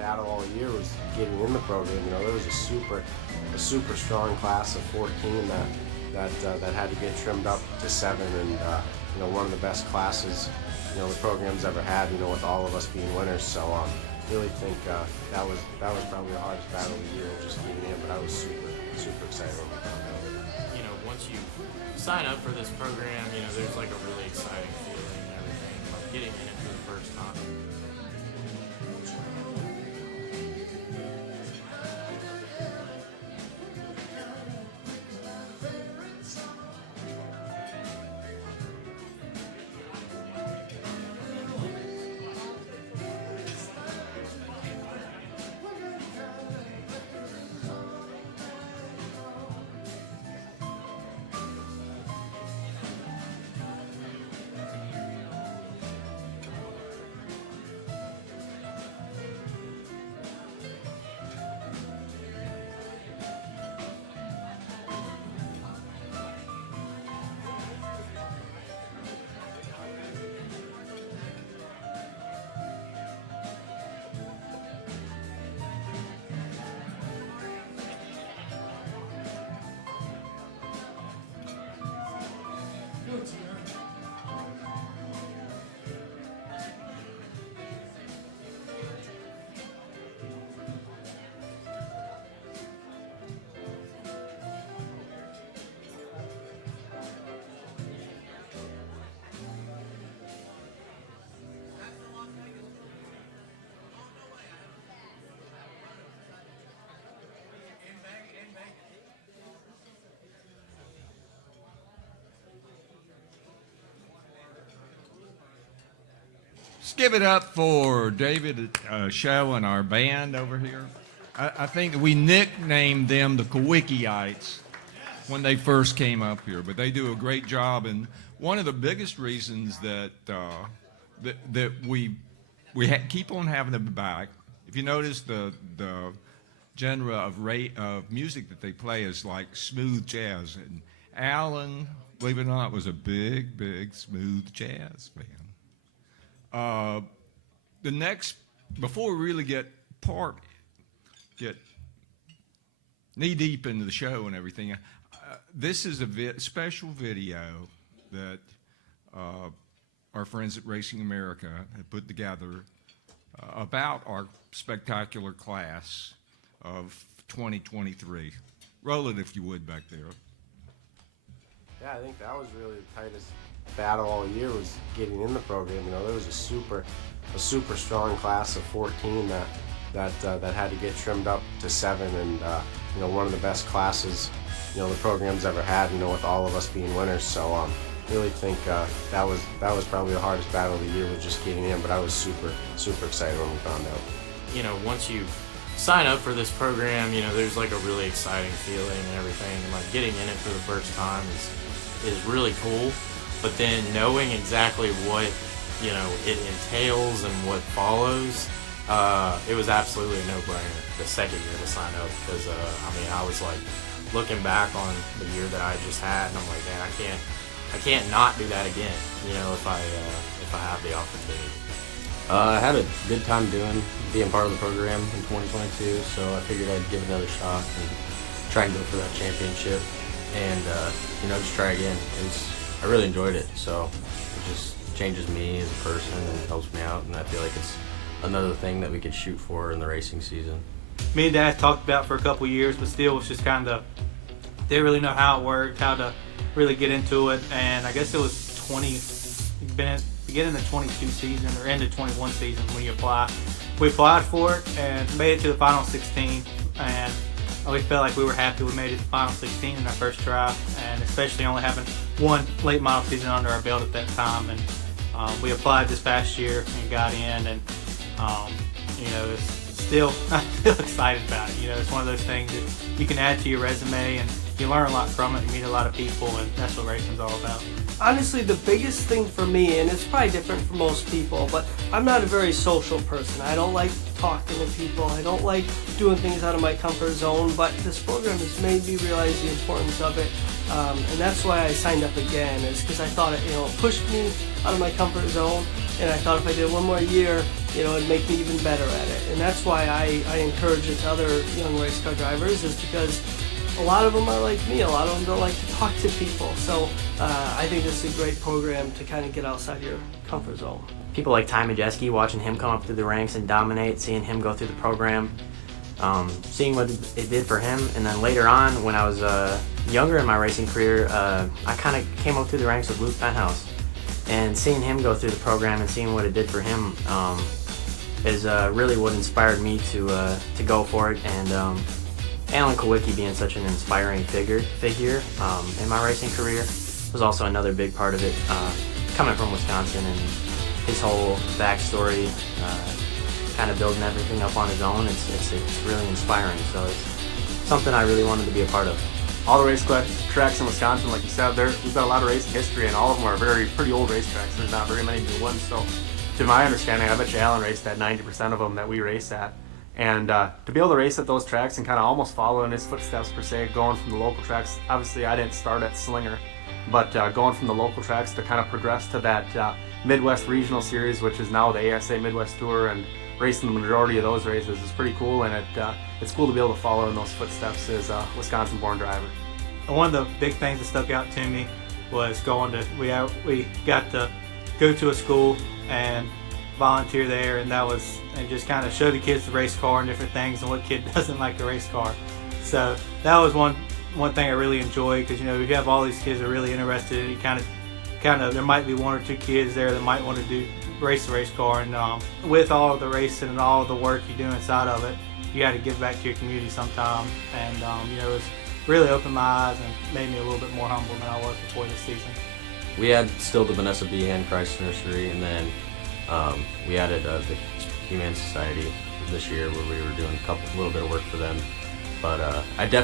battle all year was getting in the program. You know, there was a super strong class of 14 that had to get trimmed up to 7, and you know, one of the best classes, you know, the program's ever had. You know, with all of us being winners. So really think that was probably the hardest battle of the year, just getting in. But I was super excited when we found out. You know, once you sign up for this program, you know, there's like a really exciting feeling and everything, like getting in it for the first time. Let's give it up for David Show and our band over here. I think we nicknamed them the Kulwickiites when they first came up here, but they do a great job. And one of the biggest reasons that we keep on having them back, if you notice the genre of music that they play is like smooth jazz. And Alan, believe it or not, was a big smooth jazz fan. The next, before we really get knee deep into the show and everything, this is a special video that our friends at Racing America have put together about our spectacular class of 2023. Roll it if you would back there. Yeah, I think that was really the tightest battle all year, was getting in the program. You know, there was a super strong class of 14 that had to get trimmed up to 7, and you know, one of the best classes, you know, the program's ever had. You know, with all of us being winners. So really think that was probably the hardest battle of the year, was just getting in. But I was super excited when we found out. You know, once you sign up for this program, you know, there's like a really exciting feeling and everything, and like getting in it for the first time is really cool. But then knowing exactly what, you know, it entails and what follows, it was absolutely a no-brainer the second year to sign up, because I mean, I was like looking back on the year that I just had, and I'm like, man, I can't not do that again, you know, if I have the opportunity. I had a good time being part of the program in 2022, so I figured I'd give it another shot and try and go for that championship, and you know, just try again. I really enjoyed it, so it just changes me as a person and helps me out, and I feel like it's another thing that we could shoot for in the racing season. Me and Dad talked about for a couple years, but still it's just kind of, didn't really know how it worked, how to really get into it, and I guess it was beginning the 22 season or end of 21 season when you apply. We applied for it and made it to the final 16, and we felt like we were happy we made it to the final 16 in our first try, and especially only having one late model season under our belt at that time. And we applied this past year and got in, and you know, I'm still excited about it. You know, it's one of those things that you can add to your resume, and you learn a lot from it. You meet a lot of people, and that's what racing's all about. Honestly, the biggest thing for me, and it's probably different for most people, but I'm not a very social person. I don't like talking to people. I don't like doing things out of my comfort zone, but this program has made me realize the importance of it. And that's why I signed up again, is because I thought it, you know, pushed me out of my comfort zone, and I thought if I did one more year, it'd make me even better at it. And that's why I encourage it to other young race car drivers, is because a lot of them are like me. A lot of them don't like to talk to people. So I think this is a great program to kind of get outside your comfort zone. People like Ty Majeski, watching him come up through the ranks and dominate, seeing him go through the program, seeing what it did for him. And then later on, when I was younger in my racing career, I kind of came up through the ranks with Luke Penthouse. And seeing him go through the program and seeing what it did for him is really what inspired me to go for it. And Alan Kulwicki, being such an inspiring figure in my racing career, was also another big part of it. Coming from Wisconsin and his whole backstory, kind of building everything up on his own, it's really inspiring. So it's something I really wanted to be a part of. All the race tracks in Wisconsin, like you said, we've got a lot of racing history, and all of them are pretty old racetracks. There's not very many new ones. So, to my understanding, I bet you Alan raced at 90% of them that we race at. And to be able to race at those tracks and kind of almost follow in his footsteps per se, going from the local tracks. Obviously, I didn't start at Slinger, but going from the local tracks to kind of progress to that Midwest Regional Series, which is now the ASA Midwest Tour, and racing the majority of those races is pretty cool. And it's cool to be able to follow in those footsteps as a Wisconsin-born driver. One of the big things that stuck out to me was we got to go to a school and volunteer there, and just kind of show the kids the race car and different things, and what kid doesn't like a race car. So that was one thing I really enjoyed, because we have all these kids that are really interested, and you kind of there might be one or two kids there that might want to race the race car, and with all of the racing and all of the work you do inside of it, you got to give back to your community sometime. And it was really opened my eyes and made me a little bit more humble than I was before this season. We had still the Vanessa Behan Christ Nursery, and then we added the Humane Society this year, where we were doing a little bit of work for them. But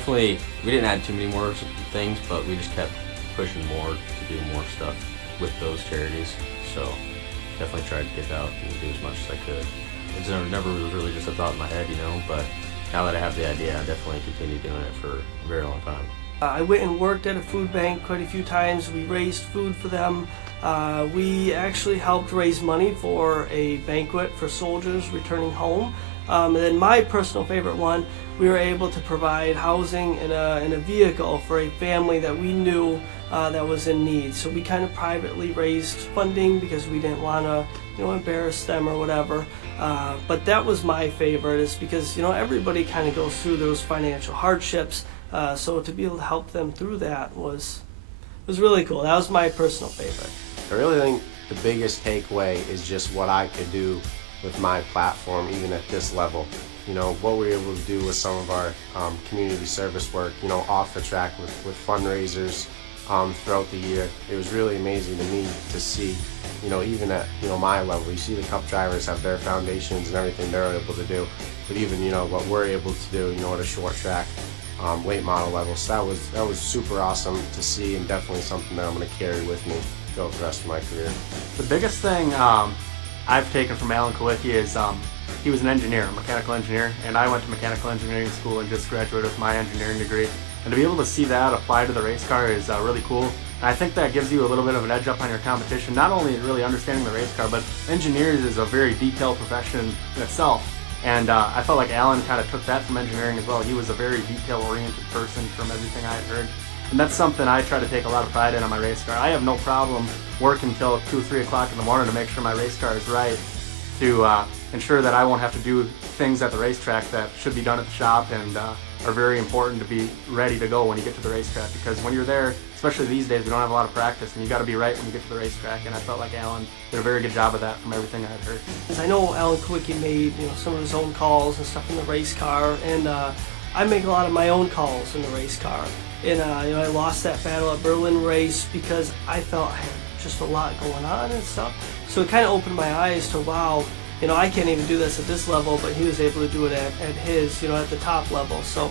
we didn't add too many more things, but we just kept pushing more to do more stuff with those charities. So definitely tried to get out and do as much as I could. It never was really just a thought in my head, but now that I have the idea, I definitely continue doing it for a very long time. I went and worked at a food bank quite a few times. We raised food for them. We actually helped raise money for a banquet for soldiers returning home. And then my personal favorite one, we were able to provide housing and a vehicle for a family that we knew that was in need. So we kind of privately raised funding because we didn't want to embarrass them or whatever. But that was my favorite, is because everybody kind of goes through those financial hardships. So to be able to help them through that was really cool. That was my personal favorite. I really think the biggest takeaway is just what I could do with my platform, even at this level. What we were able to do with some of our community service work, off the track with fundraisers throughout the year. It was really amazing to me to see, even at, my level. You see the Cup drivers have their foundations and everything they're able to do, but even, what we're able to do, at a short track, late model level. So that was super awesome to see, and definitely something that I'm going to carry with me throughout the rest of my career. The biggest thing I've taken from Alan Kulwicki is he was an engineer, a mechanical engineer, and I went to mechanical engineering school and just graduated with my engineering degree. And to be able to see that apply to the race car is really cool. And I think that gives you a little bit of an edge up on your competition, not only really understanding the race car, but engineers is a very detailed profession in itself. And I felt like Alan kind of took that from engineering as well. He was a very detail-oriented person from everything I had heard. And that's something I try to take a lot of pride in on my race car. I have no problem working till 2 or 3 o'clock in the morning to make sure my race car is right, to ensure that I won't have to do things at the racetrack that should be done at the shop and are very important to be ready to go when you get to the racetrack. Because when you're there, especially these days, we don't have a lot of practice, and you got to be right when you get to the racetrack. And I felt like Alan did a very good job of that from everything I had heard. I know Alan Kulwicki made some of his own calls and stuff in the race car, and I make a lot of my own calls in the race car. And I lost that battle at Berlin race because I felt I had just a lot going on and stuff. So it kind of opened my eyes to, wow, I can't even do this at this level, but he was able to do it at his, at the top level. So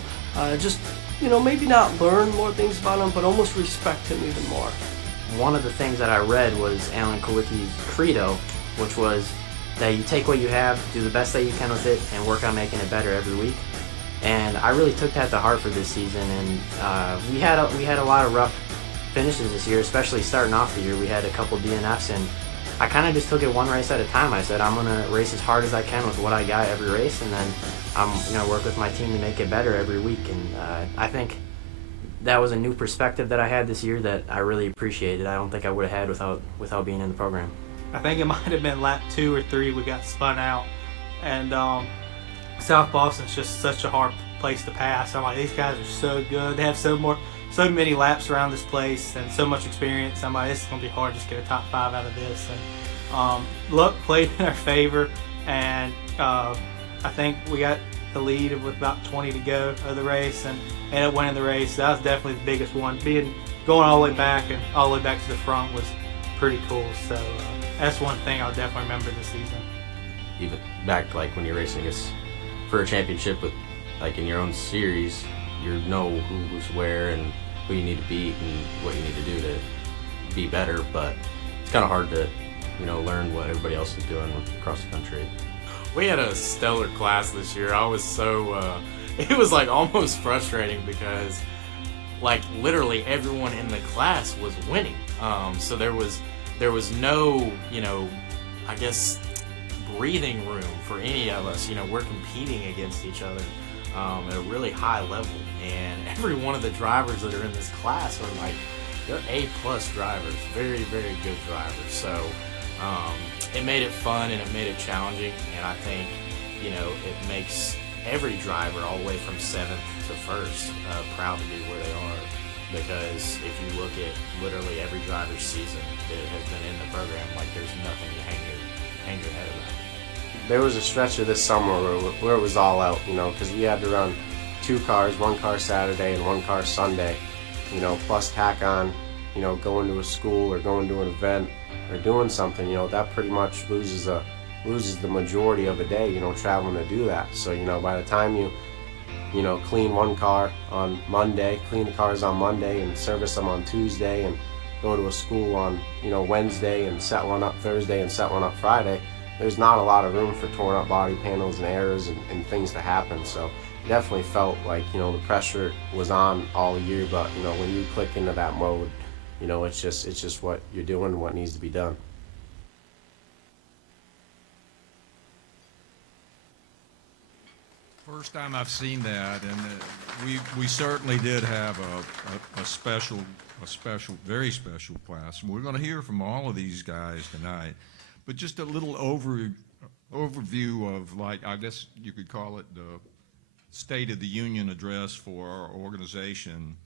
just, maybe not learn more things about him, but almost respect him even more. One of the things that I read was Alan Kulwicki's credo, which was that you take what you have, do the best that you can with it, and work on making it better every week. And I really took that to heart for this season, and we had a lot of rough finishes this year, especially starting off the year. We had a couple DNFs, and I kind of just took it one race at a time. I said, I'm going to race as hard as I can with what I got every race, and then I'm going to work with my team to make it better every week. And I think that was a new perspective that I had this year that I really appreciated. I don't think I would have had without being in the program. I think it might have been lap 2 or 3 we got spun out, and South Boston's just such a hard place to pass. I'm like, these guys are so good. They have so many laps around this place and so much experience. I'm like, this is gonna be hard to just get a top 5 out of this. And luck played in our favor, and I think we got the lead with about 20 to go of the race and ended up winning the race. That was definitely the biggest one. Going all the way back and all the way back to the front was pretty cool. So that's one thing I'll definitely remember this season. Even back like when you're racing against for a championship with like in your own series, you know who's where and who you need to beat and what you need to do to be better. But it's kind of hard to, learn what everybody else is doing across the country. We had a stellar class this year. I was so it was like almost frustrating because like literally everyone in the class was winning. So there was no, I guess breathing room for any of us. We're competing against each other at a really high level, and every one of the drivers that are in this class are like, they're A+ drivers, very, very good drivers. So it made it fun and it made it challenging, and I think it makes every driver all the way from 7th to 1st proud to be where they are, because if you look at literally every driver's season that has been in the program, like there's nothing to hang your head about. There was a stretch of this summer where it was all out, because we had to run 2 cars, 1 car Saturday and 1 car Sunday, plus tack on, going to a school or going to an event or doing something, that pretty much loses the majority of a day, traveling to do that. So, by the time you clean 1 car on Monday, clean the cars on Monday and service them on Tuesday, and go to a school on, Wednesday and set one up Thursday and set one up Friday, there's not a lot of room for torn up body panels and errors and things to happen. So definitely felt like, the pressure was on all year, but, when you click into that mode, it's just what you're doing and what needs to be done. First time I've seen that, and we certainly did have a special, very special class. And we're going to hear from all of these guys tonight. But just a little overview of, like, I guess you could call it the State of the Union address for our organization,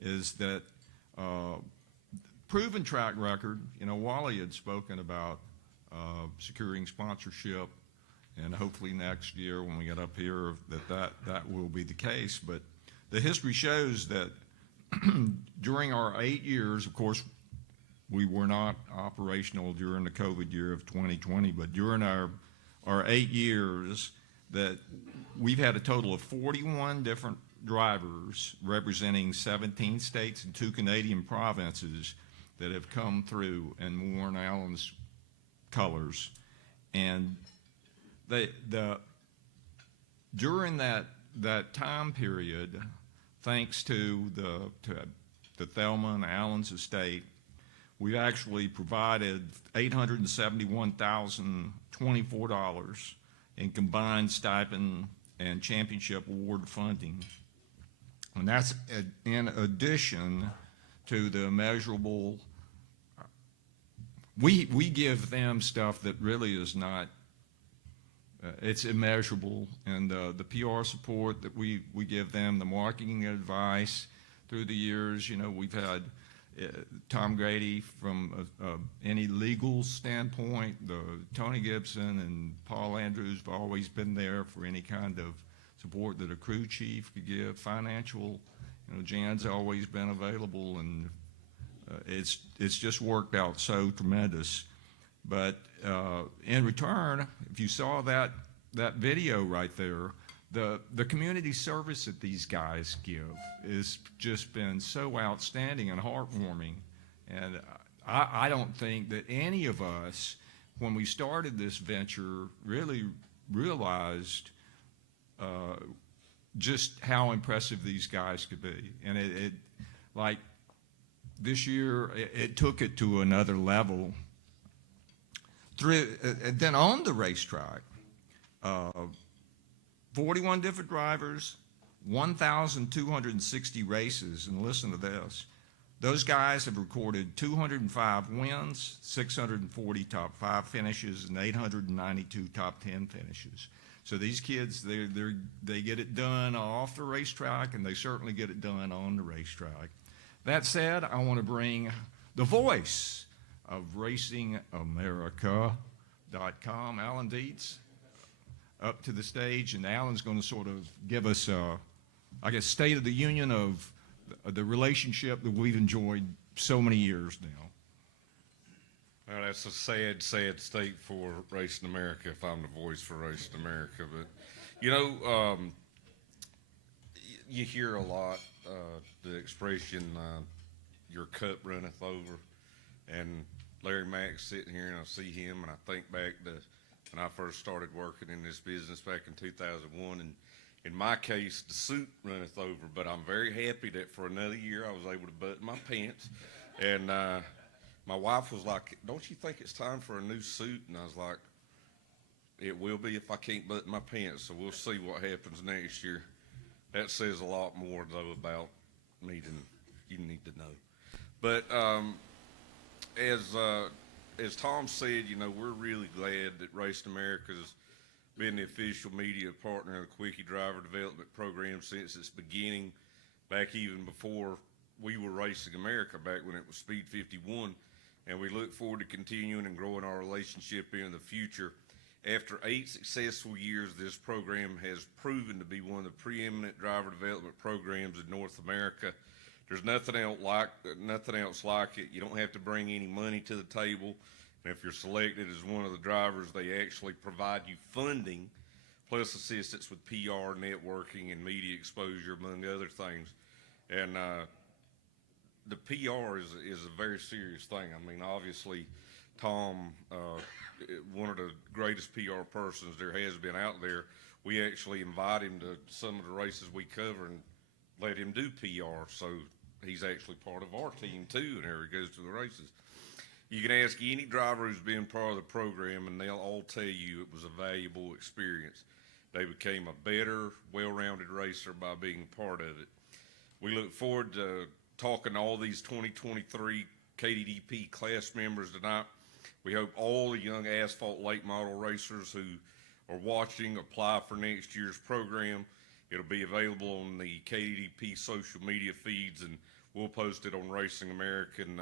is that proven track record. Wally had spoken about securing sponsorship, and hopefully next year when we get up here that will be the case. But the history shows that during our 8 years, of course, we were not operational during the COVID year of 2020, but during our 8 years, that we've had a total of 41 different drivers representing 17 states and 2 Canadian provinces that have come through and worn Allen's colors. And during that time period, thanks to the Thelma and Allen's estate, we actually provided $871,024 in combined stipend and championship award funding. And that's in addition to the measurable, we give them stuff that really is not, it's immeasurable. And the PR support that we give them, the marketing advice through the years, we've had Tom Grady from any legal standpoint, Tony Gibson and Paul Andrews have always been there for any kind of support that a crew chief could give. Financial, Jan's always been available, and it's just worked out so tremendous. But in return, if you saw that video right there, the community service that these guys give has just been so outstanding and heartwarming. And I don't think that any of us, when we started this venture, really realized just how impressive these guys could be. And it like this year, it took it to another level. then on the racetrack, 41 different drivers, 1,260 races, and listen to this. Those guys have recorded 205 wins, 640 top 5 finishes, and 892 top 10 finishes. So these kids, they get it done off the racetrack, and they certainly get it done on the racetrack. That said, I want to bring the voice of RacingAmerica.com, Alan Dietz, up to the stage, and Alan's going to sort of give us, I guess, State of the Union of the relationship that we've enjoyed so many years now. Well, that's a sad, sad state for Racing America if I'm the voice for Racing America. But, you know, you hear a lot the expression, your cup runneth over. And Larry Mack's sitting here, and I see him, and I think back to when I first started working in this business back in 2001. And in my case, the suit runneth over, but I'm very happy that for another year I was able to button my pants. And my wife was like, "Don't you think it's time for a new suit?" And I was like, "It will be if I can't button my pants, so we'll see what happens next year." That says a lot more, though, about me than you need to know. But as Tom said, you know, we're really glad that Racing America's been the official media partner of the Kulwicki Driver Development Program since its beginning, back even before we were Racing America, back when it was Speed 51, and we look forward to continuing and growing our relationship in the future. After 8 successful years, this program has proven to be one of the preeminent driver development programs in North America. There's nothing else like it. You don't have to bring any money to the table. And if you're selected as one of the drivers, they actually provide you funding, plus assistance with PR, networking, and media exposure, among other things. And the PR is a very serious thing. I mean, obviously, Tom, one of the greatest PR persons there has been out there, we actually invite him to some of the races we cover and let him do PR. So he's actually part of our team, too, and there he goes to the races. You can ask any driver who's been part of the program, and they'll all tell you it was a valuable experience. They became a better, well-rounded racer by being a part of it. We look forward to talking to all these 2023 KDDP class members tonight. We hope all the young asphalt late model racers who are watching apply for next year's program. It'll be available on the KDDP social media feeds, and we'll post it on Racing America. And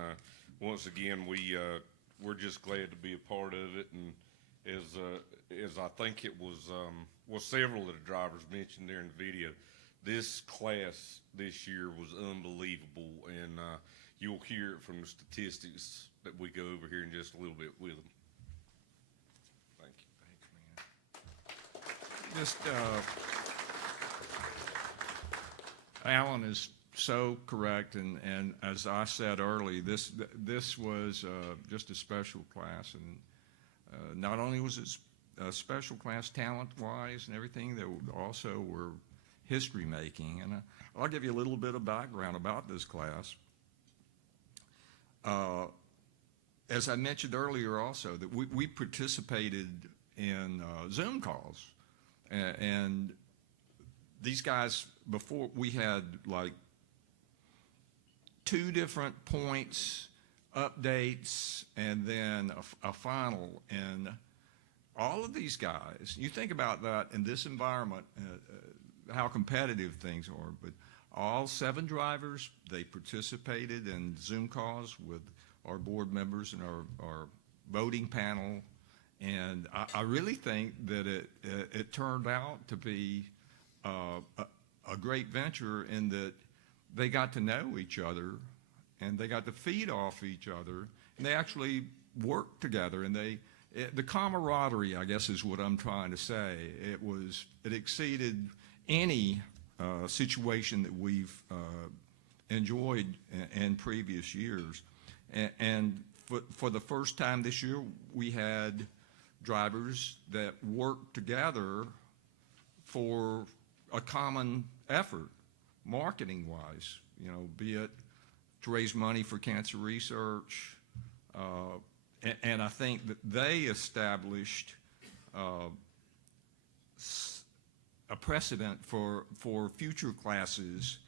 once again, we're just glad to be a part of it. And as I think it was, several of the drivers mentioned there in the video, this class this year was unbelievable, and you'll hear it from the statistics that we go over here in just a little bit with them. Thank you. Just Alan is so correct, and as I said early, this was just a special class, and not only was it a special class talent-wise and everything, they also were history-making. And I'll give you a little bit of background about this class. As I mentioned earlier also, that we participated in Zoom calls, and these guys, before, we had like 2 different points, updates, and then a final. And all of these guys, you think about that in this environment, how competitive things are, but all 7 drivers, they participated in Zoom calls with our board members and our voting panel. And I really think that it turned out to be a great venture in that they got to know each other, and they got to feed off each other, and they actually worked together, and the camaraderie, I guess, is what I'm trying to say. It exceeded any situation that we've enjoyed in previous years. And for the first time this year, we had drivers that worked together for a common effort, marketing-wise, you know, be it to raise money for cancer research, and I think that they established a precedent for future classes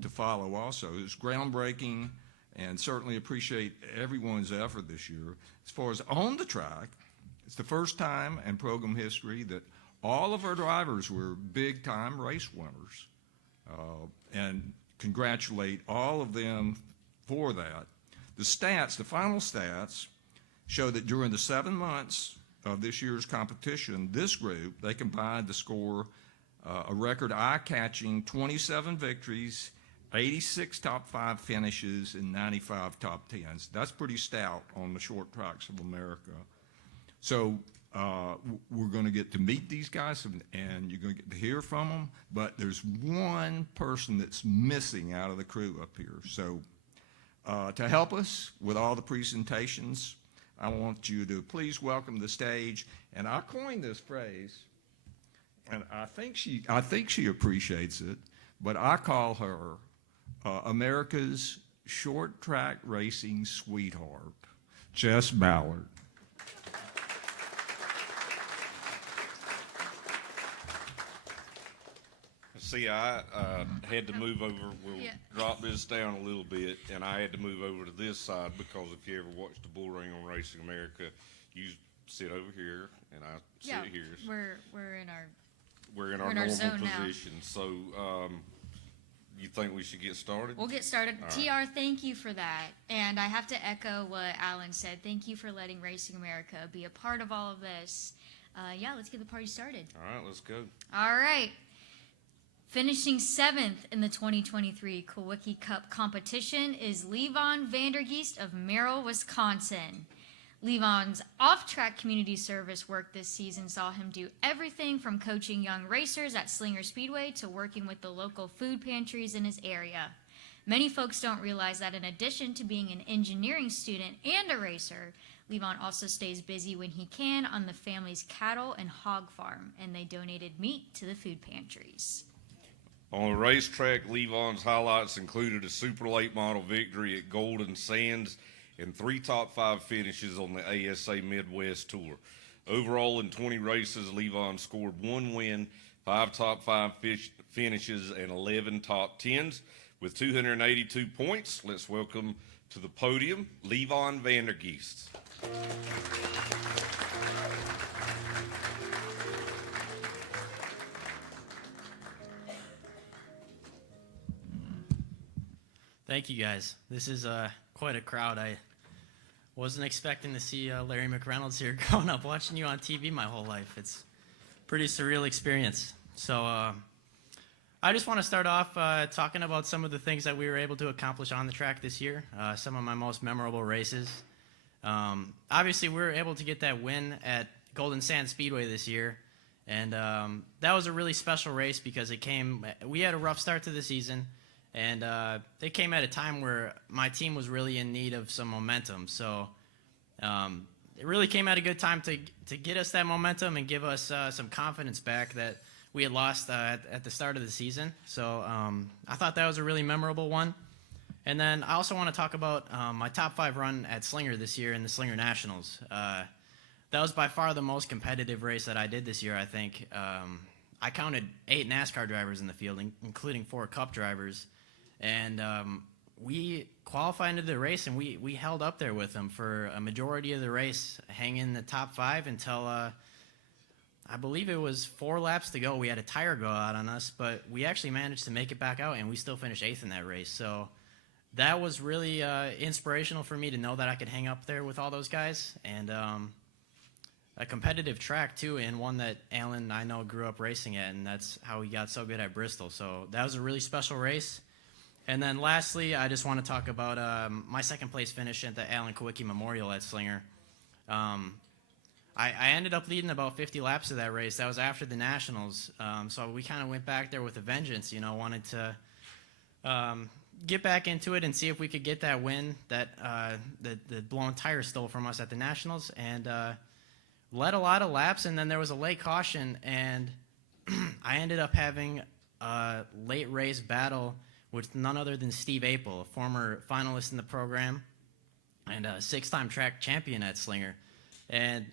to follow also. It's groundbreaking, and certainly appreciate everyone's effort this year. As far as on the track, it's the first time in program history that all of our drivers were big-time race winners, and congratulate all of them for that. The stats, the final stats, show that during the 7 months of this year's competition, this group, they combined to score a record eye-catching 27 victories, 86 top 5 finishes, and 95 top 10s. That's pretty stout on the short tracks of America. So we're going to get to meet these guys, and you're going to get to hear from them, but there's one person that's missing out of the crew up here. So to help us with all the presentations, I want you to please welcome to the stage, and I coined this phrase, and I think she appreciates it, but I call her America's short track racing sweetheart, Jess Ballard. See, I had to move over. We'll drop this down a little bit, and I had to move over to this side because if you ever watched the bull ring on Racing America, you sit over here, and I sit here. We're in our normal zone position. Now. So, you think we should get started? We'll get started. TR, thank you for that. And I have to echo what Alan said. Thank you for letting Racing America be a part of all of this. Let's get the party started. All right, let's go. All right. Finishing 7th in the 2023 Kulwicki Cup competition is Levon Vander Gees of Merrill, Wisconsin. Levon's off-track community service work this season saw him do everything from coaching young racers at Slinger Speedway to working with the local food pantries in his area. Many folks don't realize that in addition to being an engineering student and a racer, Levon also stays busy when he can on the family's cattle and hog farm, and they donated meat to the food pantries. On the racetrack, Levon's highlights included a super late model victory at Golden Sands and 3 top 5 finishes on the ASA Midwest Tour. Overall, in 20 races, Levon scored 1 win, 5 top 5 finishes, and 11 top 10s. With 282 points, let's welcome to the podium Levon Vander Gees. Thank you, guys. This is quite a crowd. I wasn't expecting to see Larry McReynolds here growing up watching you on TV my whole life. It's a pretty surreal experience. So I just want to start off talking about some of the things that we were able to accomplish on the track this year, some of my most memorable races. Obviously, we were able to get that win at Golden Sands Speedway this year, and that was a really special race because we had a rough start to the season, and they came at a time where my team was really in need of some momentum. So it really came at a good time to get us that momentum and give us some confidence back that we had lost at the start of the season. So I thought that was a really memorable one. And then I also want to talk about my top 5 run at Slinger this year in the Slinger Nationals. That was by far the most competitive race that I did this year, I think. I counted 8 NASCAR drivers in the field, including 4 Cup drivers. And we qualified into the race, and we held up there with them for a majority of the race, hanging in the top 5 until I believe it was 4 laps to go. We had a tire go out on us, but we actually managed to make it back out, and we still finished 8th in that race. So that was really inspirational for me to know that I could hang up there with all those guys. And a competitive track, too, and one that Alan, I know, grew up racing at, and that's how he got so good at Bristol. So that was a really special race. And then lastly, I just want to talk about my second place finish at the Alan Kulwicki Memorial at Slinger. I ended up leading about 50 laps of that race. That was after the Nationals. So we kind of went back there with a vengeance, wanted to get back into it and see if we could get that win that the blown tire stole from us at the Nationals. And led a lot of laps, and then there was a late caution, and I ended up having a late race battle with none other than Steve Apel, a former finalist in the program. and a 6-time track champion at Slinger. And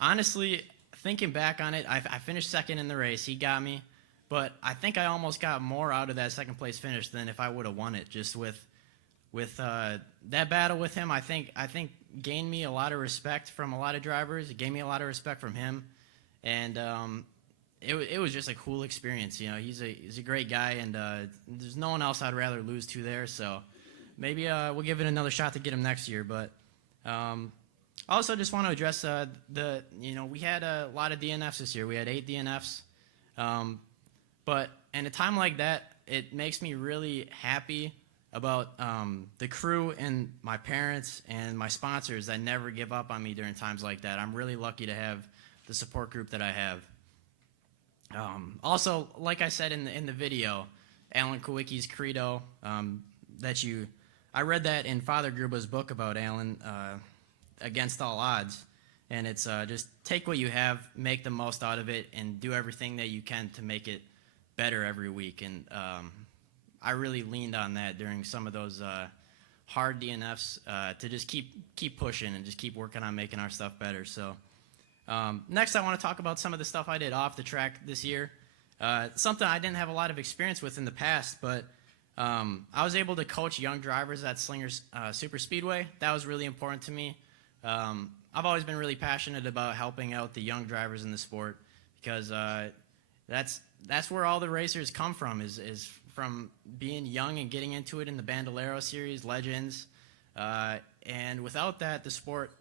honestly, thinking back on it, I finished second in the race. He got me, but I think I almost got more out of that second place finish than if I would have won it. Just with that battle with him, I think gained me a lot of respect from a lot of drivers. It gave me a lot of respect from him, and it was just a cool experience. You know, he's a great guy, and there's no one else I'd rather lose to there. So maybe we'll give it another shot to get him next year. But I also just want to address we had a lot of DNFs this year. We had 8 DNFs, but in a time like that, it makes me really happy about the crew and my parents and my sponsors that never give up on me during times like that. I'm really lucky to have the support group that I have. Also, like I said in the video, Alan Kulwicki's credo, I read that in Father Gruba's book about Alan, Against All Odds, and it's just take what you have, make the most out of it, and do everything that you can to make it better every week. And I really leaned on that during some of those hard DNFs to just keep pushing and just keep working on making our stuff better. So next I want to talk about some of the stuff I did off the track this year. Something I didn't have a lot of experience with in the past, but I was able to coach young drivers at Slingers Super Speedway. That was really important to me. I've always been really passionate about helping out the young drivers in the sport because that's where all the racers come from, is from being young and getting into it in the Bandolero Series, Legends. And without that, the sport,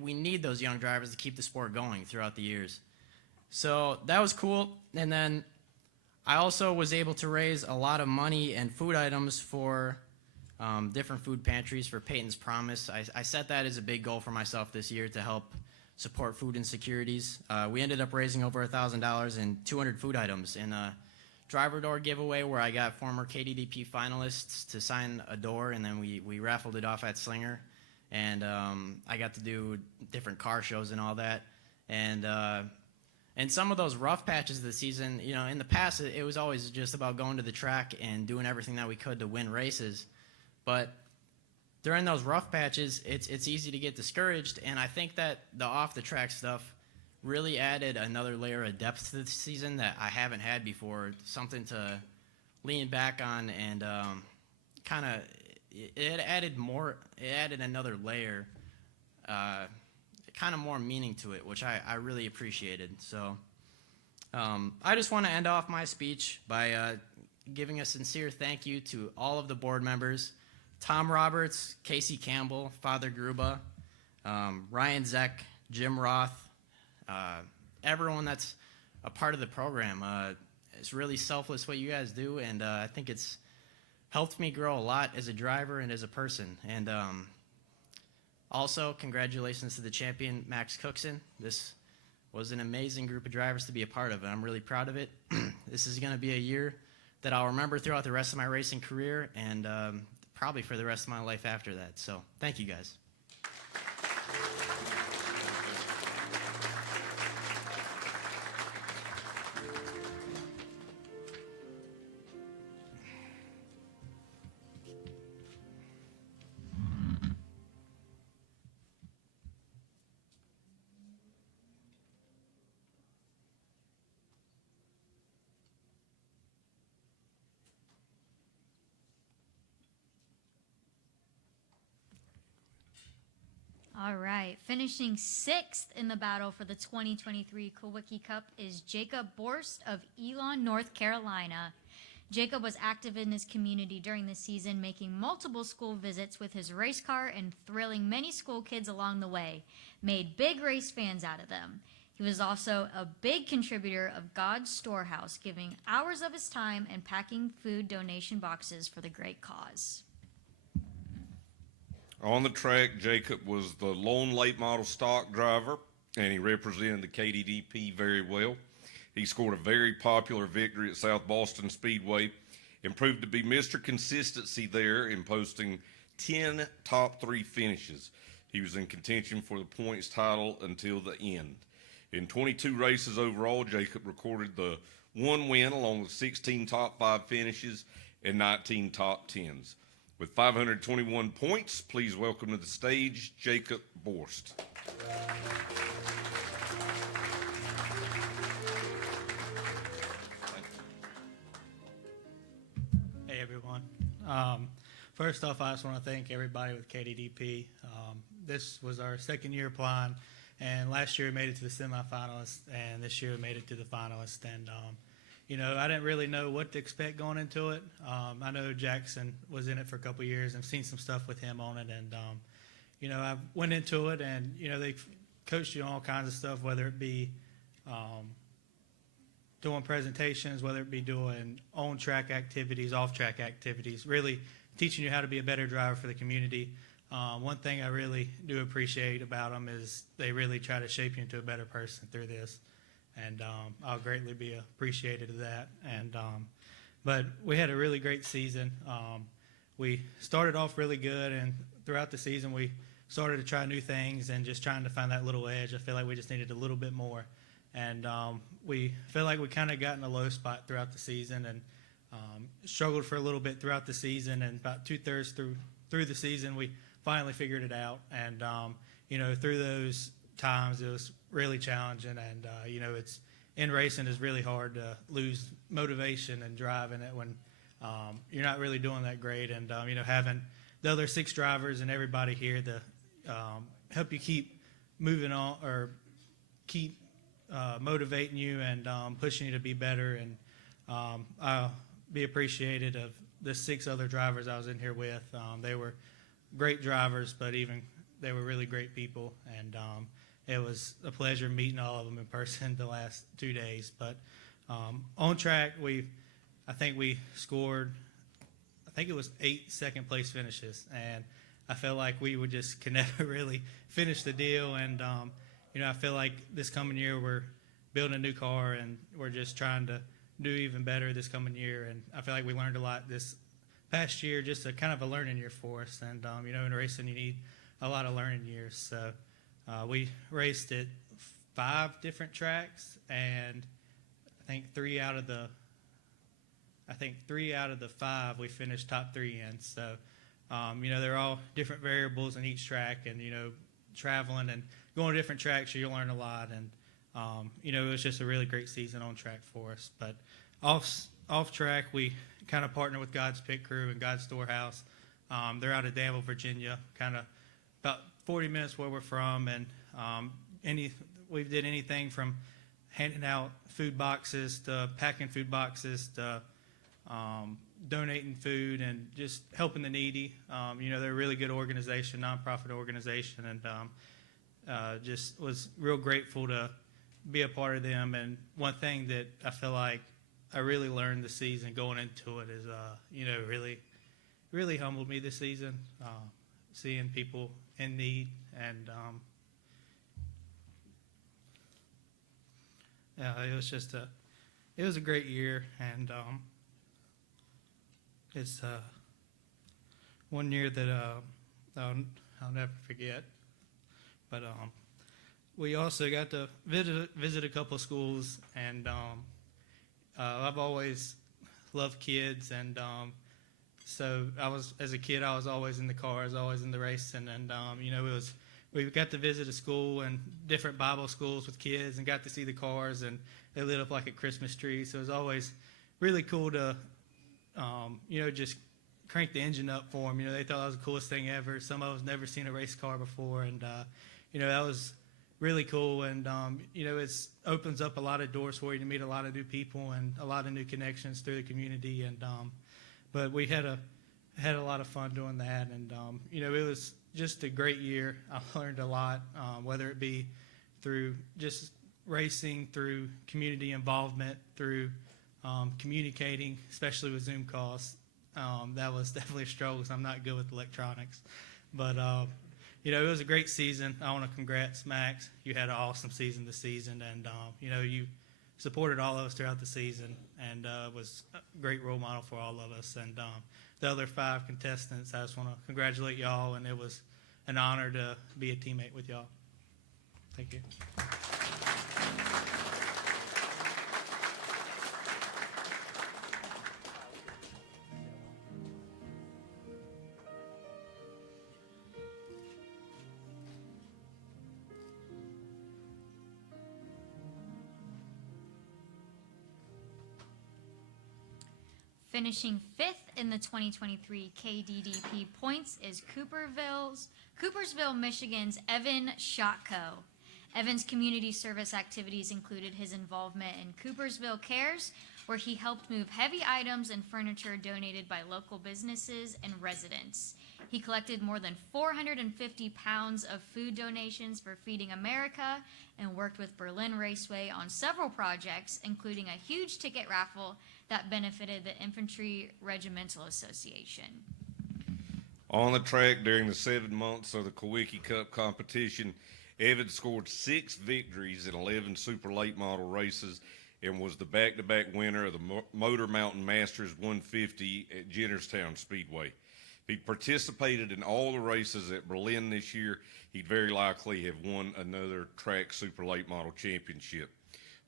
we need those young drivers to keep the sport going throughout the years. So that was cool. And then I also was able to raise a lot of money and food items for different food pantries for Peyton's Promise. I set that as a big goal for myself this year to help support food insecurities. We ended up raising over $1,000 in 200 food items in a driver door giveaway where I got former KDDP finalists to sign a door, and then we raffled it off at Slinger. And I got to do different car shows and all that. And some of those rough patches of the season, in the past, it was always just about going to the track and doing everything that we could to win races. But during those rough patches, it's easy to get discouraged, and I think that the off-the-track stuff really added another layer of depth to the season that I haven't had before, something to lean back on, and it added another layer, kind of more meaning to it, which I really appreciated. So I just want to end off my speech by giving a sincere thank you to all of the board members, Tom Roberts, Casey Campbell, Father Gruba, Ryan Zeck, Jim Roth, everyone that's a part of the program. It's really selfless what you guys do, and I think it's helped me grow a lot as a driver and as a person. And also, congratulations to the champion, Max Cookson. This was an amazing group of drivers to be a part of, and I'm really proud of it. This is going to be a year that I'll remember throughout the rest of my racing career, and probably for the rest of my life after that. So thank you, guys. All right, finishing 6th in the battle for the 2023 Kulwicki Cup is Jacob Borst of Elon, North Carolina. Jacob was active in his community during the season, making multiple school visits with his race car and thrilling many school kids along the way, made big race fans out of them. He was also a big contributor of God's Storehouse, giving hours of his time and packing food donation boxes for the great cause. On the track, Jacob was the lone late model stock driver, and he represented the KDDP very well. He scored a very popular victory at South Boston Speedway and proved to be Mr. Consistency there in posting 10 top 3 finishes. He was in contention for the points title until the end. In 22 races overall, Jacob recorded the 1 win along with 16 top 5 finishes and 19 top 10s. With 521 points, please welcome to the stage Jacob Borst. Hey everyone. First off, I just want to thank everybody with KDDP. This was our second year applying, and last year we made it to the semifinalists, and this year we made it to the finalists. And I didn't really know what to expect going into it. I know Jackson was in it for a couple years and seen some stuff with him on it, and I went into it, and they coached you on all kinds of stuff, whether it be doing presentations, whether it be doing on-track activities, off-track activities, really teaching you how to be a better driver for the community. One thing I really do appreciate about them is they really try to shape you into a better person through this, and I'll greatly be appreciative of that. But we had a really great season. We started off really good, and throughout the season we started to try new things and just trying to find that little edge. I feel like we just needed a little bit more. And we feel like we kind of got in a low spot throughout the season and struggled for a little bit throughout the season. And about 2/3 through the season, we finally figured it out. And, through those times, it was really challenging. And, it's in racing is really hard to lose motivation and drive in it when you're not really doing that great. And, having the other 6 drivers and everybody here to help you keep moving on or keep motivating you and pushing you to be better. And I'll be appreciated of the 6 other drivers I was in here with. They were great drivers, but they were really great people. And it was a pleasure meeting all of them in person the last 2 days. But on track, I think we scored, I think it was 8 second-place finishes. And I felt like we could never really finish the deal. And I feel like this coming year we're building a new car and we're just trying to do even better this coming year. And I feel like we learned a lot this past year, just a kind of a learning year for us. And, in racing you need a lot of learning years. So we raced at 5 different tracks, and I think 3 out of the 5 we finished top 3 in. So, they're all different variables in each track, and, traveling and going to different tracks, you'll learn a lot. And, it was just a really great season on track for us. But off track, we kind of partner with God's Pit Crew and God's Storehouse. They're out of Danville, Virginia, kind of about 40 minutes where we're from. And we did anything from handing out food boxes to packing food boxes to donating food and just helping the needy. They're a really good organization, nonprofit organization, and just was real grateful to be a part of them. And one thing that I feel like I really learned this season going into it is, really humbled me this season, seeing people in need. And it was a great year. And it's one year that I'll never forget. But we also got to visit a couple of schools, and I've always loved kids, and so as a kid I was always in the cars, always in the racing, and we got to visit a school and different Bible schools with kids and got to see the cars, and they lit up like a Christmas tree. So it was always really cool to just crank the engine up for them. They thought that was the coolest thing ever. Some of us never seen a race car before, and that was really cool. And it opens up a lot of doors for you to meet a lot of new people and a lot of new connections through the community. And but we had a lot of fun doing that. And it was just a great year. I learned a lot, whether it be through just racing, through community involvement, through communicating, especially with Zoom calls. That was definitely a struggle because I'm not good with electronics. But it was a great season. I want to congrats Max. You had an awesome season this season, and you supported all of us throughout the season, and was a great role model for all of us. And the other 5 contestants, I just want to congratulate y'all, and it was an honor to be a teammate with y'all. Thank you. Finishing 5th in the 2023 KDDP points is Coopersville, Michigan's Evan Shotko. Evan's community service activities included his involvement in Coopersville Cares, where he helped move heavy items and furniture donated by local businesses and residents. He collected more than 450 pounds of food donations for Feeding America and worked with Berlin Raceway on several projects, including a huge ticket raffle that benefited the Infantry Regimental Association. On the track during the 7 months of the Kulwicki Cup competition, Evan scored 6 victories in 11 super late model races and was the back-to-back winner of the Motor Mountain Masters 150 at Jennerstown Speedway. If he participated in all the races at Berlin this year, he'd very likely have won another track super late model championship.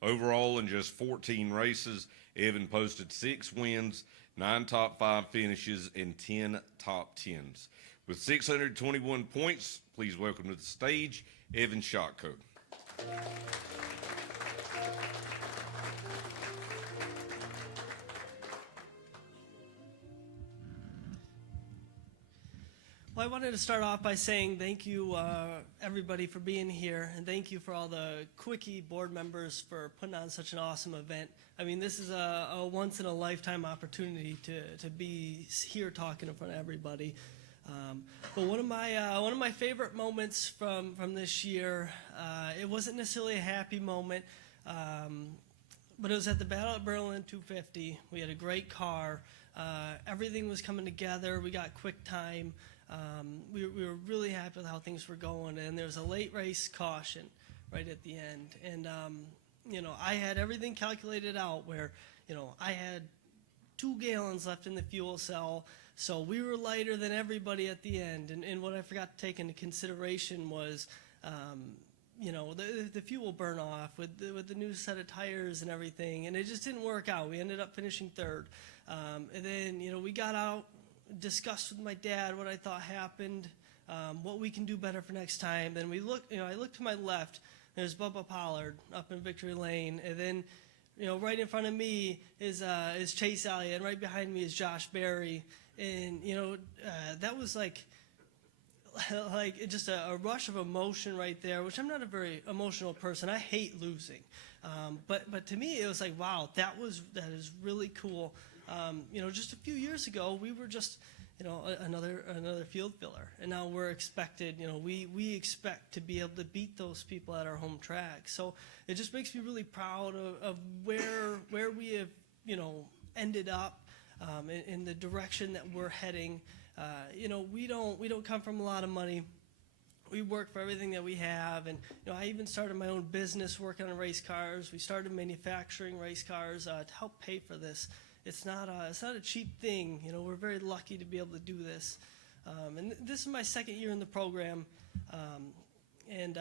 Overall, in just 14 races, Evan posted 6 wins, 9 top 5 finishes, and 10 top 10s. With 621 points, please welcome to the stage, Evan Shotko. Well, I wanted to start off by saying thank you, everybody, for being here, and thank you for all the Kulwicki board members for putting on such an awesome event. I mean, this is a once-in-a-lifetime opportunity to be here talking in front of everybody. But one of my favorite moments from this year, it wasn't necessarily a happy moment, but it was at the Battle at Berlin 250. We had a great car. Everything was coming together. We got quick time. We were really happy with how things were going, and there was a late race caution right at the end. And, I had everything calculated out where, I had 2 gallons left in the fuel cell, so we were lighter than everybody at the end. And what I forgot to take into consideration was, the fuel burn off with the new set of tires and everything, and it just didn't work out. We ended up finishing 3rd. And then, we got out, discussed with my dad what I thought happened, what we can do better for next time. Then I looked to my left, there's Bubba Ballard up in Victory Lane, and then, right in front of me is Chase Elliott, and right behind me is Josh Berry, and that was like just a rush of emotion right there, which I'm not a very emotional person. I hate losing, but to me it was like, wow, that is really cool. Just a few years ago, we were just, another field filler, and now we're expected. We expect to be able to beat those people at our home track. So it just makes me really proud of where we have, ended up, in the direction that we're heading. We don't come from a lot of money. We work for everything that we have, and I even started my own business working on race cars. We started manufacturing race cars to help pay for this. It's not a cheap thing. We're very lucky to be able to do this. And this is my 2nd year in the program, and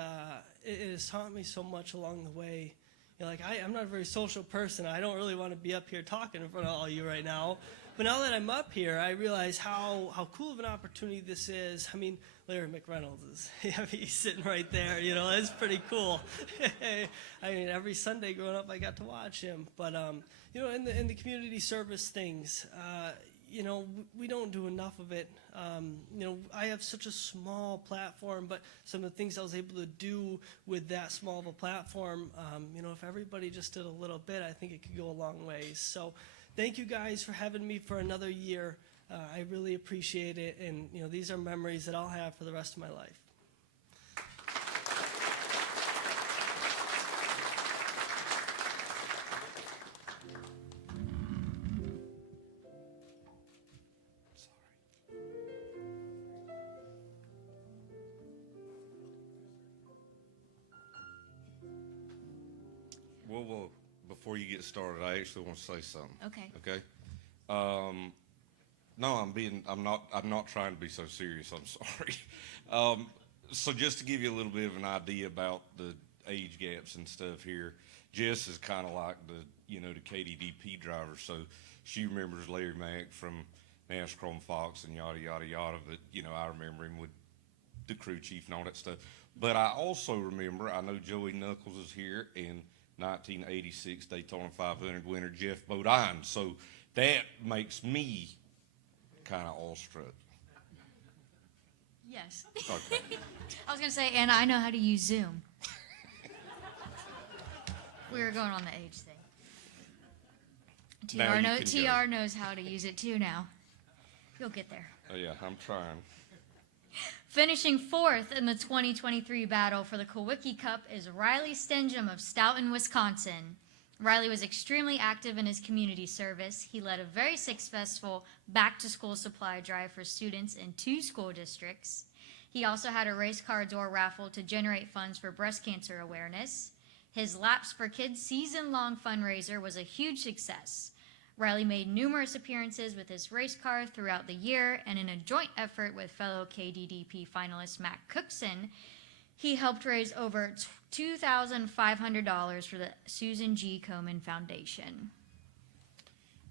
it has taught me so much along the way. I'm not a very social person. I don't really want to be up here talking in front of all you right now. But now that I'm up here, I realize how cool of an opportunity this is. I mean, Larry McReynolds he's sitting right there. That's pretty cool. I mean, every Sunday growing up, I got to watch him. But in the community service things, we don't do enough of it. I have such a small platform, but some of the things I was able to do with that small of a platform, if everybody just did a little bit, I think it could go a long ways. So thank you guys for having me for another year. I really appreciate it, and these are memories that I'll have for the rest of my life. Well, before you get started, I actually want to say something. Okay. Okay. No, I'm not trying to be so serious. I'm sorry. So just to give you a little bit of an idea about the age gaps and stuff here, Jess is kind of like the KDDP driver. So she remembers Larry Mack from NASCAR and Fox and yada, yada, yada. But, I remember him with the crew chief and all that stuff. But I also remember, I know Joey Knuckles is here, and 1986 Daytona 500 winner Jeff Bodine. So That makes me kind of awestruck. Yes. Okay. I was gonna say, and I know how to use Zoom. We were going on the age thing. Now you can go. TR knows how to use it too now. You'll get there. Oh, yeah, I'm trying. Finishing fourth in the 2023 battle for the Kulwicki Cup is Riley Stenjem of Stoughton, Wisconsin. Riley was extremely active in his community service. He led a very successful back-to-school supply drive for students in 2 school districts. He also had a race car door raffle to generate funds for breast cancer awareness. His Laps for Kids season-long fundraiser was a huge success. Riley made numerous appearances with his race car throughout the year, and in a joint effort with fellow KDDP finalist Matt Cookson, he helped raise over $2,500 for the Susan G. Komen Foundation.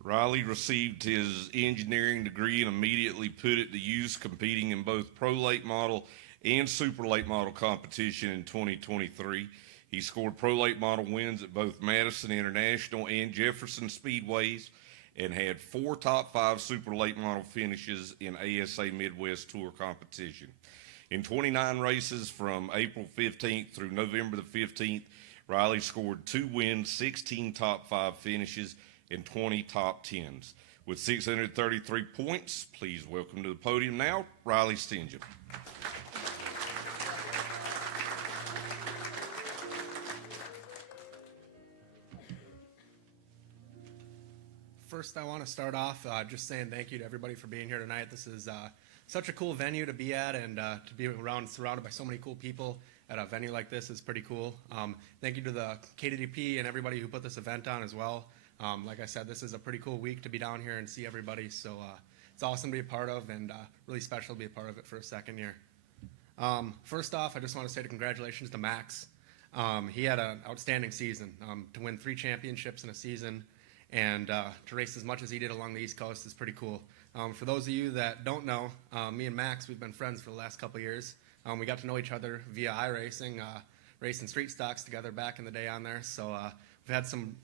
Riley received his engineering degree and immediately put it to use, competing in both pro late model and super late model competition in 2023. He scored pro late model wins at both Madison International and Jefferson Speedways, and had 4 top 5 super late model finishes in ASA Midwest Tour competition. In 29 races from April 15th through November the 15th, Riley scored 2 wins, 16 top 5 finishes, and 20 top 10s. With 633 points, please welcome to the podium now, Riley Stenjem. First, I want to start off just saying thank you to everybody for being here tonight. This is such a cool venue to be at, and to be surrounded by so many cool people at a venue like this is pretty cool. Thank you to the KDDP and everybody who put this event on as well. Like I said, this is a pretty cool week to be down here and see everybody, so it's awesome to be a part of, and really special to be a part of it for a second year. First off, I just want to say congratulations to Max. He had an outstanding season. To win 3 championships in a season, and to race as much as he did along the East Coast is pretty cool. For those of you that don't know, me and Max, we've been friends for the last couple of years. We got to know each other via iRacing, racing street stocks together back in the day on there. So we've had some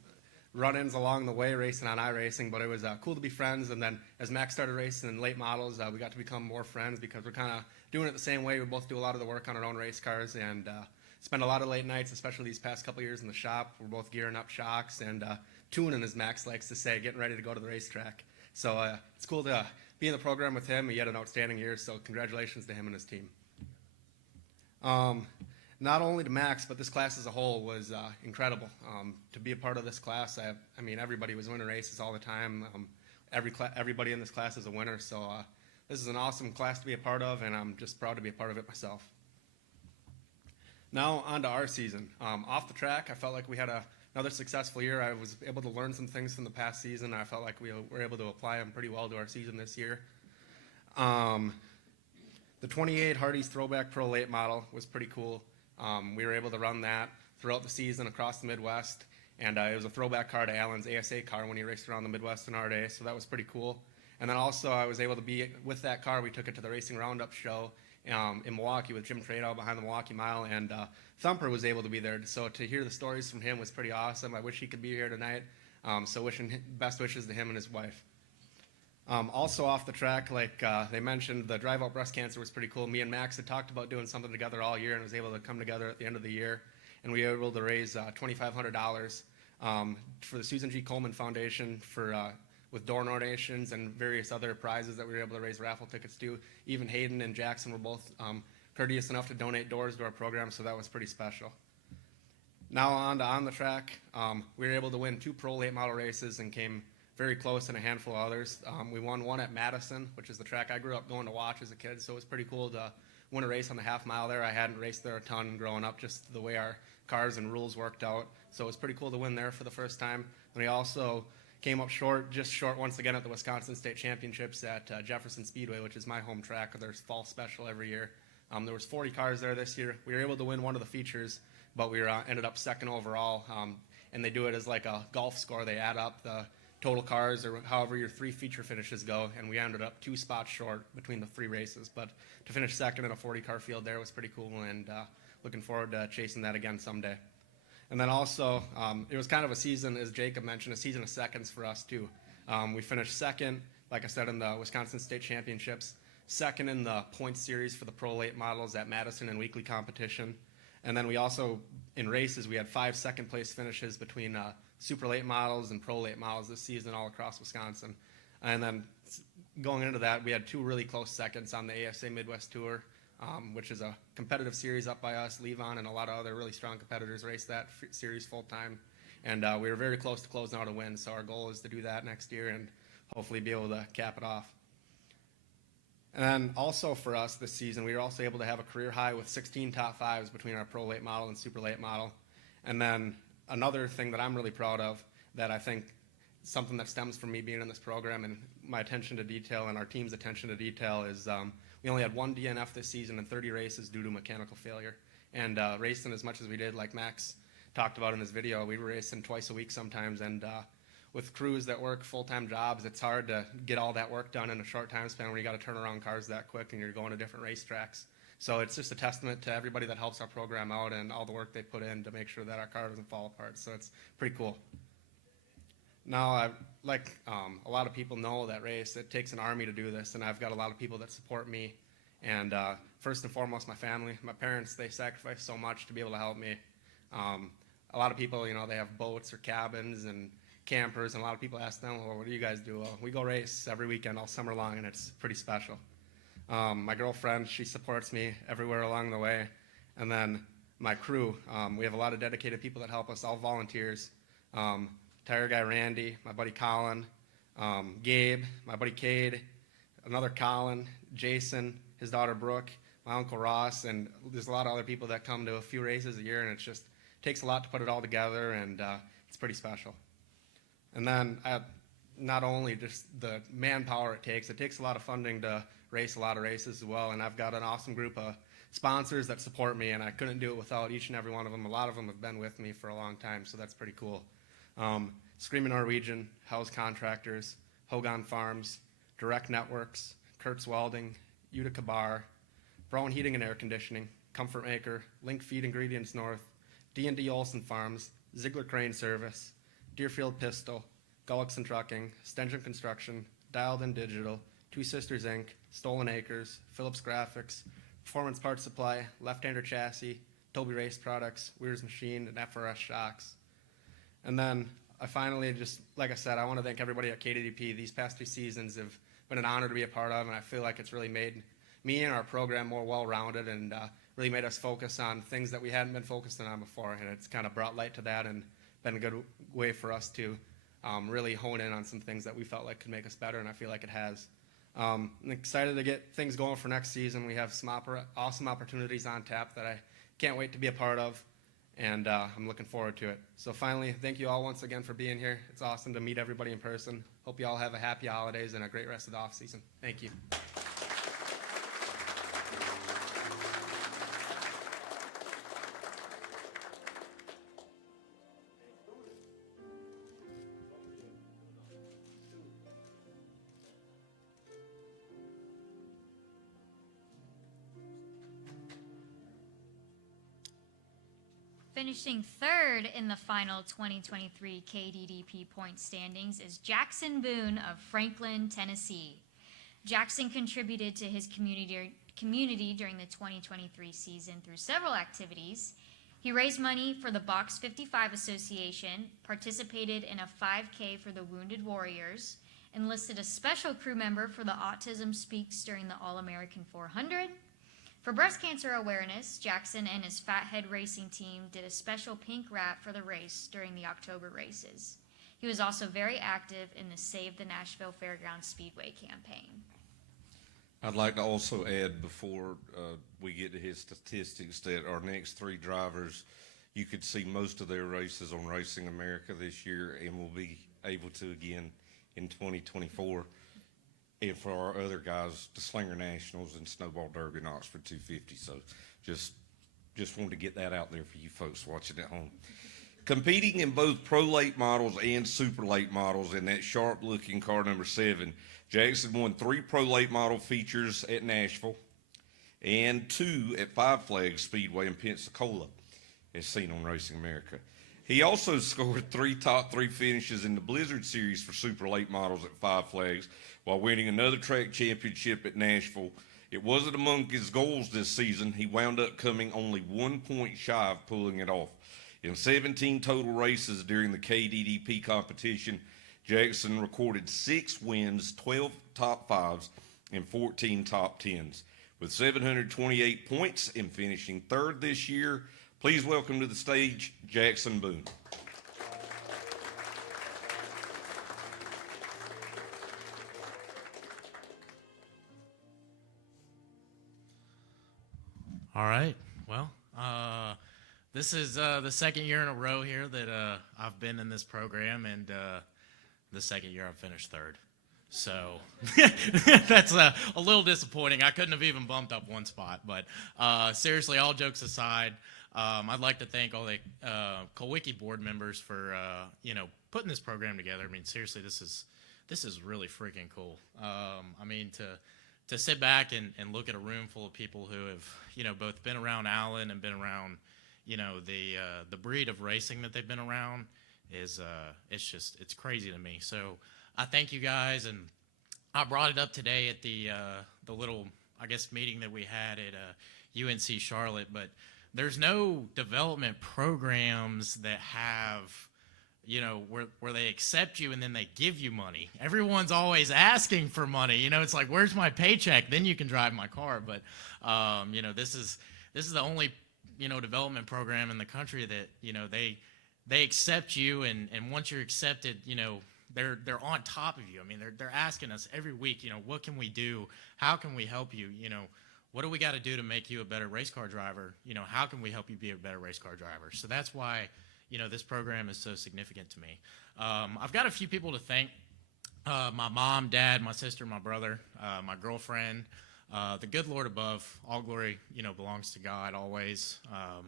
run-ins along the way racing on iRacing, but it was cool to be friends. And then as Max started racing in late models, we got to become more friends because we're kind of doing it the same way. We both do a lot of the work on our own race cars, and spend a lot of late nights, especially these past couple of years in the shop. We're both gearing up shocks and tuning, as Max likes to say, getting ready to go to the racetrack. So it's cool to be in the program with him. He had an outstanding year, so congratulations to him and his team. Not only to Max, but this class as a whole was incredible. To be a part of this class, I mean, everybody was winning races all the time. Everybody in this class is a winner, so this is an awesome class to be a part of, and I'm just proud to be a part of it myself. Now on to our season. Off the track, I felt like we had another successful year. I was able to learn some things from the past season. I felt like we were able to apply them pretty well to our season this year. The 28 Hardee's Throwback Pro Late Model was pretty cool. We were able to run that throughout the season across the Midwest, and it was a throwback car to Alan's ASA car when he raced around the Midwest in our day, so that was pretty cool. And then also I was able to be with that car. We took it to the Racing Roundup show in Milwaukee with Jim Tradow behind the Milwaukee Mile, and Thumper was able to be there. So to hear the stories from him was pretty awesome. I wish he could be here tonight. So wishing best wishes to him and his wife. Also off the track, like they mentioned, the drive-out breast cancer was pretty cool. Me and Max had talked about doing something together all year and was able to come together at the end of the year. And we were able to raise $2,500 for the Susan G. Komen Foundation with door donations and various other prizes that we were able to raise raffle tickets to. Even Hayden and Jackson were both courteous enough to donate doors to our program, so that was pretty special. Now on the track, we were able to win 2 pro late model races and came very close in a handful of others. We won one at Madison, which is the track I grew up going to watch as a kid, so it was pretty cool to win a race on the half mile there. I hadn't raced there a ton growing up, just the way our cars and rules worked out, so it was pretty cool to win there for the first time. And we also came up just short once again at the Wisconsin State Championships at Jefferson Speedway, which is my home track. There's fall special every year. There was 40 cars there this year. We were able to win one of the features, but we ended up second overall. And they do it as like a golf score. They add up the total cars or however your 3 feature finishes go, and we ended up 2 spots short between the 3 races. But to finish second in a 40-car field there was pretty cool, and looking forward to chasing that again someday. And then also, it was kind of a season, as Jacob mentioned, a season of seconds for us too. We finished second, like I said, in the Wisconsin State Championships, second in the points series for the Pro Late models at Madison and weekly competition. And then we also, in races, we had 5 second-place finishes between Super Late models and Pro Late models this season all across Wisconsin. And then going into that, we had 2 really close seconds on the ASA Midwest Tour, which is a competitive series up by us. Levon and a lot of other really strong competitors race that series full-time. And we were very close to closing out a win, so our goal is to do that next year and hopefully be able to cap it off. And then also for us this season, we were also able to have a career high with 16 top 5s between our Pro Late model and Super Late model. And then another thing that I'm really proud of that I think something that stems from me being in this program and my attention to detail and our team's attention to detail is we only had 1 DNF this season and 30 races due to mechanical failure. And racing as much as we did, like Max talked about in his video, we were racing twice a week sometimes, and with crews that work full-time jobs, it's hard to get all that work done in a short time span when you got to turn around cars that quick and you're going to different racetracks. So it's just a testament to everybody that helps our program out and all the work they put in to make sure that our car doesn't fall apart. So it's pretty cool. Now, like a lot of people know that race, it takes an army to do this, and I've got a lot of people that support me. And first and foremost, my family. My parents, they sacrifice so much to be able to help me. A lot of people, you know, they have boats or cabins and campers, and a lot of people ask them, well, what do you guys do? Well, we go race every weekend all summer long, and it's pretty special. My girlfriend, she supports me everywhere along the way. And then my crew, we have a lot of dedicated people that help us, all volunteers. Tire guy Randy, my buddy Colin, Gabe, my buddy Cade, another Colin, Jason, his daughter Brooke, my uncle Ross, and there's a lot of other people that come to a few races a year, and it just takes a lot to put it all together, and it's pretty special. And then not only just the manpower it takes a lot of funding to race a lot of races as well, and I've got an awesome group of sponsors that support me, and I couldn't do it without each and every one of them. A lot of them have been with me for a long time, so that's pretty cool. Screaming Norwegian, House Contractors, Hogan Farms, Direct Networks, Kurtz Welding, Utica Bar, Brown Heating and Air Conditioning, Comfort Maker, Link Feed Ingredients North, D&D Olson Farms, Ziegler Crane Service, Deerfield Pistol, Gullickson Trucking, Stenjem Construction, Dialed In Digital, Two Sisters Inc., Stolen Acres, Phillips Graphics, Performance Parts Supply, Left-Hander Chassis, Toby Race Products, Weir's Machine, and FRS Shocks. And then I finally just, like I said, I want to thank everybody at KDDP. These past 2 seasons have been an honor to be a part of, and I feel like it's really made me and our program more well-rounded and really made us focus on things that we hadn't been focusing on before, and it's kind of brought light to that and been a good way for us to really hone in on some things that we felt like could make us better, and I feel like it has. I'm excited to get things going for next season. We have some awesome opportunities on tap that I can't wait to be a part of, and I'm looking forward to it. So finally, thank you all once again for being here. It's awesome to meet everybody in person. Hope you all have a happy holidays and a great rest of the off-season. Thank you. Finishing third in the final 2023 KDDP point standings is Jackson Boone of Franklin, Tennessee. Jackson contributed to his community during the 2023 season through several activities. He raised money for the Box 55 Association, participated in a 5K for the Wounded Warriors, enlisted a special crew member for the Autism Speaks during the All-American 400. For breast cancer awareness, Jackson and his Fathead Racing team did a special pink wrap for the race during the October races. He was also very active in the Save the Nashville Fairgrounds Speedway campaign. I'd like to also add before we get to his statistics that our next 3 drivers, you could see most of their races on Racing America this year and will be able to again in 2024. And for our other guys, the Slinger Nationals and Snowball Derby and Oxford 250. So just wanted to get that out there for you folks watching at home. Competing in both pro late models and super late models in that sharp looking car number 7, Jackson won 3 pro late model features at Nashville and 2 at Five Flags Speedway in Pensacola, as seen on Racing America. He also scored 3 top 3 finishes in the Blizzard Series for Super Late Models at Five Flags, while winning another track championship at Nashville. It wasn't among his goals this season. He wound up coming only 1 point shy of pulling it off. In 17 total races during the KDDP competition, Jackson recorded 6 wins, 12 top 5s, and 14 top 10s. With 728 points and finishing 3rd this year, please welcome to the stage Jackson Boone. All right. Well, this is the second year in a row here that I've been in this program, and the second year I've finished 3rd. So that's a little disappointing. I couldn't have even bumped up 1 spot. But seriously, all jokes aside, I'd like to thank all the Kulwicki board members for putting this program together. I mean, seriously, this is really freaking cool. I mean, to sit back and look at a room full of people who have both been around Allen and been around the breed of racing that they've been around is it's crazy to me. So I thank you guys, and I brought it up today at the little, I guess, meeting that we had at UNC Charlotte, but there's no development programs that have where they accept you and then they give you money. Everyone's always asking for money. It's like, where's my paycheck? Then you can drive my car. But this is the only development program in the country that they accept you, and once you're accepted, they're on top of you. I mean, they're asking us every week, what can we do? How can we help you? What do we got to do to make you a better race car driver? How can we help you be a better race car driver? So that's why this program is so significant to me. I've got a few people to thank. My mom, dad, my sister, my brother, my girlfriend, the good Lord above. All glory, belongs to God always. I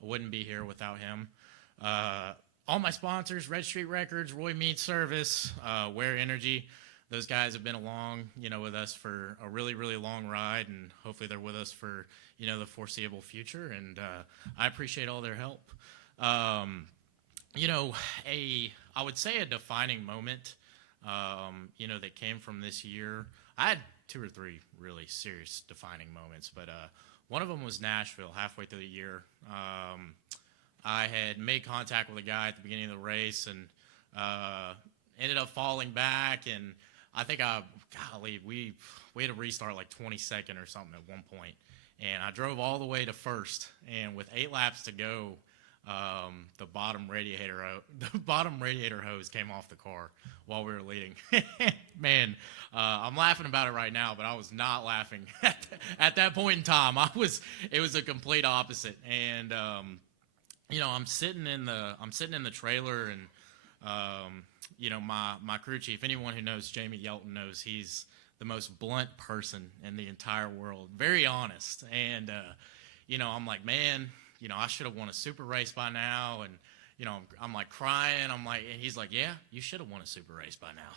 wouldn't be here without him. All my sponsors, Red Street Records, Roy Mead Service, Wear Energy. Those guys have been along, with us for a really, really long ride, and hopefully they're with us for, the foreseeable future. And I appreciate all their help. I would say a defining moment, that came from this year. I had 2 or 3 really serious defining moments, but one of them was Nashville halfway through the year. I had made contact with a guy at the beginning of the race and ended up falling back, and I think we had to restart like 22nd or something at one point, and I drove all the way to 1st, and with 8 laps to go, the bottom radiator hose came off the car while we were leading. Man, I'm laughing about it right now, but I was not laughing at that point in time. It was a complete opposite, and I'm sitting in the trailer, and my crew chief, anyone who knows Jamie Yelton knows he's the most blunt person in the entire world, very honest, and I'm like, man, I should have won a super race by now, and I'm like crying. And he's like, yeah, you should have won a super race by now.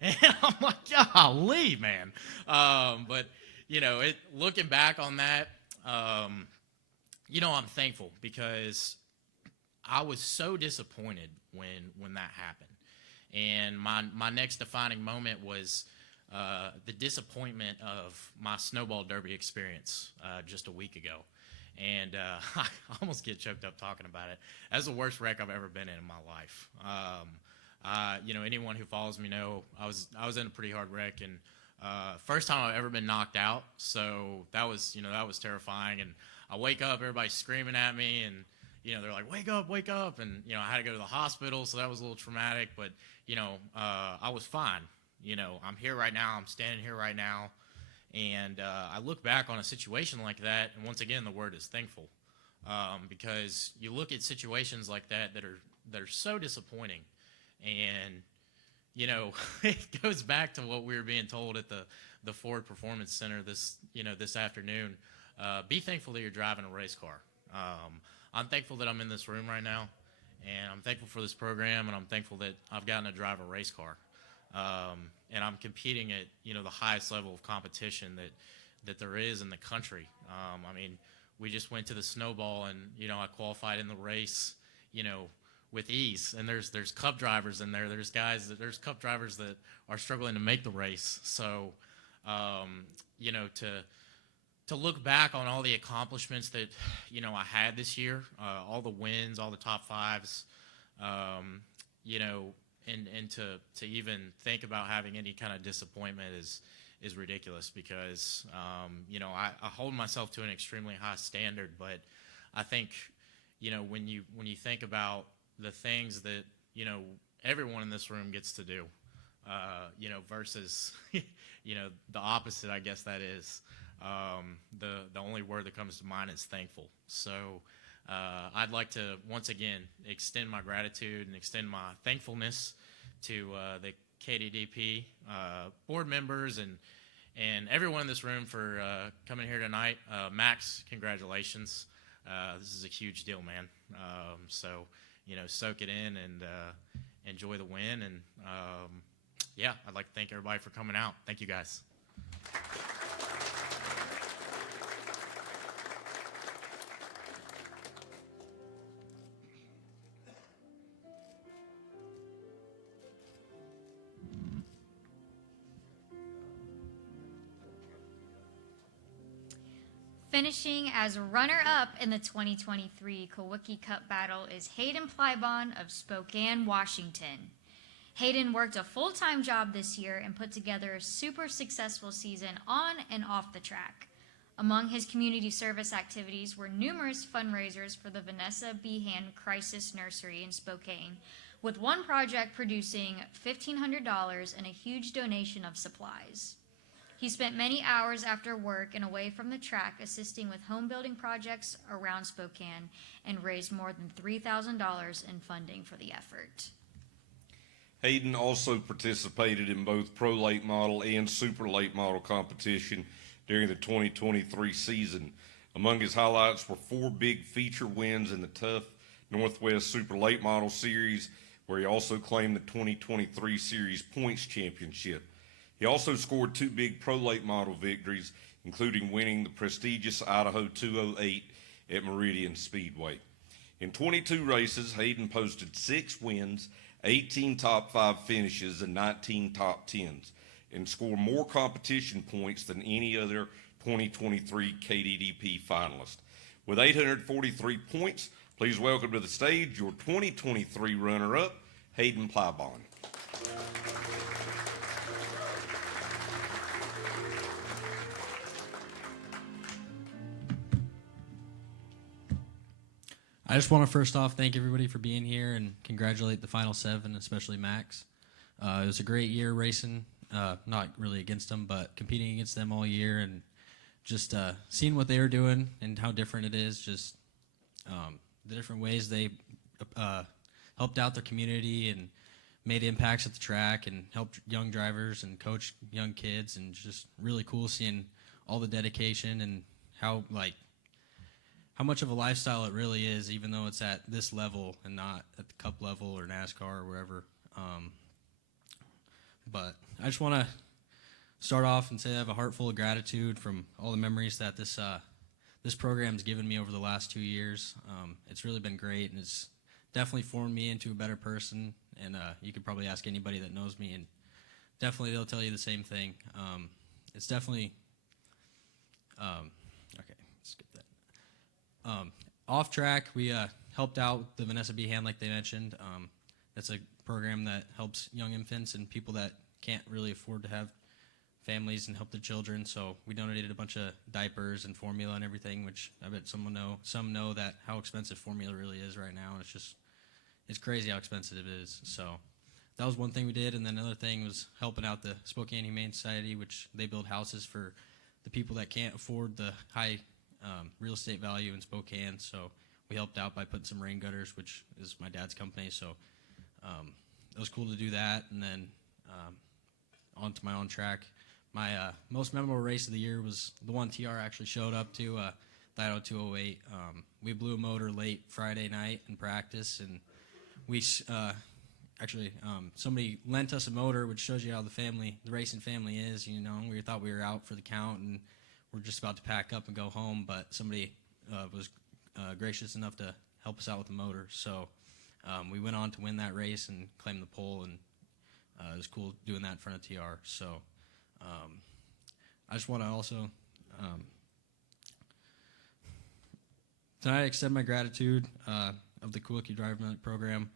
And I'm like, golly, man. But looking back on that, I'm thankful because I was so disappointed when that happened. And my next defining moment was the disappointment of my snowball derby experience just a week ago. And I almost get choked up talking about it. That's the worst wreck I've ever been in my life. Anyone who follows me know I was in a pretty hard wreck, and first time I've ever been knocked out. So that was terrifying. And I wake up, everybody's screaming at me, and they're like, wake up, and I had to go to the hospital, so that was a little traumatic. But I was fine. I'm here right now. I'm standing here right now. And I look back on a situation like that, and once again, the word is thankful, because you look at situations like that are so disappointing, and it goes back to what we were being told at the Ford Performance Center this afternoon. Be thankful that you're driving a race car. I'm thankful that I'm in this room right now, and I'm thankful for this program, and I'm thankful that I've gotten to drive a race car. And I'm competing at the highest level of competition that there is in the country. We just went to the snowball, and I qualified in the race with ease. And there's Cup drivers in there. There's Cup drivers that are struggling to make the race. So, you know, to look back on all the accomplishments that, you know, I had this year, all the wins, all the top fives, you know, and to even think about having any kind of disappointment is ridiculous because, you know, I hold myself to an extremely high standard, but I think, you know, when you think about the things that, you know, everyone in this room gets to do, you know, versus, you know, the opposite, I guess that is, the only word that comes to mind is thankful. So I'd like to once again extend my gratitude and extend my thankfulness to the KDDP board members and everyone in this room for coming here tonight. Max, congratulations. This is a huge deal, man. So, you know, soak it in and enjoy the win. And, yeah, I'd like to thank everybody for coming out. Thank you, guys. Finishing as runner-up in the 2023 Kulwicki Cup battle is Hayden Plybon of Spokane, Washington. Hayden worked a full-time job this year and put together a super successful season on and off the track. Among his community service activities were numerous fundraisers for the Vanessa B. Hand Crisis Nursery in Spokane, with one project producing $1,500 and a huge donation of supplies. He spent many hours after work and away from the track assisting with home building projects around Spokane and raised more than $3,000 in funding for the effort. Hayden also participated in both Pro Late Model and Super Late Model competition during the 2023 season. Among his highlights were 4 big feature wins in the Tough Northwest Super Late Model Series, where he also claimed the 2023 Series Points Championship. He also scored 2 big Pro Late Model victories, including winning the prestigious Idaho 208 at Meridian Speedway. In 22 races, Hayden posted 6 wins, 18 top 5 finishes, and 19 top 10s, and scored more competition points than any other 2023 KDDP finalist. With 843 points, please welcome to the stage your 2023 runner-up, Hayden Plybon. I just want to first off thank everybody for being here and congratulate the Final 7, especially Max. It was a great year racing, not really against them, but competing against them all year and just seeing what they were doing and how different it is, just the different ways they helped out their community and made impacts at the track and helped young drivers and coached young kids, and just really cool seeing all the dedication and how much of a lifestyle it really is, even though it's at this level and not at the Cup level or NASCAR or wherever. But I just want to start off and say I have a heart full of gratitude from all the memories that this program's given me over the last 2 years. It's really been great, and it's definitely formed me into a better person. And you could probably ask anybody that knows me, and definitely they'll tell you the same thing. It's definitely okay. Skip that. Off track, we helped out the Vanessa B. Hand, like they mentioned. That's a program that helps young infants and people that can't really afford to have families and help their children. So we donated a bunch of diapers and formula and everything, which I bet some know that how expensive formula really is right now. And it's crazy how expensive it is. So that was one thing we did. And then another thing was helping out the Spokane Humane Society, which they build houses for the people that can't afford the high real estate value in Spokane. So we helped out by putting some rain gutters, which is my dad's company. So it was cool to do that. And then onto my own track. My most memorable race of the year was the one TR actually showed up to, the Idaho 208. We blew a motor late Friday night in practice, and we somebody lent us a motor, which shows you how the racing family is. You know, we thought we were out for the count, and we're just about to pack up and go home, but somebody was gracious enough to help us out with the motor. So We went on to win that race and claim the pole, and it was cool doing that in front of TR. So I just want to also tonight extend my gratitude of the Kulwicki Driver Development Program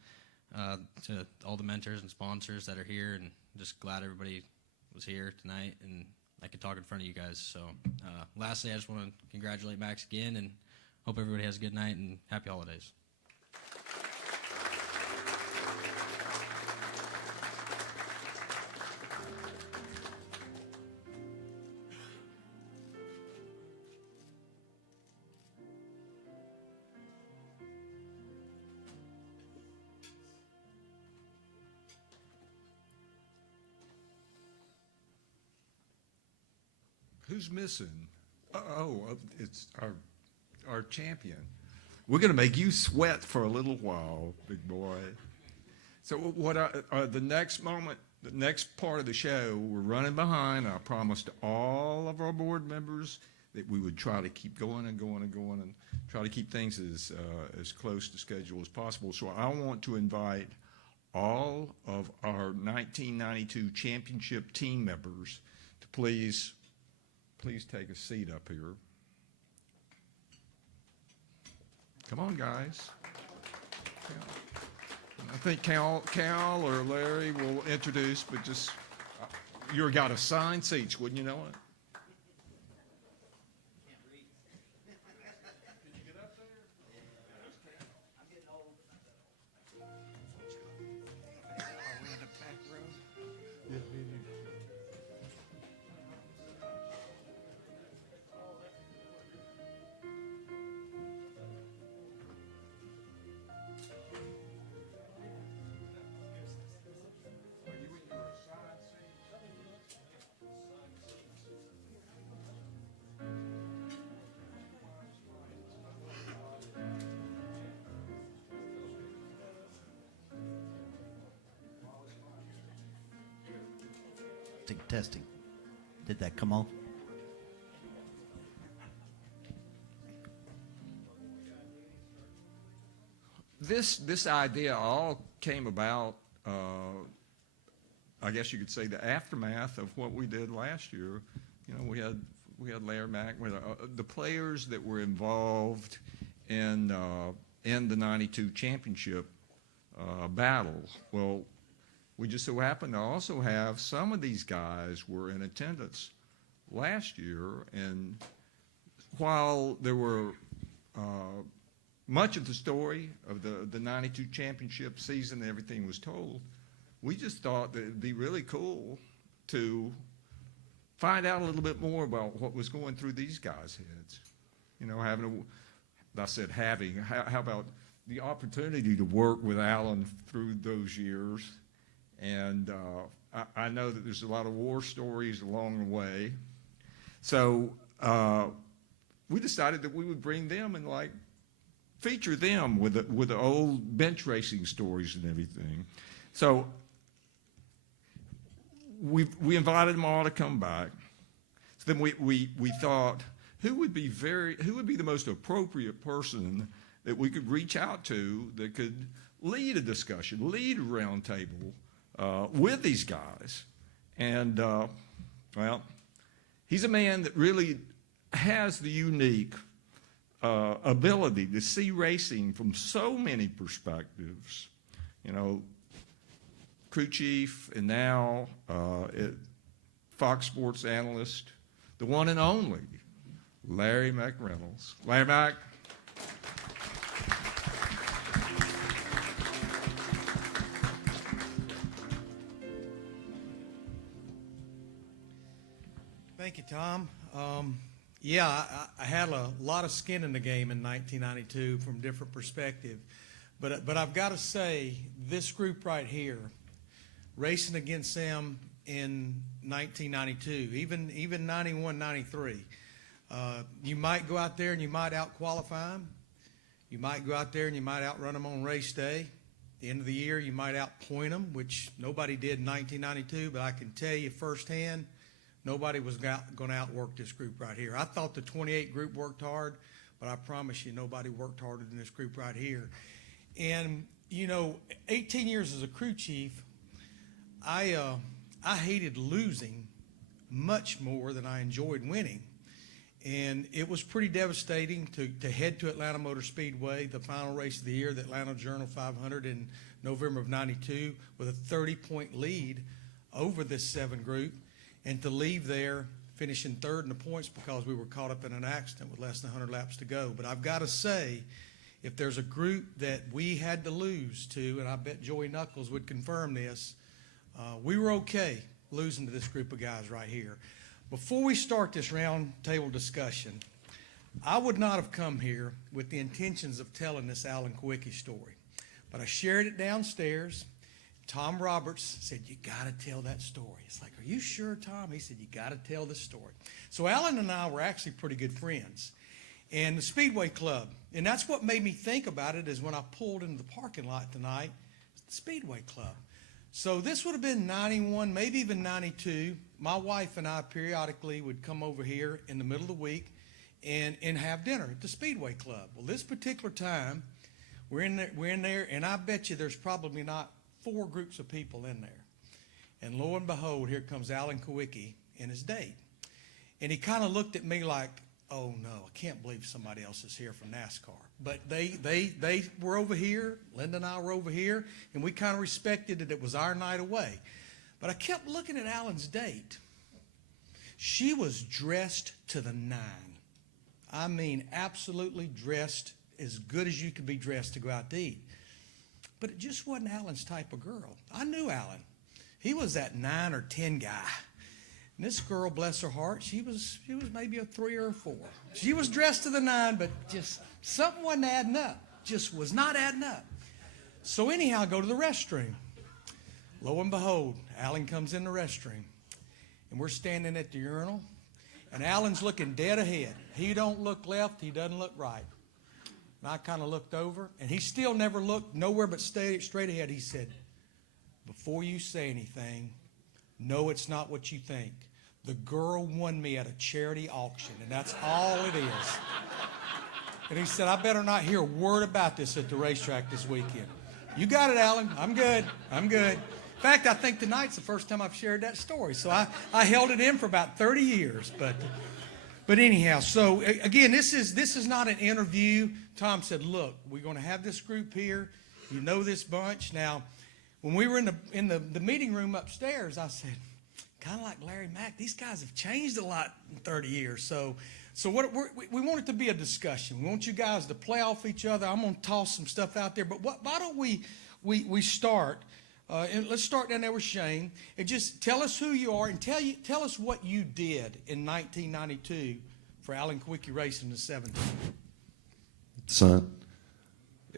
to all the mentors and sponsors that are here, and just glad everybody was here tonight and I could talk in front of you guys. So lastly, I just want to congratulate Max again and hope everybody has a good night and happy holidays. Who's missing? It's our champion. We're going to make you sweat for a little while, big boy. So what the next moment, the next part of the show, we're running behind. I promised all of our board members that we would try to keep going and going and going and try to keep things as close to schedule as possible. So I want to invite all of our 1992 championship team members to please take a seat up here. Come on, guys. I think Cal or Larry will introduce, but just, you got assigned seats, wouldn't you know it? Testing. Did that come on? This idea all came about, I guess you could say, the aftermath of what we did last year. You know, we had Larry Mack, the players that were involved in the '92 championship battle. Well, we just so happened to also have some of these guys were in attendance last year, and while there were much of the story of the '92 championship season and everything was told, we just thought that it'd be really cool to find out a little bit more about what was going through these guys' heads. You know, how about the opportunity to work with Alan through those years. And I know that there's a lot of war stories along the way. So we decided that we would bring them and feature them with the old bench racing stories and everything. So we invited them all to come back. So then we thought, who would be the most appropriate person that we could reach out to that could lead a discussion, lead a round table with these guys. And well, he's a man that really has the unique ability to see racing from so many perspectives. You know, crew chief and now Fox Sports analyst, the one and only Larry McReynolds. Larry Mac. Thank you, Tom. Yeah, I had a lot of skin in the game in 1992 from different perspectives. But I've got to say, this group right here, racing against them in 1992, even 91, 93, you might go out there and you might out-qualify them. You might go out there and you might outrun them on race day. At the end of the year, you might outpoint them, which nobody did in 1992, but I can tell you firsthand, nobody was going to outwork this group right here. I thought the 28 group worked hard, but I promise you nobody worked harder than this group right here. And, You know, 18 years as a crew chief, I hated losing much more than I enjoyed winning. And it was pretty devastating to head to Atlanta Motor Speedway, the final race of the year, the Atlanta Journal 500 in November of '92, with a 30-point lead over this 7 group, and to leave there finishing third in the points because we were caught up in an accident with less than 100 laps to go. But I've got to say, if there's a group that we had to lose to, and I bet Joey Knuckles would confirm this, we were okay losing to this group of guys right here. Before we start this round table discussion, I would not have come here with the intentions of telling this Alan Kulwicki story, but I shared it downstairs. Tom Roberts said, "You got to tell that story." It's like, "Are you sure, Tom?" He said, "You got to tell this story." So Alan and I were actually pretty good friends. And the Speedway Club, and that's what made me think about it, is when I pulled into the parking lot tonight, the Speedway Club. So this would have been 91, maybe even 92. My wife and I periodically would come over here in the middle of the week and have dinner at the Speedway Club. Well, this particular time, we're in there, and I bet you there's probably not 4 groups of people in there. And lo and behold, here comes Alan Kulwicki and his date. And he kind of looked at me like, "Oh no, I can't believe somebody else is here from NASCAR." But they were over here, Linda and I were over here, and we kind of respected that it was our night away. But I kept looking at Alan's date. She was dressed to the 9. I mean, absolutely dressed as good as you could be dressed to go out to eat. But it just wasn't Alan's type of girl. I knew Alan. He was that 9 or 10 guy. And this girl, bless her heart, she was maybe a 3 or a 4. She was dressed to the 9, but just something wasn't adding up. Just was not adding up. So anyhow, I go to the restroom. Lo and behold, Alan comes in the restroom. And we're standing at the urinal. And Alan's looking dead ahead. He don't look left. He doesn't look right. And I kind of looked over. And he still never looked nowhere but straight ahead. He said, "Before you say anything, no, it's not what you think. The girl won me at a charity auction, and that's all it is." And he said, "I better not hear a word about this at the racetrack this weekend." "You got it, Alan. I'm good. I'm good." In fact, I think tonight's the first time I've shared that story. So I held it in for about 30 years. But anyhow, so again, this is not an interview. Tom said, "Look, we're going to have this group here. You know this bunch." Now, when we were in the meeting room upstairs, I said, kind of like Larry Mack, these guys have changed a lot in 30 years. So what we want it to be a discussion. We want you guys to play off each other. I'm going to toss some stuff out there. But why don't we start? And let's start down there with Shane. And just tell us who you are and tell us what you did in 1992 for Alan Kulwicki Racing in 17. Son.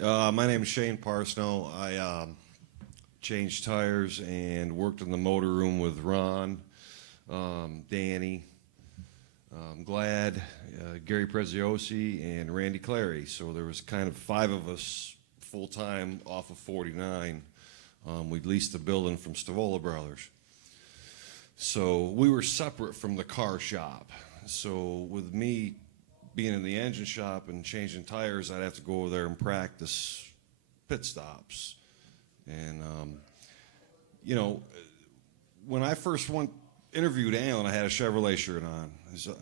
My name is Shane Parsnow. I changed tires and worked in the motor room with Ron, Danny, Glad, Gary Preziosi, and Randy Clary. So there was kind of 5 of us full-time off of 49. We leased the building from Stavola Brothers. So we were separate from the car shop. So with me being in the engine shop and changing tires, I'd have to go over there and practice pit stops. And, you know, when I first interviewed Alan, I had a Chevrolet shirt on.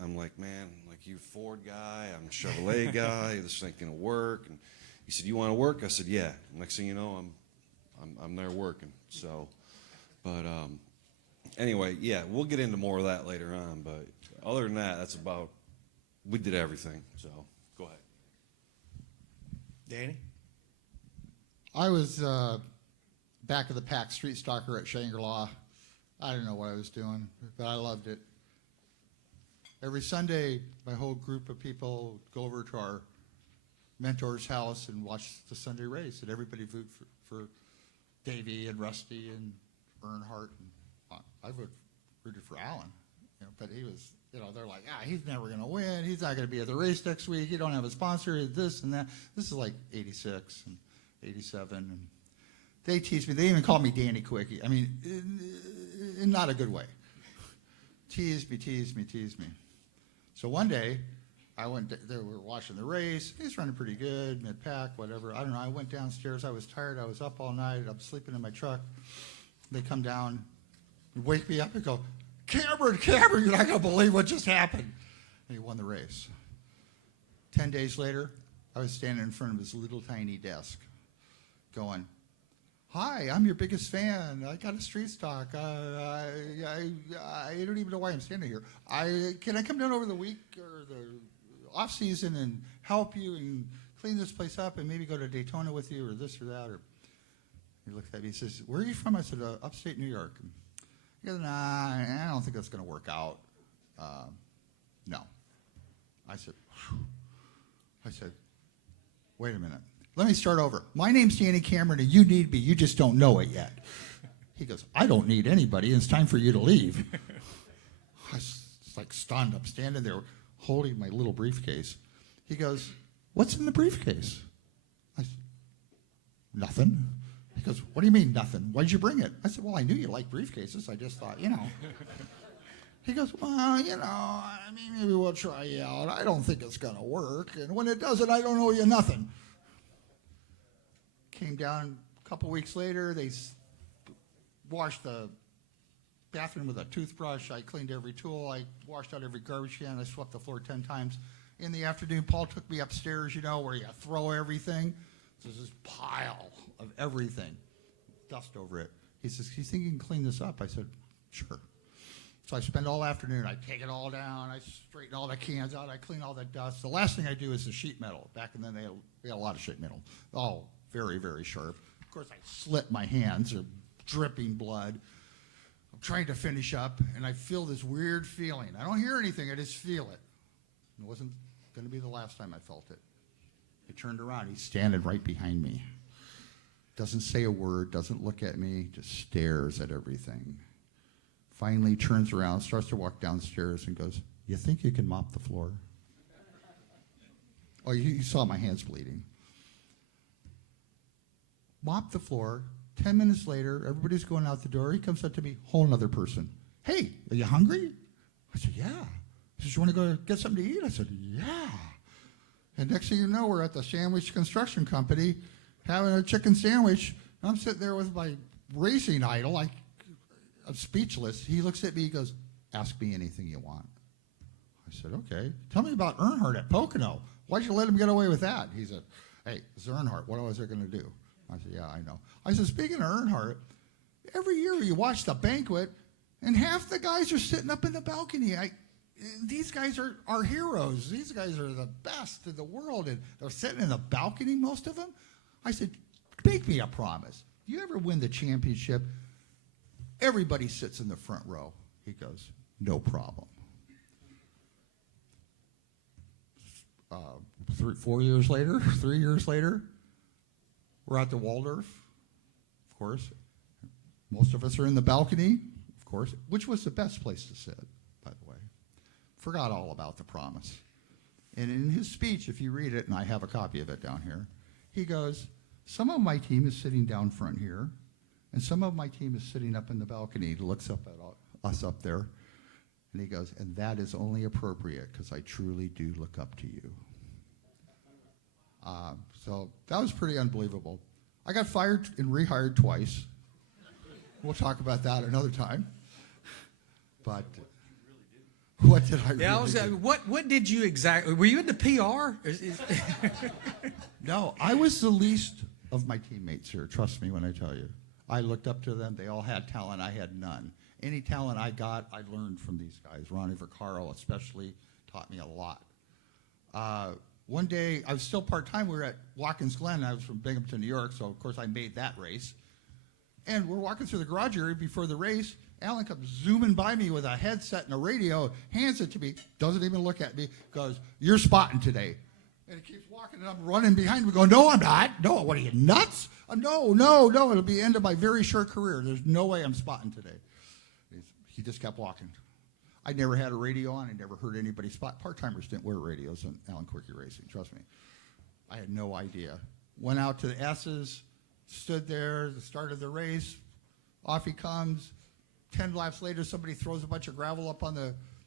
I'm like, "Man, like, you Ford guy, I'm a Chevrolet guy, this ain't gonna work." And he said, "You wanna work?" I said, "Yeah." Next thing you know, I'm there working. So, but anyway, yeah, we'll get into more of that later on. But other than that, we did everything. So, go ahead. Danny? I was back of the pack street stalker at Shangri-La. I didn't know what I was doing, but I loved it. Every Sunday, my whole group of people would go over to our mentor's house and watch the Sunday race, and everybody voted for Davey and Rusty and Earnhardt. And I rooted for Alan, but he was, they're like, he's never going to win. He's not going to be at the race next week. He don't have a sponsor, this and that. This is like 86 and 87. And they teased me. They even called me Danny Kulwicki. I mean, in not a good way. Teased me. So one day, I went, they were watching the race. He's running pretty good, mid-pack, whatever. I don't know. I went downstairs. I was tired. I was up all night. I'm sleeping in my truck. They come down, wake me up and go, Cameron, you're not going to believe what just happened. And he won the race. 10 days later, I was standing in front of his little tiny desk going, hi, I'm your biggest fan. I got a street stock. I don't even know why I'm standing here. Can I come down over the week or the off season and help you and clean this place up and maybe go to Daytona with you or this or that? Or he looked at me and says, where are you from? I said, upstate New York. He goes, nah, I don't think that's going to work out. No. I said, wait a minute. Let me start over. My name's Danny Cameron, and you need me. You just don't know it yet. He goes, I don't need anybody, and it's time for you to leave. I was like stunned. I'm standing there holding my little briefcase. He goes, what's in the briefcase? I said, nothing. He goes, what do you mean nothing? Why'd you bring it? I said, well, I knew you liked briefcases. I just thought, He goes, well, I mean, maybe we'll try you out. I don't think it's going to work. And when it doesn't, I don't owe you nothing. Came down a couple weeks later. They washed the bathroom with a toothbrush. I cleaned every tool. I washed out every garbage can. I swept the floor 10 times. In the afternoon, Paul took me upstairs, where you throw everything. There's this pile of everything, dust over it. He says, you think you can clean this up? I said, sure. So I spend all afternoon. I take it all down. I straighten all the cans out. I clean all the dust. The last thing I do is the sheet metal. Back then, we had a lot of sheet metal. Oh, very, very sharp. Of course, I slit my hands. They're dripping blood. I'm trying to finish up, and I feel this weird feeling. I don't hear anything. I just feel it. It wasn't going to be the last time I felt it. He turned around. He's standing right behind me. Doesn't say a word, doesn't look at me, just stares at everything. Finally turns around, starts to walk downstairs and goes, you think you can mop the floor? Oh, you saw my hands bleeding. Mop the floor. 10 minutes later, everybody's going out the door. He comes up to me, whole another person. Hey, are you hungry? I said, yeah. He says, you want to go get something to eat? I said, yeah. And next thing you know, we're at the sandwich construction company having a chicken sandwich. And I'm sitting there with my racing idol. I'm speechless. He looks at me, he goes, ask me anything you want. I said, okay. Tell me about Earnhardt at Pocono. Why'd you let him get away with that? He said, hey, it's Earnhardt. What was I going to do? I said, yeah, I know. I said, speaking of Earnhardt, every year you watch the Banquet, and half the guys are sitting up in the balcony. These guys are heroes. These guys are the best in the world, and they're sitting in the balcony, most of them. I said, make me a promise. You ever win the championship? Everybody sits in the front row. He goes, no problem. 3 years later, we're at the Waldorf, of course. Most of us are in the balcony, of course, which was the best place to sit, by the way. Forgot all about the promise. And in his speech, if you read it, and I have a copy of it down here, he goes, some of my team is sitting down front here, and some of my team is sitting up in the balcony. He looks up at us up there, and he goes, and that is only appropriate because I truly do look up to you. So that was pretty unbelievable. I got fired and rehired twice. We'll talk about that another time. But what did I really do? What did you exactly? Were you in the PR? No, I was the least of my teammates here. Trust me when I tell you. I looked up to them. They all had talent. I had none. Any talent I got, I learned from these guys. Ronnie Vaccaro especially taught me a lot. One day, I was still part-time. We were at Watkins Glen. I was from Binghamton, New York, so of course I made that race. And we're walking through the garage area before the race. Alan comes zooming by me with a headset and a radio, hands it to me, doesn't even look at me, goes, you're spotting today. And he keeps walking, and I'm running behind him going, no, I'm not. No, what are you, nuts? No, it'll be the end of my very short career. There's no way I'm spotting today. He just kept walking. I never had a radio on. I never heard anybody spot. Part-timers didn't wear radios in Alan Quickie Racing, trust me. I had no idea. Went out to the S's, stood there, the start of the race, off he comes. 10 laps later, somebody throws a bunch of gravel up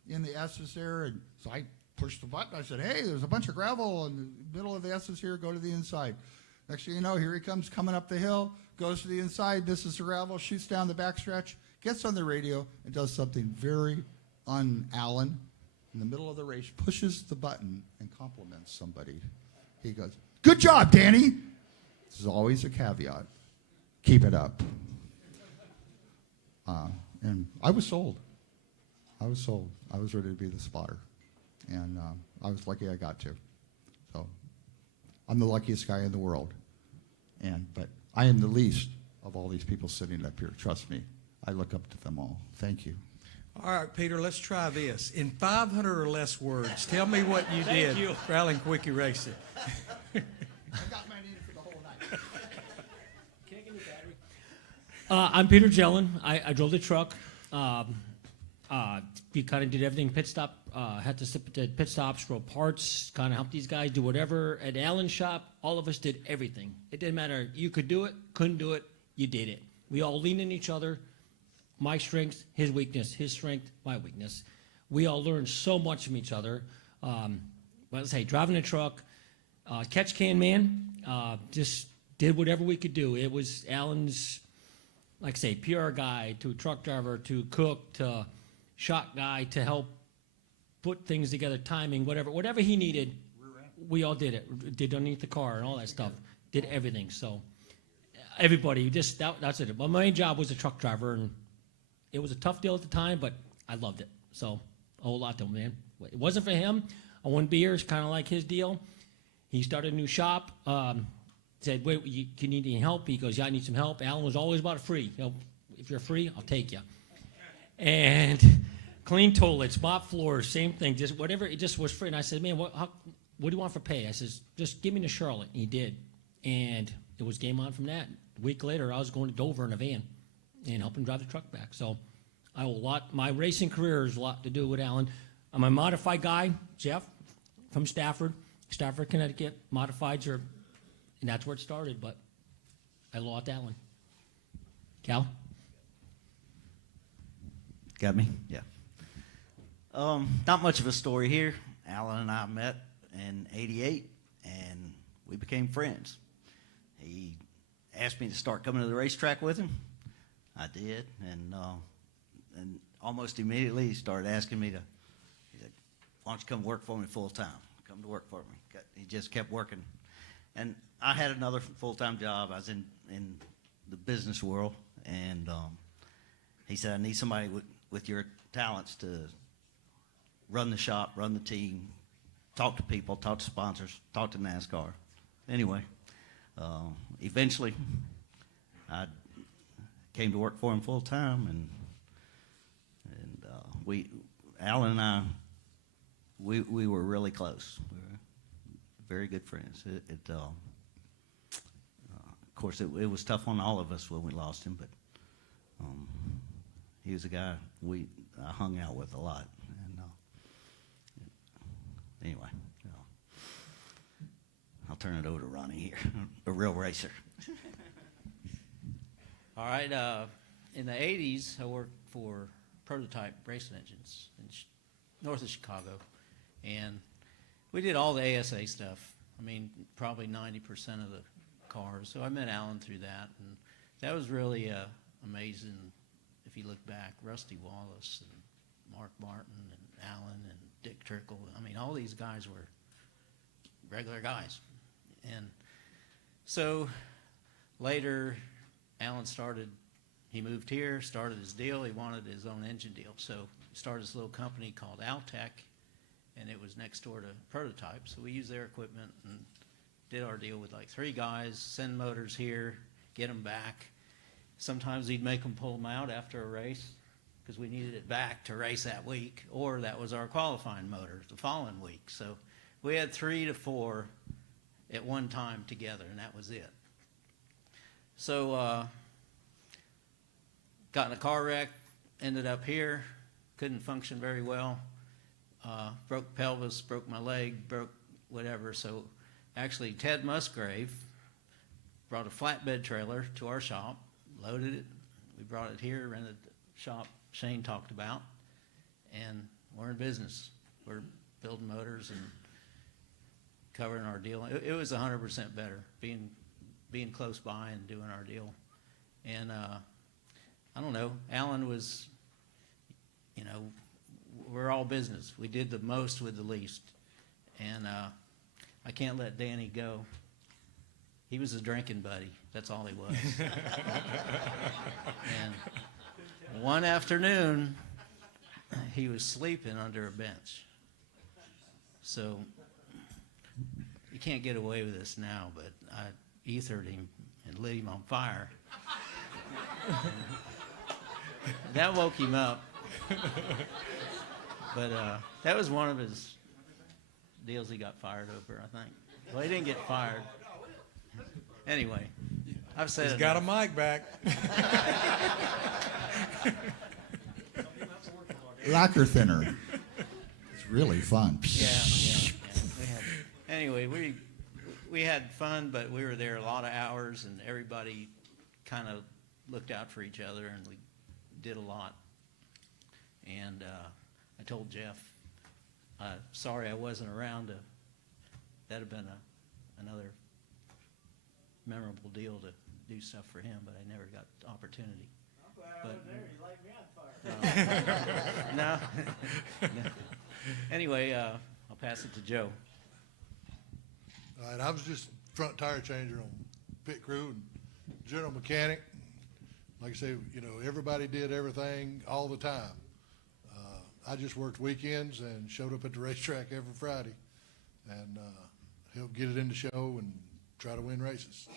in the S's there, and so I pushed the button. I said, hey, there's a bunch of gravel in the middle of the S's here. Go to the inside. Next thing you know, here he comes coming up the hill, goes to the inside. This is the gravel, shoots down the backstretch, gets on the radio, and does something very un-Allen. In the middle of the race, pushes the button and compliments somebody. He goes, good job, Danny. This is always a caveat. Keep it up. And I was sold. I was sold. I was ready to be the spotter. And I was lucky I got to. So I'm the luckiest guy in the world. But I am the least of all these people sitting up here. Trust me. I look up to them all. Thank you. All right, Peter, let's try this. In 500 or less words, tell me what you Thank did you. for Alan Kulwicki Racing. I got my name for the whole night. Can't get any battery. I'm Peter Jellin. I drove the truck. We kind of did everything. Pit stop. Had to sit at pit stops, roll parts, kind of help these guys do whatever. At Alan's shop, all of us did everything. It didn't matter. You could do it, couldn't do it, you did it. We all leaned on each other. My strength, his weakness, his strength, my weakness. We all learned so much from each other. Let's say driving a truck, catch can man, just did whatever we could do. It was Alan's, like I say, PR guy to truck driver to cook to shot guy to help put things together, timing, whatever he needed. We all did it. Did underneath the car and all that stuff. Did everything. So everybody, just that's it. My main job was a truck driver, and it was a tough deal at the time, but I loved it. So a whole lot to him, man. It wasn't for him, I wouldn't be here. It's kind of like his deal. He started a new shop. Said, wait, you need any help? He goes, yeah, I need some help. Alan was always about free. You know, if you're free, I'll take you. And clean toilets, mop floors, same thing, just whatever. It just was free. And I said, man, what do you want for pay? I says, just give me to Charlotte. And he did. And it was game on from that. A week later, I was going to Dover in a van and help him drive the truck back. So I owe a lot. My racing career has a lot to do with Alan. I'm a modified guy, Jeff, from Stafford, Connecticut. Modifieds are, and that's where it started, but I lost Alan. Cal? Got me? Yeah. Not much of a story here. Alan and I met in '88, and we became friends. He asked me to start coming to the racetrack with him. I did, and almost immediately he started asking me to, he said, why don't you come work for me full time? Come to work for me. He just kept working. And I had another full-time job. I was in the business world, and he said, I need somebody with your talents to run the shop, run the team, talk to people, talk to sponsors, talk to NASCAR. Anyway, eventually I came to work for him full time, and Alan and I, we were really close. We were very good friends. Of course, it was tough on all of us when we lost him, but he was a guy I hung out with a lot. And anyway, I'll turn it over to Ronnie here, a real racer. All right. In the 80s, I worked for Prototype Racing Engines in north of Chicago. And we did all the ASA stuff. I mean, probably 90% of the cars. So I met Alan through that. And that was really amazing if you look back. Rusty Wallace and Mark Martin and Alan and Dick Trickle. I mean, all these guys were regular guys. And so later, Alan he moved here, started his deal. He wanted his own engine deal. So he started this little company called Altec, and it was next door to Prototype. So we used their equipment and did our deal with like 3 guys, send motors here, get them back. Sometimes he'd make them pull them out after a race because we needed it back to race that week, or that was our qualifying motor the following week. So we had 3 to 4 at one time together, and that was it. So got in a car wreck, ended up here, couldn't function very well, broke pelvis, broke my leg, broke whatever. So actually Ted Musgrave brought a flatbed trailer to our shop, loaded it, we brought it here, rented the shop Shane talked about, and we're in business. We're building motors and covering our deal. It was 100% better being close by and doing our deal. And I don't know, Alan was, you know, we're all business. We did the most with the least. And I can't let Danny go. He was a drinking buddy. That's all he was. And one afternoon, he was sleeping under a bench. So you can't get away with this now, but I ethered him and lit him on fire. That woke him up. But that was one of his deals he got fired over, I think. Well, he didn't get fired. Anyway, I've said He's got a mic back. Lacquer thinner. It's really fun. Yeah. Anyway, we had fun, but we were there a lot of hours, and everybody kind of looked out for each other, and we did a lot. And I told Jeff, sorry I wasn't around. That'd have been another memorable deal to do stuff for him, but I never got the opportunity. No. Anyway, I'll pass it to Joe. All right, I was just front tire changer on pit crew and general mechanic. Like I say, you know, everybody did everything all the time. I just worked weekends and showed up at the racetrack every Friday and helped get it in the show and try to win races.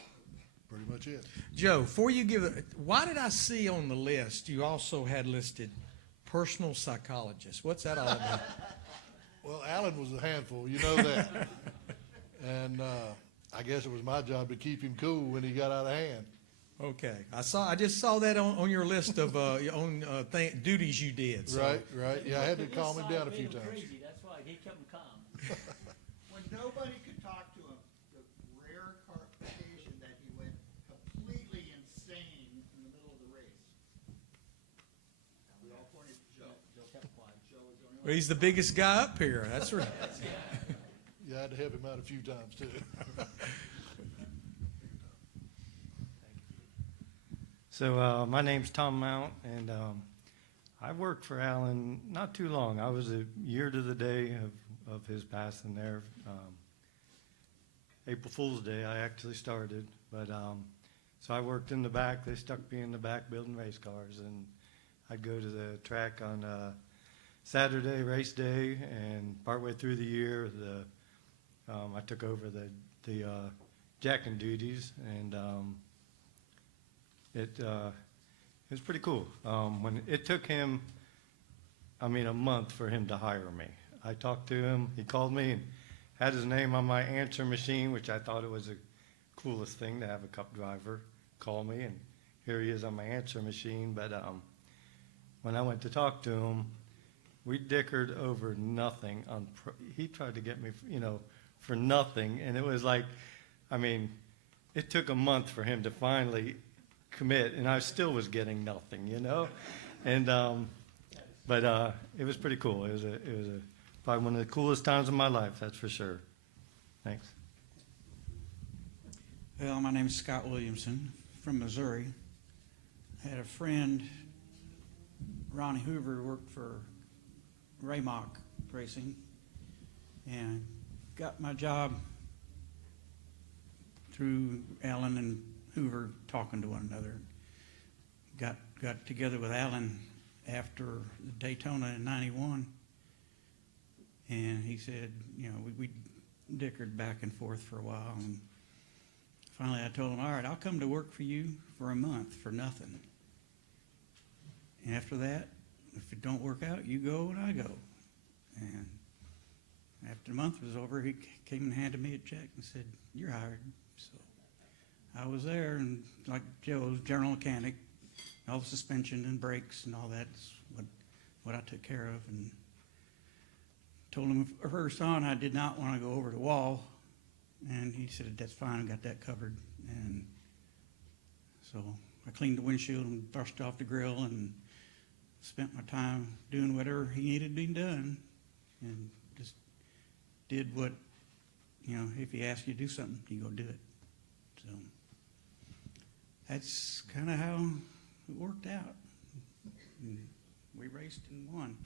Pretty much it. Joe, before you give it, why did I see on the list you also had listed personal psychologist? What's that all about? Well, Alan was a handful, you know that. And I guess it was my job to keep him cool when he got out of hand. Okay, I just saw that on your list of duties you did. So. Right. Yeah, I had to calm him down a few times. Crazy. That's why he kept him calm. When nobody could talk to him, the rare occasion that he went completely insane in the middle of the race. We all pointed to Joe. Joe kept quiet. Joe was the only one. Well, he's the biggest guy up here. That's right. Yeah, I had to help him out a few times too. So my name's Tom Mount, and I worked for Alan not too long. I was a year to the day of his passing there. April Fool's Day, I actually started. But so I worked in the back. They stuck me in the back building race cars, and I'd go to the track on Saturday, race day, and partway through the year, I took over the jacking duties, and it was pretty cool. When it took him, a month for him to hire me. I talked to him. He called me and had his name on my answer machine, which I thought it was the coolest thing to have a cup driver call me, and here he is on my answer machine. But when I went to talk to him, we dickered over nothing. He tried to get me, for nothing, and it was like, it took a month for him to finally commit, and I still was getting nothing, and but it was pretty cool. It was probably one of the coolest times of my life, that's for sure. Thanks. Well, my name is Scott Williamson from Missouri. I had a friend, Ronnie Hoover, worked for Raymock Racing, and got my job through Alan and Hoover talking to one another. Got together with Alan after Daytona in '91, and he said, we dickered back and forth for a while, and finally I told him, all right, I'll come to work for you for a month for nothing. And after that, if it don't work out, you go and I go. And after the month was over, he came and handed me a check and said, you're hired. So I was there, and like Joe's general mechanic, all the suspension and brakes and all that's what I took care of. And told him first on I did not want to go over the wall, and he said, that's fine, I got that covered. And so I cleaned the windshield and brushed off the grill and spent my time doing whatever he needed to be done, and just did what, if he asked you to do something, you go do it. So that's kind of how it worked out. And we raced and won.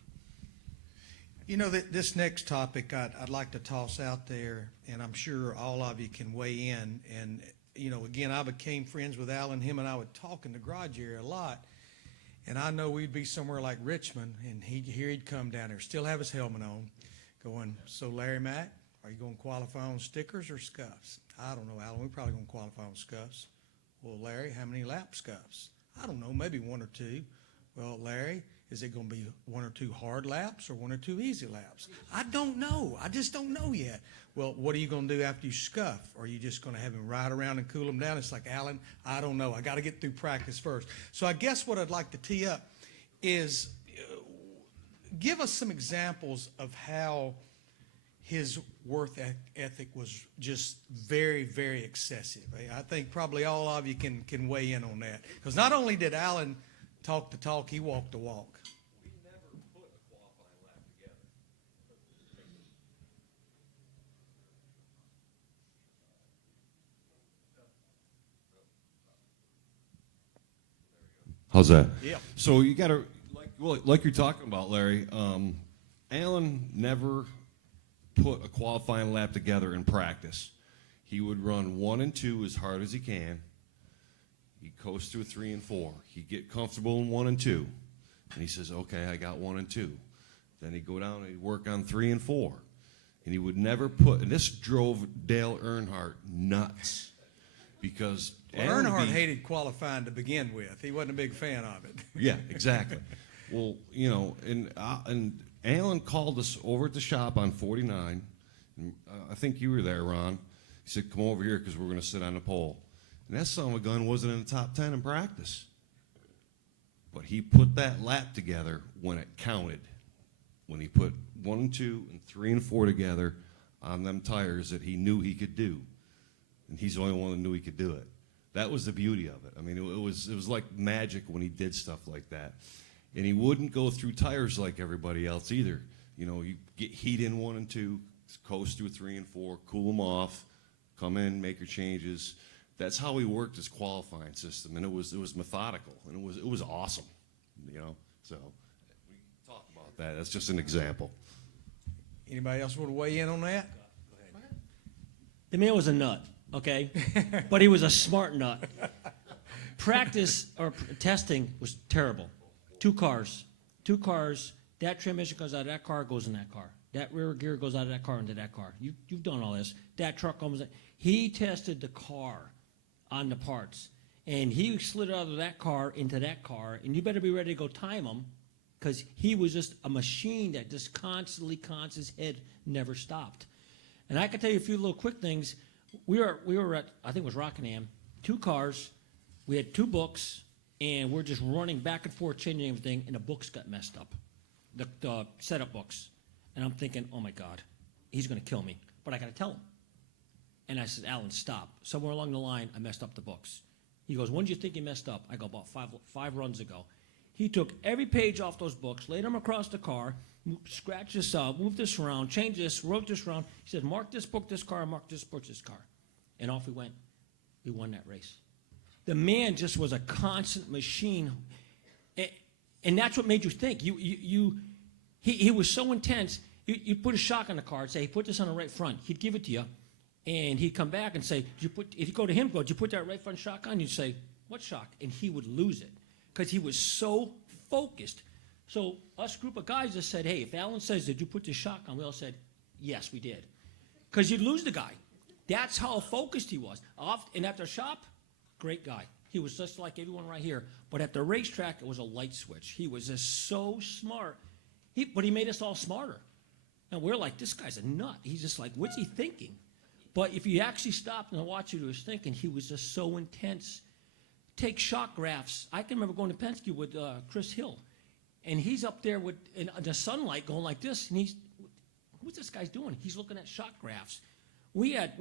This next topic I'd like to toss out there, and I'm sure all of you can weigh in. And, again, I became friends with Alan. Him and I would talk in the garage area a lot. And I know we'd be somewhere like Richmond, and he'd come down there, still have his helmet on, going, "So, Larry Mack, are you going to qualify on stickers or scuffs?" "I don't know, Alan. We're probably going to qualify on scuffs." "Well, Larry, how many lap scuffs?" "I don't know, maybe 1 or 2. "Well, Larry, is it going to be 1 or 2 hard laps or 1 or 2 easy laps?" "I don't know. I just don't know yet." "Well, what are you going to do after you scuff? Are you just going to have him ride around and cool him down?" It's like, "Alan, I don't know. I got to get through practice first." So I guess what I'd like to tee up is give us some examples of how his work ethic was just very, very excessive. I think probably all of you can weigh in on that. Because not only did Alan talk the talk, he walked the walk. We never put a qualifying lap together. How's that? Yeah. So you got to, like you're talking about, Larry, Alan never put a qualifying lap together in practice. He would run 1 and 2 as hard as he can. He'd coast to a 3 and 4. He'd get comfortable in 1 and 2. And he says, "Okay, I got 1 and 2. Then he'd go down and he'd work on 3 and 4. And he would never put, and this drove Dale Earnhardt nuts. Because Earnhardt hated qualifying to begin with. He wasn't a big fan of it. Yeah, exactly. Well, and Alan called us over at the shop on 49. And, I think you were there, Ron. He said, "Come over here because we're going to sit on the pole." And that son of a gun wasn't in the top 10 in practice. But he put that lap together when it counted. When he put 1 and 2 and 3 and 4 together on them tires that he knew he could do. And he's the only one that knew he could do it. That was the beauty of it. I mean, it was like magic when he did stuff like that. And he wouldn't go through tires like everybody else either. You get heat in 1 and 2, coast through 3 and 4, cool them off, come in, make your changes. That's how he worked his qualifying system, and it was methodical, and it was awesome. So we can talk about that. That's just an example. Anybody else want to weigh in on that? The man was a nut, okay? But he was a smart nut. Practice or testing was terrible. 2 cars. That transmission goes out of that car, goes in that car. That rear gear goes out of that car into that car. You've done all this. That truck comes in. He tested the car on the parts. And he slid out of that car into that car. And you better be ready to go time him, because he was just a machine that just constantly, his head never stopped. And I can tell you a few little quick things. We were at, I think it was Rockingham, 2 cars. We had 2 books, and we're just running back and forth, changing everything, and the books got messed up, the setup books. And I'm thinking, oh my God, he's going to kill me. But I got to tell him. And I said, "Alan, stop." Somewhere along the line, I messed up the books. He goes, "When did you think you messed up?" I go, "About five runs ago." He took every page off those books, laid them across the car, scratched this up, moved this around, changed this, wrote this around. He said, "Mark this book, this car, mark this book, this car." And off we went. We won that race. The man just was a constant machine. And that's what made you think. He was so intense. You put a shock on the car and say, "Put this on the right front." He'd give it to you. And he'd come back and say, if you go to him, "Did you put that right front shock on?" You'd say, "What shock?" And he would lose it because he was so focused. So us group of guys just said, "Hey, if Alan says, 'Did you put the shock on?' we all said, 'Yes, we did.'" Because you'd lose the guy. That's how focused he was. And at the shop, great guy. He was just like everyone right here. But at the racetrack, it was a light switch. He was just so smart. But he made us all smarter. And we're like, this guy's a nut. He's just like, what's he thinking? But if you actually stopped and watched what he was thinking, he was just so intense. Take shock graphs. I can remember going to Penske with Chris Hill. And he's up there with in the sunlight going like this. And what's this guy's doing? He's looking at shock graphs. We had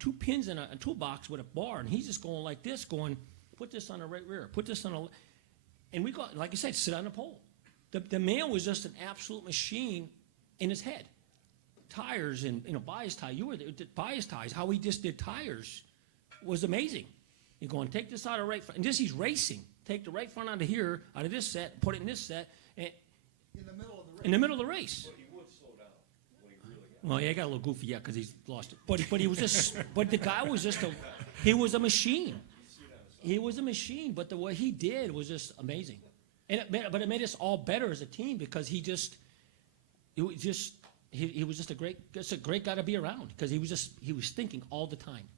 2 pins in a toolbox with a bar, and he's just going like this, going, "Put this on the right rear, put this on the," and we got, like I said, sit on the pole. The man was just an absolute machine in his head. tires and, bias tie. You were there, bias ties. How he just did tires was amazing. You're going, take this out of right front. And just he's racing. Take the right front out of here, out of this set, put it in this set. And In the middle of the race. in the middle of the race. But he would slow down when he really got. Well, yeah, I got a little goofy, yeah, because he's lost it. But he was just, but the guy was just he was a machine. He was a machine, but what he did was just amazing. And but it made us all better as a team because he was just a great guy to be around because he was thinking all the time.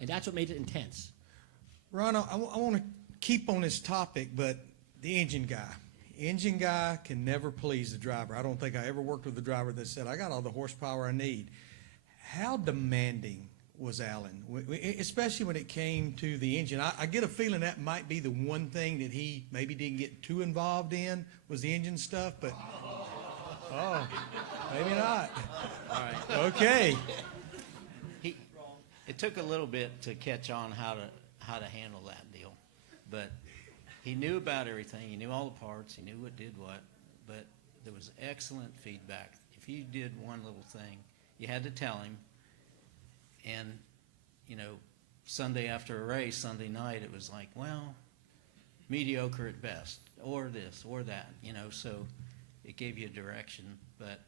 And that's what made it intense. Ron, I want to keep on this topic, but the engine guy. Engine guy can never please the driver. I don't think I ever worked with a driver that said, I got all the horsepower I need. How demanding was Alan, especially when it came to the engine? I get a feeling that might be the one thing that he maybe didn't get too involved in was the engine stuff, but maybe not. All right. Okay. It took a little bit to catch on how to handle that deal, but he knew about everything. He knew all the parts. He knew what did what, but there was excellent feedback. If you did one little thing, you had to tell him. And, Sunday after a race, Sunday night, it was like, well, mediocre at best, or this, or that, so it gave you a direction, but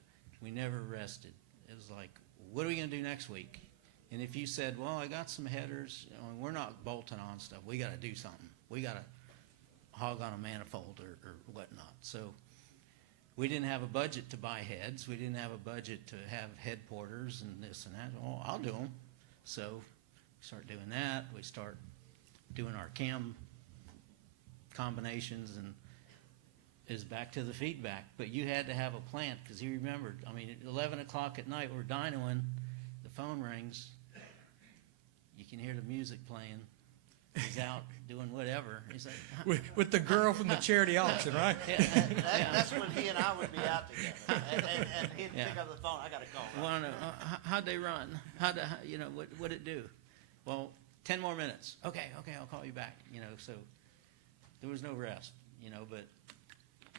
we never rested. It was like, what are we going to do next week? And if you said, well, I got some headers, we're not bolting on stuff. We got to do something. We got to hog on a manifold or whatnot. So we didn't have a budget to buy heads. We didn't have a budget to have head porters and this and that. Oh, I'll do them. So we start doing that. We start doing our cam combinations, and is back to the feedback. But you had to have a plant because he remembered. I mean, at 11 o'clock at night, we're dynoing. The phone rings. You can hear the music playing. He's out doing whatever. He's like, with the girl from the charity auction, right? That's when he and I would be out together, and he'd pick up the phone. I got to call. Well, no, how'd they run? What'd it do? Well, 10 more minutes. Okay, I'll call you back. So there was no rest. But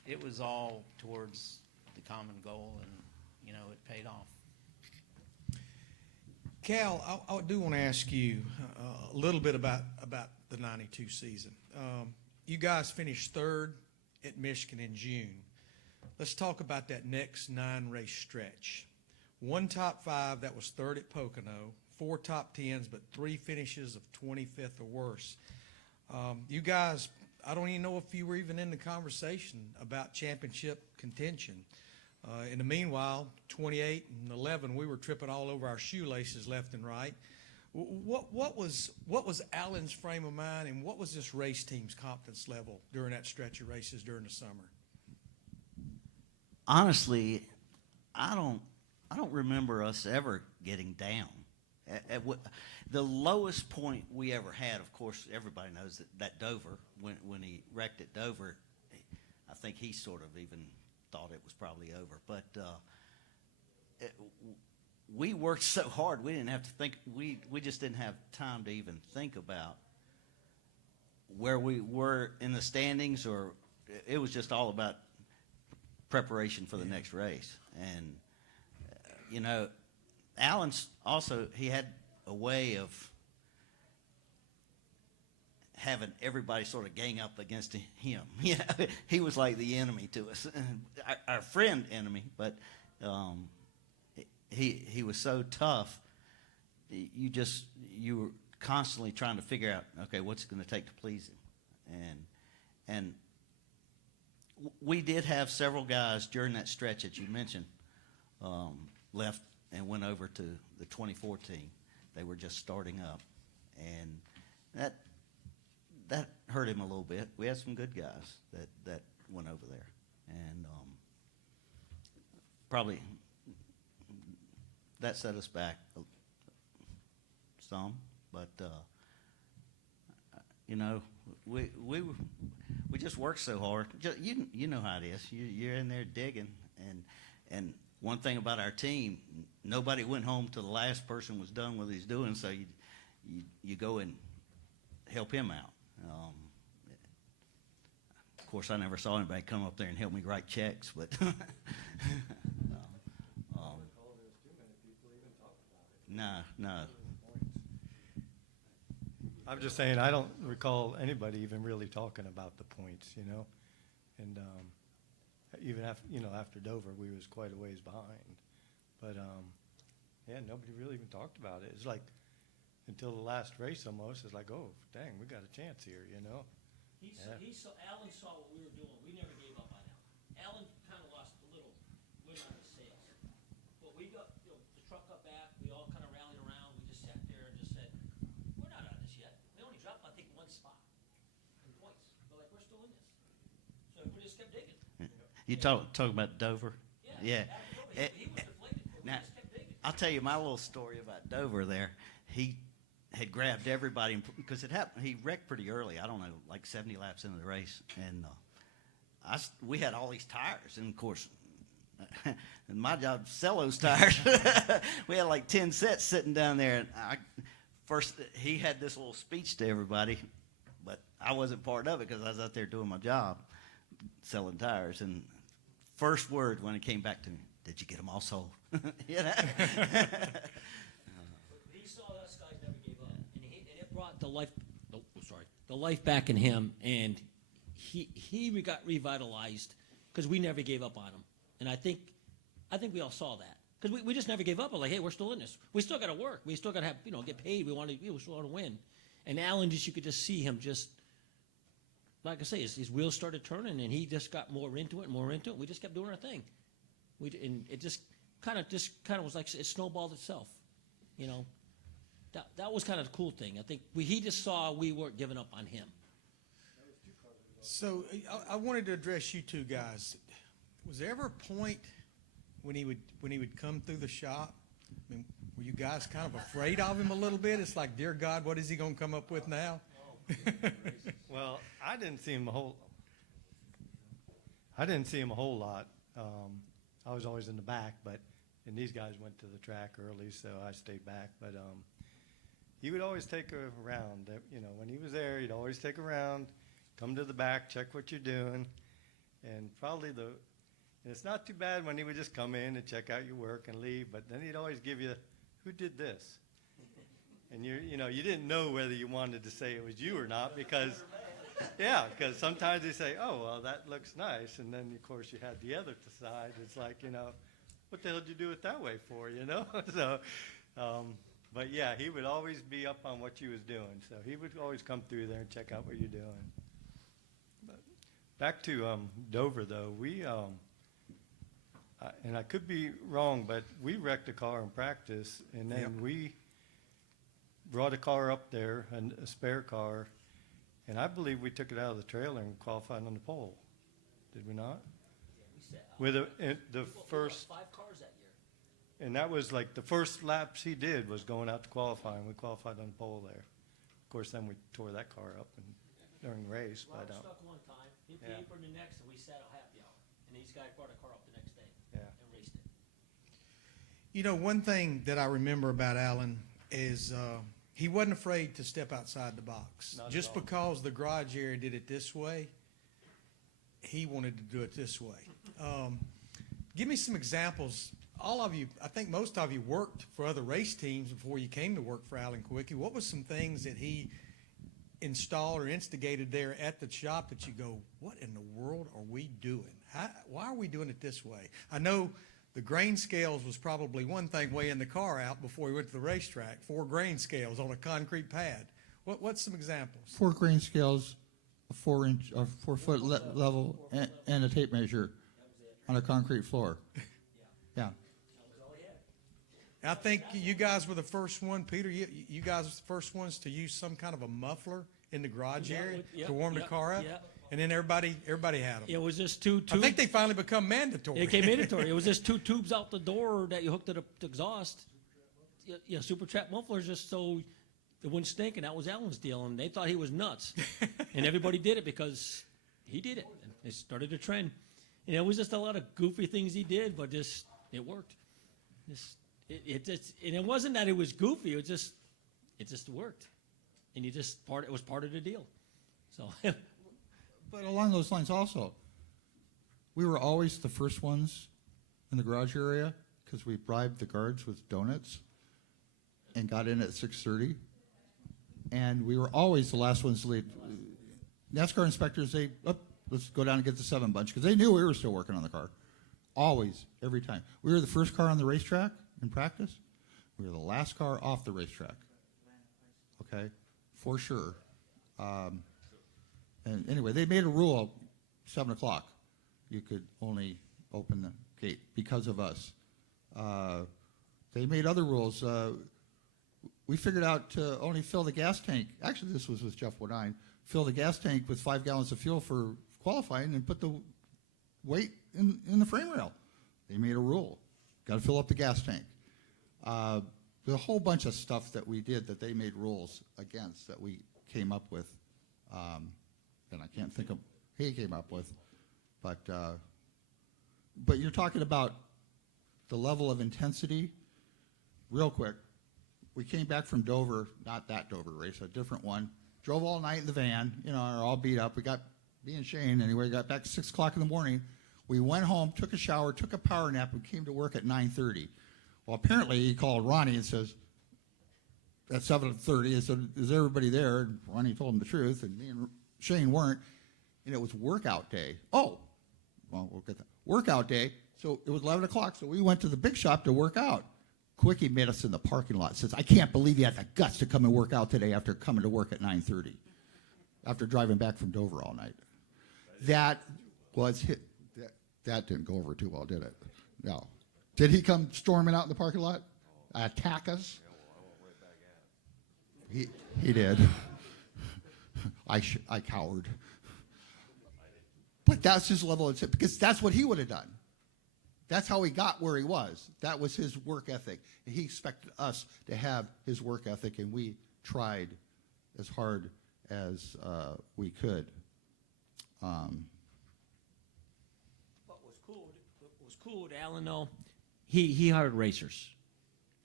it was all towards the common goal, and it paid off. Cal, I do want to ask you a little bit about the 92 season. You guys finished third at Michigan in June. Let's talk about that next 9-race stretch. 1 top 5 that was third at Pocono, 4 top 10s, but 3 finishes of 25th or worse. You guys, I don't even know if you were even in the conversation about championship contention. In the meanwhile, 28 and 11, we were tripping all over our shoelaces left and right. What was Alan's frame of mind, and what was this race team's confidence level during that stretch of races during the summer? Honestly, I don't remember us ever getting down. The lowest point we ever had, of course, everybody knows that Dover, when he wrecked at Dover, I think he sort of even thought it was probably over. But we worked so hard, we didn't have to think. We just didn't have time to even think about where we were in the standings, or it was just all about preparation for the next race. And Alan's also, he had a way of having everybody sort of gang up against him. He was like the enemy to us, our friend enemy, but he was so tough. You were constantly trying to figure out, okay, what's it going to take to please him, and we did have several guys during that stretch that you mentioned left and went over to the 2014. They were just starting up, and that hurt him a little bit. We had some good guys that went over there, and probably that set us back some. But we just worked so hard. You know how it is. You're in there digging, and one thing about our team, nobody went home till the last person was done what he's doing. So you go and help him out. Of course, I never saw anybody come up there and help me write checks, but No. I'm just saying, I don't recall anybody even really talking about the points, you know? And even after Dover, we was quite a ways behind. But, yeah, nobody really even talked about it. It's like, until the last race almost, it's like, oh, dang, we got a chance here, you know? Alan saw what we were doing. We never gave up on Alan. Alan kind of lost a little wind on his sails. But we got, the truck got back. We all kind of rallied around. We just sat there and just said, we're not on this yet. We only dropped, I think, one spot in points. We're like, we're still in this. So we just kept digging. You talking about Dover? Yeah. He was deflated for it. We Now, just kept digging. I'll tell you my little story about Dover there. He had grabbed everybody because it happened. He wrecked pretty early. I don't know, like 70 laps into the race, and we had all these tires, and of course, and my job to sell those tires. We had like 10 sets sitting down there, and first he had this little speech to everybody, but I wasn't part of it because I was out there doing my job, selling tires. And first word when it came back to me, "Did you get them all sold?" You know? He saw us guys never gave up, and it brought the life back in him, and he got revitalized because we never gave up on him, and I think we all saw that because we just never gave up. We're like, hey, we're still in this. We still got to work. We still got to have get paid. We still want to win, and Alan you could just see him just. Like I say, his wheels started turning, and he just got more into it. We just kept doing our thing. And it just kind of was like it snowballed itself, you know. That was kind of the cool thing. I think he just saw we weren't giving up on him. So I wanted to address you two guys. Was there ever a point when he would come through the shop? I mean, were you guys kind of afraid of him a little bit? It's like, dear God, what is he going to come up with now? Well, I didn't see him a whole lot. I was always in the back, and these guys went to the track early, so I stayed back. But he would always take a round. You know, when he was there, he'd always take a round, come to the back, check what you're doing, and and it's not too bad when he would just come in and check out your work and leave. But then he'd always give you, "Who did this?" And you didn't know whether you wanted to say it was you or not because sometimes they say, "Oh, well, that looks nice," and then of course you had the other side. It's like, what the hell did you do it that way for? So, but yeah, he would always be up on what you was doing. So he would always come through there and check out what you're doing. But back to Dover though, we and I could be wrong, but we wrecked a car in practice, and then we brought a car up there, a spare car, and I believe we took it out of the trailer and qualified on the pole. Did we not? With the first 5 cars that year. And that was like the first laps he did was going out to qualify, and we qualified on the pole there. Of course, then we tore that car up during the race. Robert stuck one time. He paid for the next, and we sat a happy hour. And these guys brought a car up the next day and raced it. One thing that I remember about Alan is he wasn't afraid to step outside the box. Just because the garage area did it this way, he wanted to do it this way. Give me some examples. All of you, I think most of you worked for other race teams before you came to work for Alan Kulwicki. What was some things that he installed or instigated there at the shop that you go, what in the world are we doing? Why are we doing it this way? I know the grain scales was probably one thing weighing the car out before we went to the racetrack. 4 grain scales on a concrete pad. What's some examples? 4 grain scales, a 4-foot level, and a tape measure on a concrete floor. Yeah. I think you guys were the first one, Peter. You guys were the first ones to use some kind of a muffler in the garage area to warm the car up. And then everybody had them. It was just 2 tubes. I think they finally become mandatory. It became mandatory. It was just 2 tubes out the door that you hooked to the exhaust. Yeah, super trap mufflers just so it wouldn't stink, and that was Alan's deal. And they thought he was nuts. And everybody did it because he did it. And it started a trend. And it was just a lot of goofy things he did, but it worked. And it wasn't that it was goofy. It just worked. And it was part of the deal. So. But along those lines also, we were always the first ones in the garage area because we bribed the guards with donuts. and got in at 6:30, and we were always the last ones to leave. NASCAR inspectors, let's go down and get the 7 bunch, because they knew we were still working on the car. Always, every time. We were the first car on the racetrack in practice. We were the last car off the racetrack. Okay, for sure. And anyway, they made a rule 7 o'clock. You could only open the gate because of us. They made other rules. We figured out to only fill the gas tank. Actually, this was with Jeff Bodine. Fill the gas tank with 5 gallons of fuel for qualifying and put the weight in the frame rail. They made a rule. Got to fill up the gas tank. There's a whole bunch of stuff that we did that they made rules against that we came up with. And I can't think of he came up with. But you're talking about the level of intensity. Real quick, we came back from Dover, not that Dover race, a different one. Drove all night in the van, are all beat up. Me and Shane anyway, got back at 6 o'clock in the morning. We went home, took a shower, took a power nap, and came to work at 9:30. Well, apparently he called Ronnie and says, at 7:30, and said, is everybody there? And Ronnie told him the truth, and me and Shane weren't. And it was workout day. Oh, well, we'll get that. Workout day. So it was 11 o'clock, so we went to the big shop to work out. Quickie met us in the parking lot. Says, I can't believe you had the guts to come and work out today after coming to work at 9:30, after driving back from Dover all night. That was hit. That didn't go over too well, did it? No. Did he come storming out in the parking lot? Attack us? He did. I cowered. But that's his level of, because that's what he would have done. That's how he got where he was. That was his work ethic. And he expected us to have his work ethic, and we tried as hard as we could. What was cool with Alan, though, he hired racers.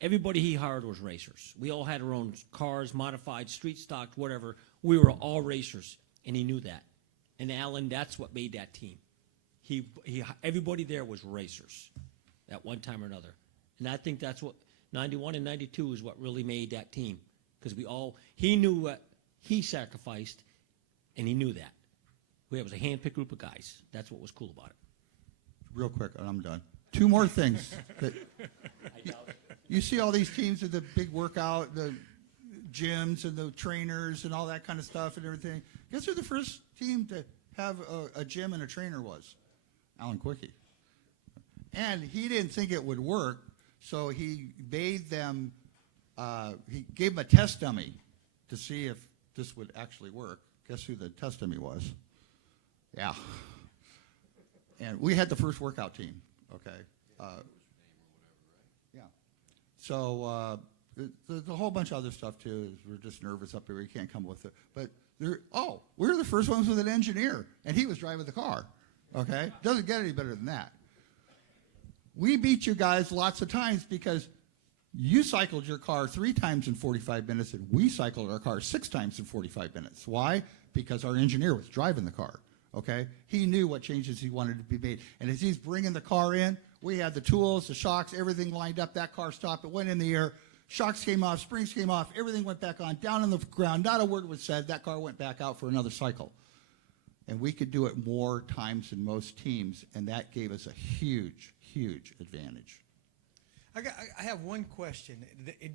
Everybody he hired was racers. We all had our own cars, modified, street stocked, whatever. We were all racers, and he knew that. And Alan, that's what made that team. Everybody there was racers at one time or another. And I think that's what 91 and 92 is what really made that team. Because he knew what he sacrificed, and he knew that. It was a hand-picked group of guys. That's what was cool about it. Real quick, and I'm done. 2 more things. You see all these teams with the big workout, the gyms and the trainers and all that kind of stuff and everything. Guess who the first team to have a gym and a trainer was? Alan Quickie. And he didn't think it would work, so he made them, he gave them a test dummy to see if this would actually work. Guess who the test dummy was? Yeah. And we had the first workout team, okay? Yeah. So there's a whole bunch of other stuff, too. We're just nervous up here. We can't come with it. But we were the first ones with an engineer, and he was driving the car, okay? Doesn't get any better than that. We beat you guys lots of times because you cycled your car 3 times in 45 minutes, and we cycled our car 6 times in 45 minutes. Why? Because our engineer was driving the car, okay? He knew what changes he wanted to be made. And as he's bringing the car in, we had the tools, the shocks, everything lined up. That car stopped. It went in the air. Shocks came off. Springs came off. Everything went back on. Down on the ground. Not a word was said. That car went back out for another cycle. And we could do it more times than most teams, and that gave us a huge, huge advantage. I have one question.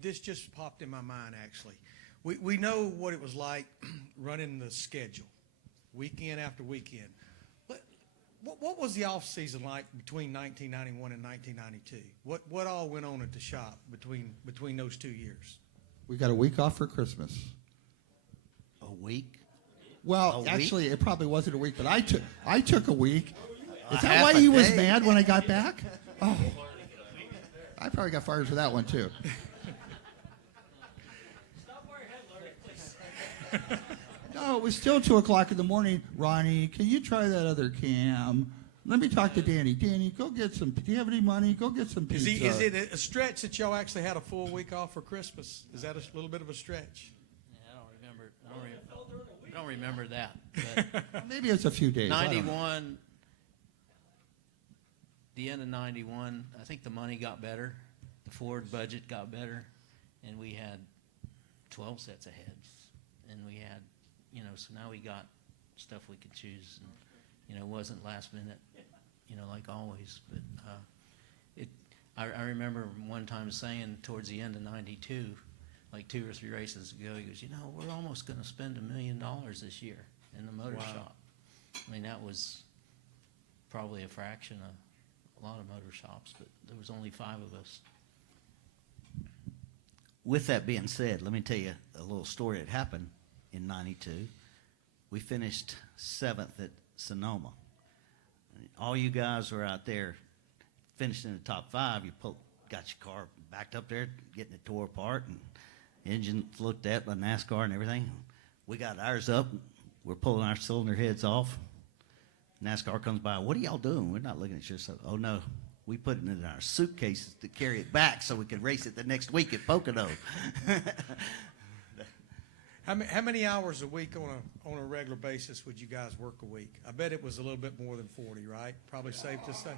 This just popped in my mind, actually. We know what it was like running the schedule, weekend after weekend. What was the off season like between 1991 and 1992? What all went on at the shop between those 2 years? We got a week off for Christmas. A week? Well, A actually, week? it probably wasn't a week, but I took a week. Is that half why a he was day? mad when I got back? Oh, I probably got fired for that one too. No, it was still 2 o'clock in the morning. Ronnie, can you try that other cam? Let me talk to Danny. Danny, go get some. Do you have any money? Go get some pizza. Is it a stretch that y'all actually had a full week off for Christmas? Is that a little bit of a stretch? Yeah, I don't remember that. But Maybe it's a few days. I don't know. 91, the end of 91, I think the money got better. The Ford budget got better. and we had 12 sets of heads, and we had, you know, so now we got stuff we could choose, and, you know, it wasn't last minute, you know, like always, but I remember one time saying towards the end of '92, like 2 or 3 races ago, he goes, you know, we're almost going to spend $1 million this year in the motor shop. I mean, that was probably a fraction of a lot of motor shops, but there was only 5 of us. With that being said, let me tell you a little story that happened in '92. We finished 7th at Sonoma. All you guys were out there finished in the top 5. You got your car backed up there, getting it tore apart, and engines looked at by NASCAR and everything. We got ours up. We're pulling our cylinder heads off. NASCAR comes by. What are y'all doing? We're not looking at you. So, oh no, we put it in our suitcases to carry it back so we could race it the next week at Pocono. How many hours a week on a regular basis would you guys work a week? I bet it was a little bit more than 40, right? Probably safe to say. I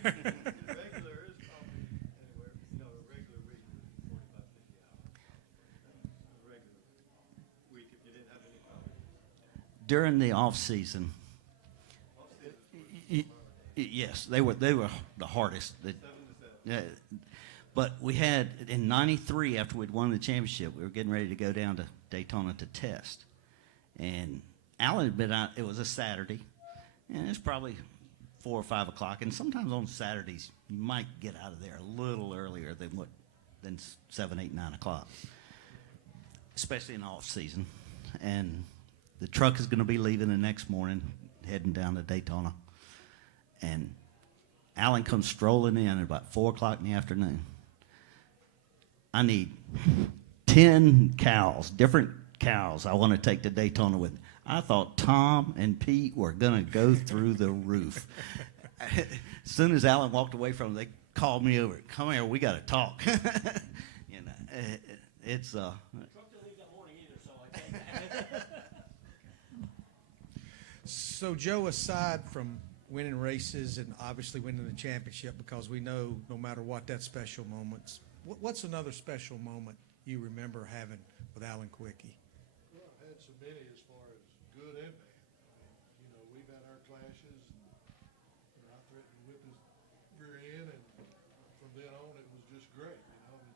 think regular is probably anywhere, you know, a regular week would be 45, 50 hours. A regular week if you didn't have any problems. During the off season, yes, they were the hardest. But we had in '93, after we'd won the championship, we were getting ready to go down to Daytona to test, and Alan had been out. It was a Saturday, and it was probably 4 or 5 o'clock. And sometimes on Saturdays, you might get out of there a little earlier than 7, 8, 9 o'clock, especially in off season. And the truck is going to be leaving the next morning, heading down to Daytona. And Alan comes strolling in at about 4 o'clock in the afternoon. I need 10 cows, different cows I want to take to Daytona with me. I thought Tom and Pete were going to go through the roof. As soon as Alan walked away from them, they called me over. Come here, we got to talk. You know, it's Truck didn't leave that morning either, so I can't. So, Joe, aside from winning races and obviously winning the championship, because we know no matter what, that's special moments. What's another special moment you remember having with Alan Kulwicki? Well, I've had so many as far as good and bad. You know, we've had our clashes, and I threatened to whip his rear end, and from then on, it was just great. You know, I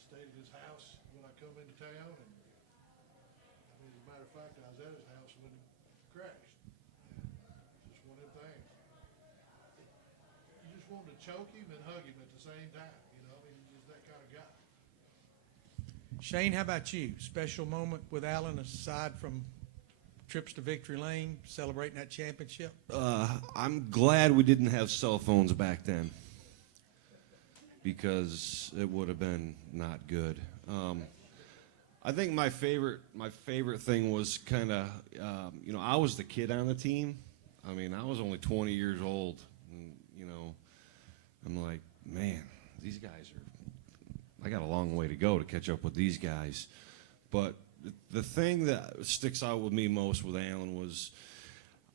stayed at his house when I come into town, and I mean, as a matter of fact, I was at his house when he crashed. And just one of them things. You just wanted to choke him and hug him at the same time. You know, I mean, he's just that kind of guy. Shane, how about you? Special moment with Alan aside from trips to Victory Lane, celebrating that championship? I'm glad we didn't have cell phones back then, because it would have been not good. I think my favorite thing was kind of, you know, I was the kid on the team. I mean, I was only 20 years old, and, you know, I'm like, man, these guys I got a long way to go to catch up with these guys. But the thing that sticks out with me most with Alan was,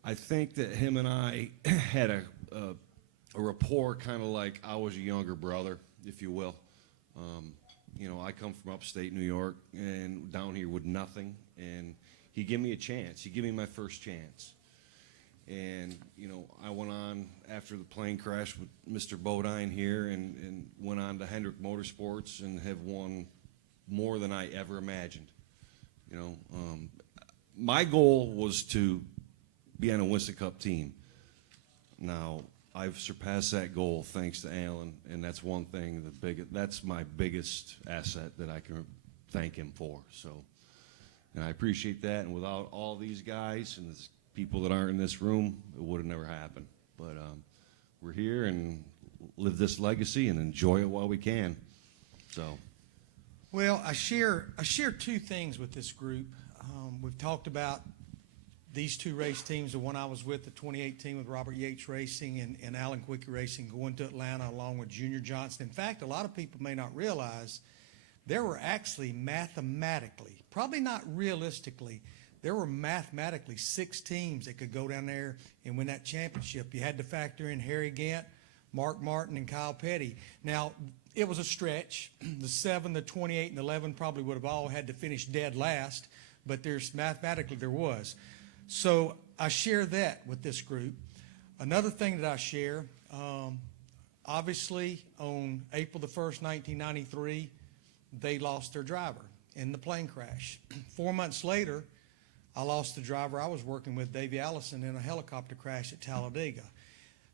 I think that him and I had a rapport kind of like I was a younger brother, if you will. You know, I come from upstate New York and down here with nothing, and he gave me a chance. He gave me my first chance. And, you know, I went on after the plane crash with Mr. Bodine here and went on to Hendrick Motorsports and have won more than I ever imagined. You know, my goal was to be on a Winston Cup team. Now, I've surpassed that goal thanks to Alan, and that's one thing, that's my biggest asset that I can thank him for. So, and I appreciate that, and without all these guys and the people that aren't in this room, it would have never happened. But we're here and live this legacy and enjoy it while we can. So, well, I share 2 things with this group. We've talked about these 2 race teams, the one I was with, the 2018 with Robert Yates Racing and Alan Kulwicki Racing, going to Atlanta along with Junior Johnson. In fact, a lot of people may not realize there were actually mathematically, probably not realistically, there were mathematically 6 teams that could go down there and win that championship. You had to factor in Harry Gant, Mark Martin and Kyle Petty. Now, it was a stretch. The 7, the 28, and the 11 probably would have all had to finish dead last, but mathematically there was. So I share that with this group. Another thing that I share, obviously on April the 1st, 1993, they lost their driver in the plane crash. 4 months later, I lost the driver I was working with, Davey Allison, in a helicopter crash at Talladega.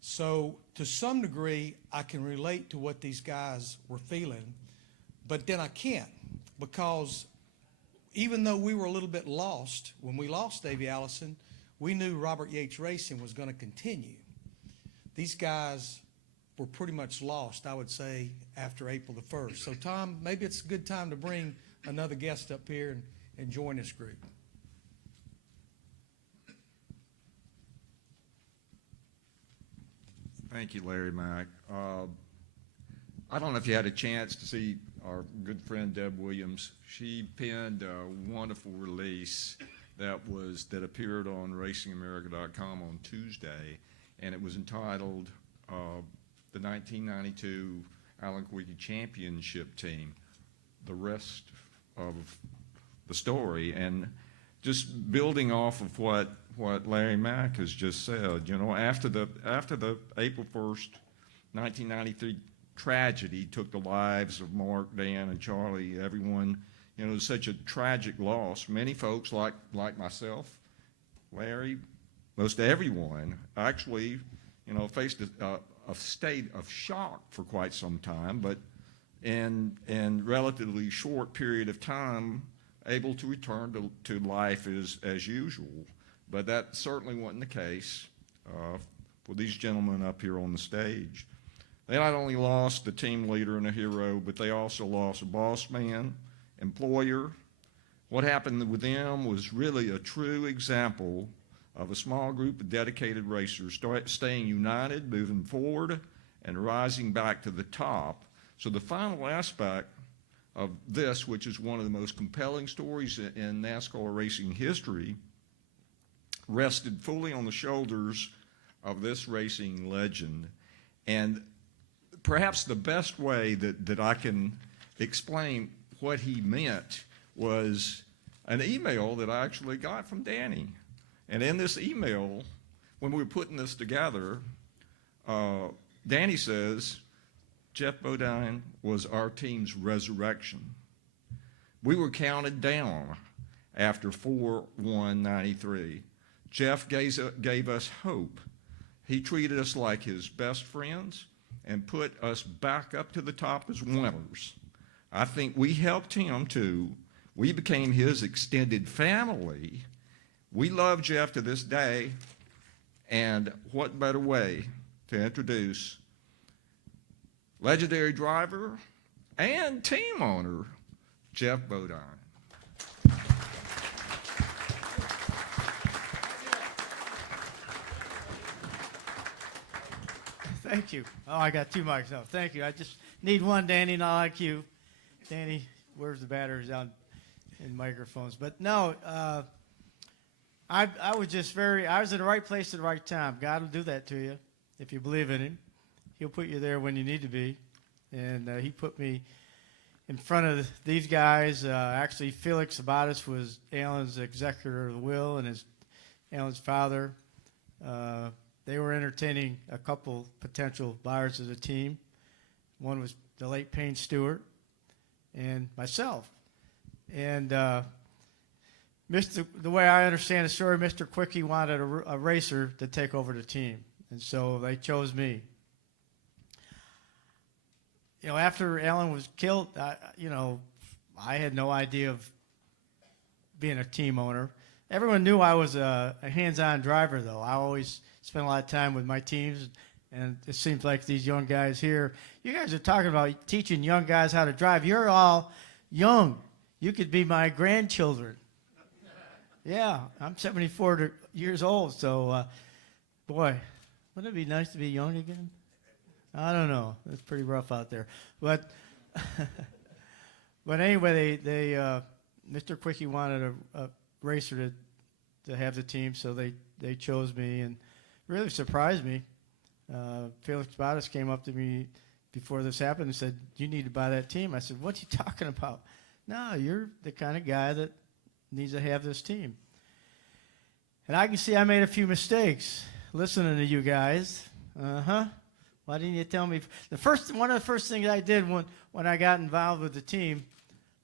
So to some degree, I can relate to what these guys were feeling, but then I can't, because even though we were a little bit lost, when we lost Davey Allison, we knew Robert Yates Racing was going to continue. These guys were pretty much lost, I would say, after April the 1st. So Tom, maybe it's a good time to bring another guest up here and join this group. Thank you, Larry Mack. I don't know if you had a chance to see our good friend Deb Williams. She penned a wonderful release that appeared on RacingAmerica.com on Tuesday, and it was entitled "The 1992 Alan Kulwicki Championship Team." The rest of the story, and just building off of what Larry Mack has just said, you know, after the April 1st, 1993 tragedy took the lives of Mark, Dan, and Charlie, everyone, you know, it was such a tragic loss. Many folks like myself, Larry, most everyone actually, you know, faced a state of shock for quite some time, but in relatively short period of time, able to return to life as usual. But that certainly wasn't the case for these gentlemen up here on the stage. They not only lost the team leader and a hero, but they also lost a boss man, employer. What happened with them was really a true example of a small group of dedicated racers staying united, moving forward, and rising back to the top. So the final aspect of this, which is one of the most compelling stories in NASCAR racing history, rested fully on the shoulders of this racing legend. And perhaps the best way that I can explain what he meant was an email that I actually got from Danny. And in this email, when we were putting this together, Danny says, Jeff Bodine was our team's resurrection. We were counted down after 4/1/93. Jeff gave us hope. He treated us like his best friends and put us back up to the top as winners. I think we helped him too. We became his extended family. We love Jeff to this day, and what better way to introduce legendary driver and team owner, Jeff Bodine. Thank you. Oh, I got two mics up. Thank you. I just need one, Danny, not like you. Danny, where's the batteries on in microphones? But no, I was in the right place at the right time. God will do that to you if you believe in Him. He'll put you there when you need to be. And He put me in front of these guys. Actually, Felix Sabatis was Alan's executor of the will and Alan's father. They were entertaining a couple potential buyers of the team. One was the late Payne Stewart and myself. And the way I understand the story, Mr. Kulwicki wanted a racer to take over the team. And so they chose me. You know, after Alan was killed, I had no idea of being a team owner. Everyone knew I was a hands-on driver, though. I always spent a lot of time with my teams, and it seems like these young guys here, you guys are talking about teaching young guys how to drive. You're all young. You could be my grandchildren. Yeah, I'm 74 years old, so, boy, wouldn't it be nice to be young again? I don't know. It's pretty rough out there. But anyway, Mr. Kulwicki wanted a racer to have the team, so they chose me, and really surprised me. Felix Bottas came up to me before this happened and said, "You need to buy that team." I said, "What are you talking about?" "No, you're the kind of guy that needs to have this team." And I can see I made a few mistakes listening to you guys. Why didn't you tell me? One of the first things I did when I got involved with the team,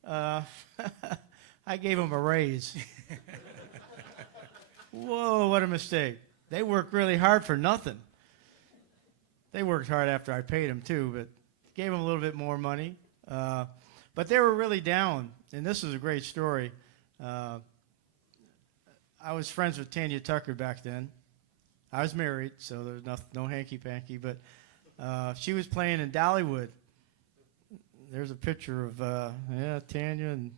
I gave them a raise. Whoa, what a mistake. They worked really hard for nothing. They worked hard after I paid them too, but gave them a little bit more money. But they were really down, and this is a great story. I was friends with Tanya Tucker back then. I was married, so there was no hanky-panky, but she was playing in Dollywood. There's a picture of, Tanya and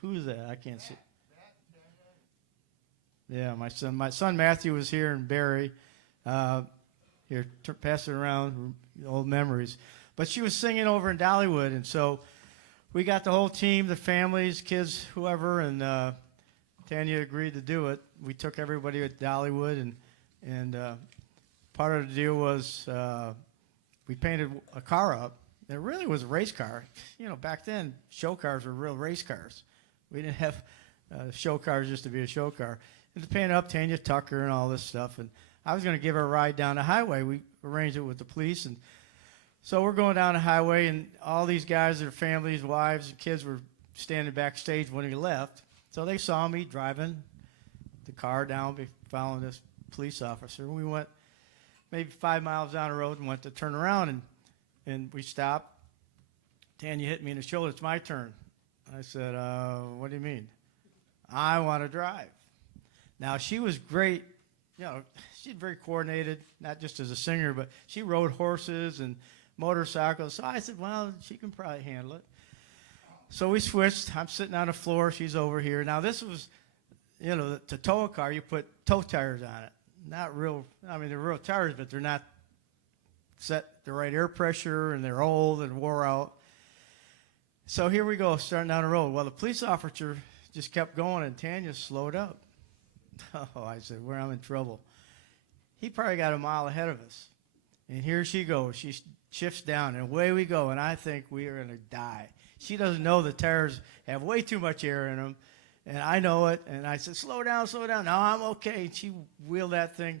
who's that? I can't see. Yeah, my son Matthew was here in Barry. Here, pass it around, old memories. But she was singing over in Dollywood, and so we got the whole team, the families, kids, whoever, and Tanya agreed to do it. We took everybody at Dollywood, and part of the deal was we painted a car up. It really was a race car. You know, back then, show cars were real race cars. We didn't have show cars just to be a show car. And to paint up Tanya Tucker and all this stuff. And I was going to give her a ride down the highway. We arranged it with the police. And so we're going down the highway, and all these guys, their families, wives, and kids were standing backstage when we left. So they saw me driving the car down, following this police officer. We went maybe 5 miles down the road and went to turn around, and we stopped. Tanya hit me in the shoulder. "It's my turn." I said, "What do you mean?" "I want to drive." Now, she was great. You know, she's very coordinated, not just as a singer, but she rode horses and motorcycles. So I said, well, she can probably handle it. So we switched. I'm sitting on the floor. She's over here. Now, this was, you know, to tow a car, you put tow tires on it. Not real, I mean, they're real tires, but they're not set the right air pressure, and they're old and wore out. So here we go, starting down the road. Well, the police officer just kept going, and Tanya slowed up. Oh, I said, I'm in trouble. He probably got a mile ahead of us. And here she goes. She shifts down, and away we go, and I think we are going to die. She doesn't know the tires have way too much air in them, and I know it. And I said, slow down, slow down. No, I'm okay. And she wheeled that thing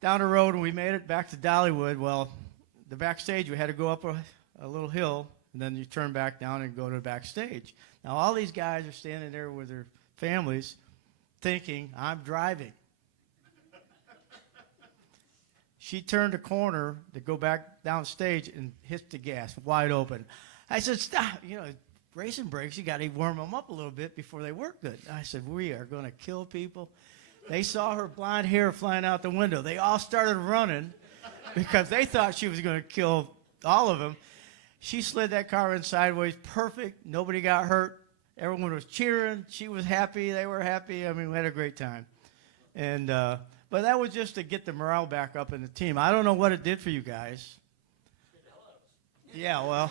down the road, and we made it back to Dollywood. Well, the backstage, we had to go up a little hill, and then you turn back down and go to the backstage. Now, all these guys are standing there with their families thinking, I'm driving. She turned a corner to go back downstage and hit the gas wide open. I said, stop. You know, racing brakes, you got to warm them up a little bit before they work good. I said, we are going to kill people. They saw her blonde hair flying out the window. They all started running because they thought she was going to kill all of them. She slid that car in sideways, perfect. Nobody got hurt. Everyone was cheering. She was happy. They were happy. I mean, we had a great time. And but that was just to get the morale back up in the team. I don't know what it did for you guys. Yeah, well,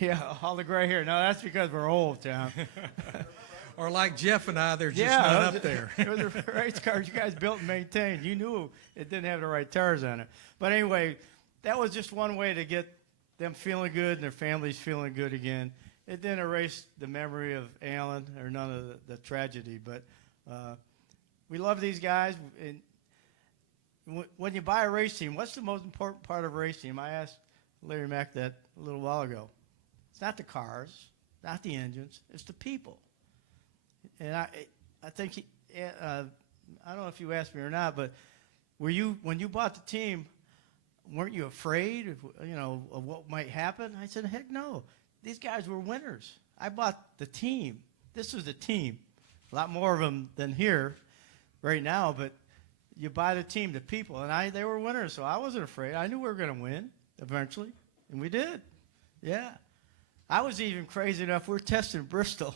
yeah, all the gray hair. No, that's because we're old, Tom. Or like Jeff and I, they're just not up there. It was a race car you guys built and maintained. You knew it didn't have the right tires on it. But anyway, that was just one way to get them feeling good and their families feeling good again. It didn't erase the memory of Alan or none of the tragedy, but we love these guys. And when you buy a race team, what's the most important part of a race team? I asked Larry Mack that a little while ago. It's not the cars, not the engines, it's the people. And I think I don't know if you asked me or not, but when you bought the team, weren't you afraid of what might happen? I said, heck no. These guys were winners. I bought the team. This was the team. A lot more of them than here right now, but you buy the team, the people, and they were winners, so I wasn't afraid. I knew we were going to win eventually, and we did. Yeah. I was even crazy enough. We were testing Bristol.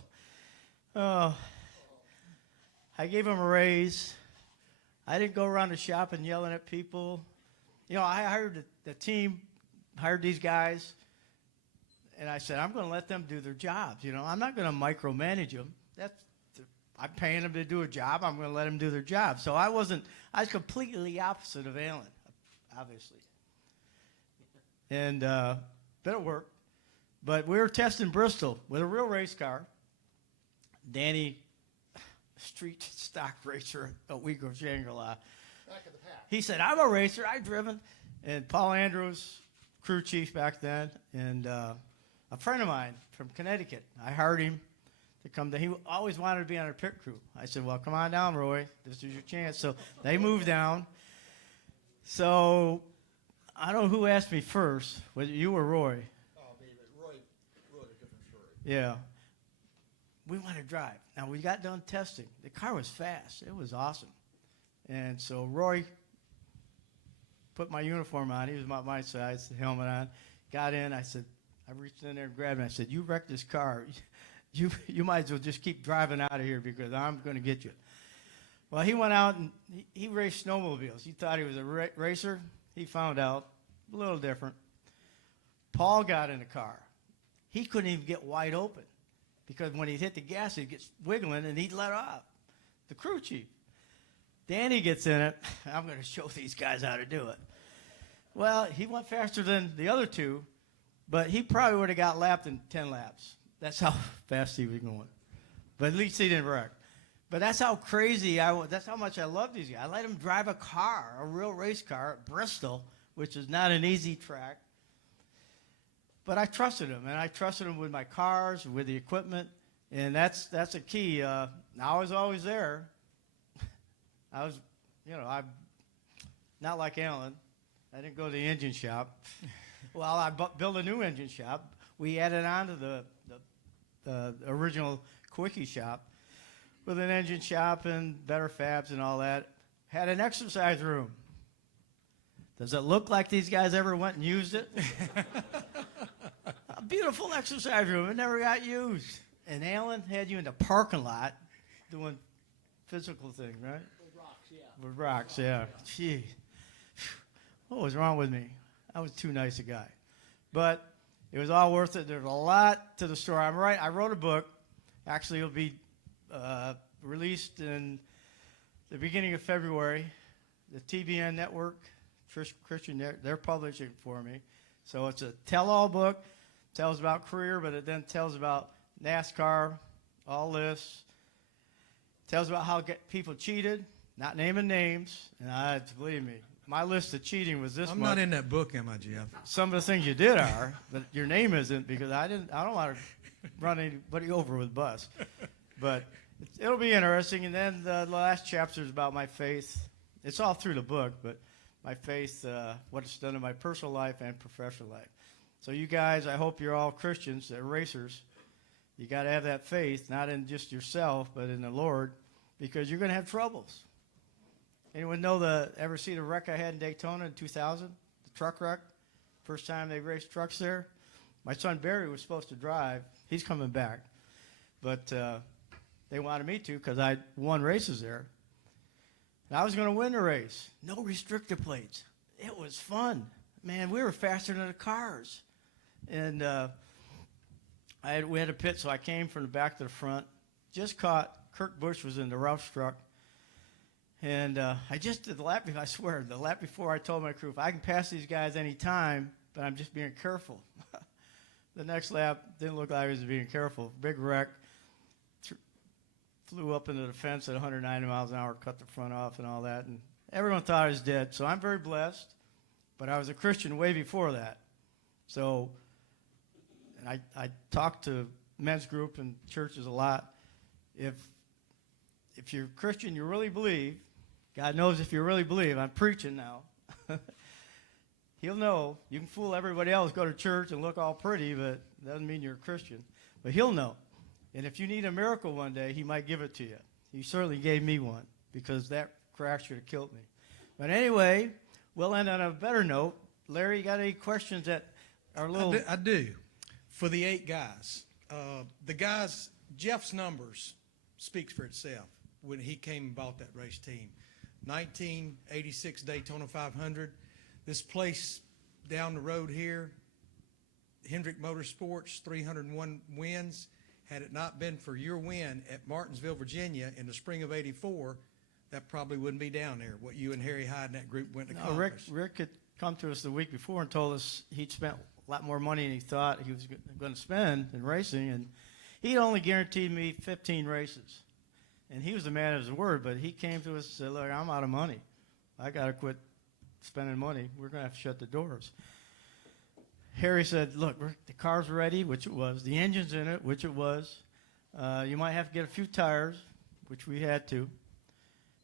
Oh, I gave them a raise. I didn't go around the shop and yelling at people. You know, I hired the team, hired these guys, and I said, I'm going to let them do their jobs. You know, I'm not going to micromanage them. That's I'm paying them to do a job. I'm going to let them do their job. So I was completely opposite of Alan, obviously. And but it worked. But we were testing Bristol with a real race car. Danny, street stock racer at Weaver Shangri-La. Back of the pack. He said, I'm a racer. I've driven. And Paul Andrews, crew chief back then, and a friend of mine from Connecticut. I hired him to come down. He always wanted to be on our pit crew. I said, well, come on down, Roy. This is your chance. So they moved down. So I don't know who asked me first, whether you or Roy. Oh, baby, Roy wrote a different story. Yeah. We want to drive. Now, we got done testing. The car was fast. It was awesome. And so Roy put my uniform on. He was about my size, the helmet on. Got in. I reached in there and grabbed him. I said, you wrecked this car. You might as well just keep driving out of here because I'm going to get you. Well, he went out and he raced snowmobiles. He thought he was a racer. He found out a little different. Paul got in the car. He couldn't even get wide open because when he'd hit the gas, he'd get wiggling and he'd let off. The crew chief. Danny gets in it. I'm going to show these guys how to do it. Well, he went faster than the other two, but he probably would have got lapped in 10 laps. That's how fast he was going. But at least he didn't wreck. But that's how crazy I was. That's how much I love these guys. I let him drive a car, a real race car at Bristol, which is not an easy track. But I trusted him, and I trusted him with my cars, with the equipment, and that's a key. I was always there. I'm not like Alan. I didn't go to the engine shop. Well, I built a new engine shop. We added on to the original Kulwicki shop with an engine shop and better fabs and all that. Had an exercise room. Does it look like these guys ever went and used it? A beautiful exercise room. It never got used. And Alan had you in the parking lot doing physical things, right? With rocks, yeah. With rocks, yeah. Gee. What was wrong with me? I was too nice a guy. But it was all worth it. There's a lot to the story. I wrote a book. Actually, it'll be released in the beginning of February. The TBN network, Christian, they're publishing for me. So it's a tell-all book. Tells about career, but it then tells about NASCAR, all this. Tells about how people cheated, not naming names. And believe me, my list of cheating was this I'm much. not in that book, am I, Jeff? Some of the things you did are, but your name isn't because I don't want to run anybody over with a bus. But it'll be interesting. And then the last chapter is about my faith. It's all through the book, but my faith, what it's done in my personal life and professional life. So you guys, I hope you're all Christians, they're racers. You got to have that faith, not in just yourself, but in the Lord, because you're going to have troubles. Anyone ever see the wreck I had in Daytona in 2000? The truck wreck? First time they raced trucks there? My son Barry was supposed to drive. He's coming back. But they wanted me to because I won races there. And I was going to win the race. No restrictor plates. It was fun. Man, we were faster than the cars. And we had a pit, so I came from the back to the front. Just caught, Kurt Busch was in the Roush truck. And I just did the lap before, I swear, the lap before I told my crew, if I can pass these guys any time, but I'm just being careful. The next lap didn't look like I was being careful. Big wreck. Flew up into the fence at 190 miles an hour, cut the front off and all that. And everyone thought I was dead. So I'm very blessed. But I was a Christian way before that. So and I talk to men's group and churches a lot. If you're Christian, you really believe, God knows if you really believe, I'm preaching now. He'll know. You can fool everybody else, go to church and look all pretty, but it doesn't mean you're a Christian. But he'll know. And if you need a miracle one day, he might give it to you. He certainly gave me one because that crash should have killed me. But anyway, we'll end on a better note. Larry, you got any questions that are a little... I do. For the 8 guys. The guys, Jeff's numbers speaks for itself when he came and bought that race team. 1986 Daytona 500. This place down the road here, Hendrick Motorsports, 301 wins, had it not been for your win at Martinsville, Virginia in the spring of '84, that probably wouldn't be down there, what you and Harry Hyde and that group went to No, accomplish. Rick had come to us the week before and told us he'd spent a lot more money than he thought he was going to spend in racing, and he'd only guaranteed me 15 races. And he was a man of his word, but he came to us and said, look, I'm out of money. I got to quit spending money. We're going to have to shut the doors. Harry said, look, the car's ready, which it was. The engine's in it, which it was. You might have to get a few tires, which we had to.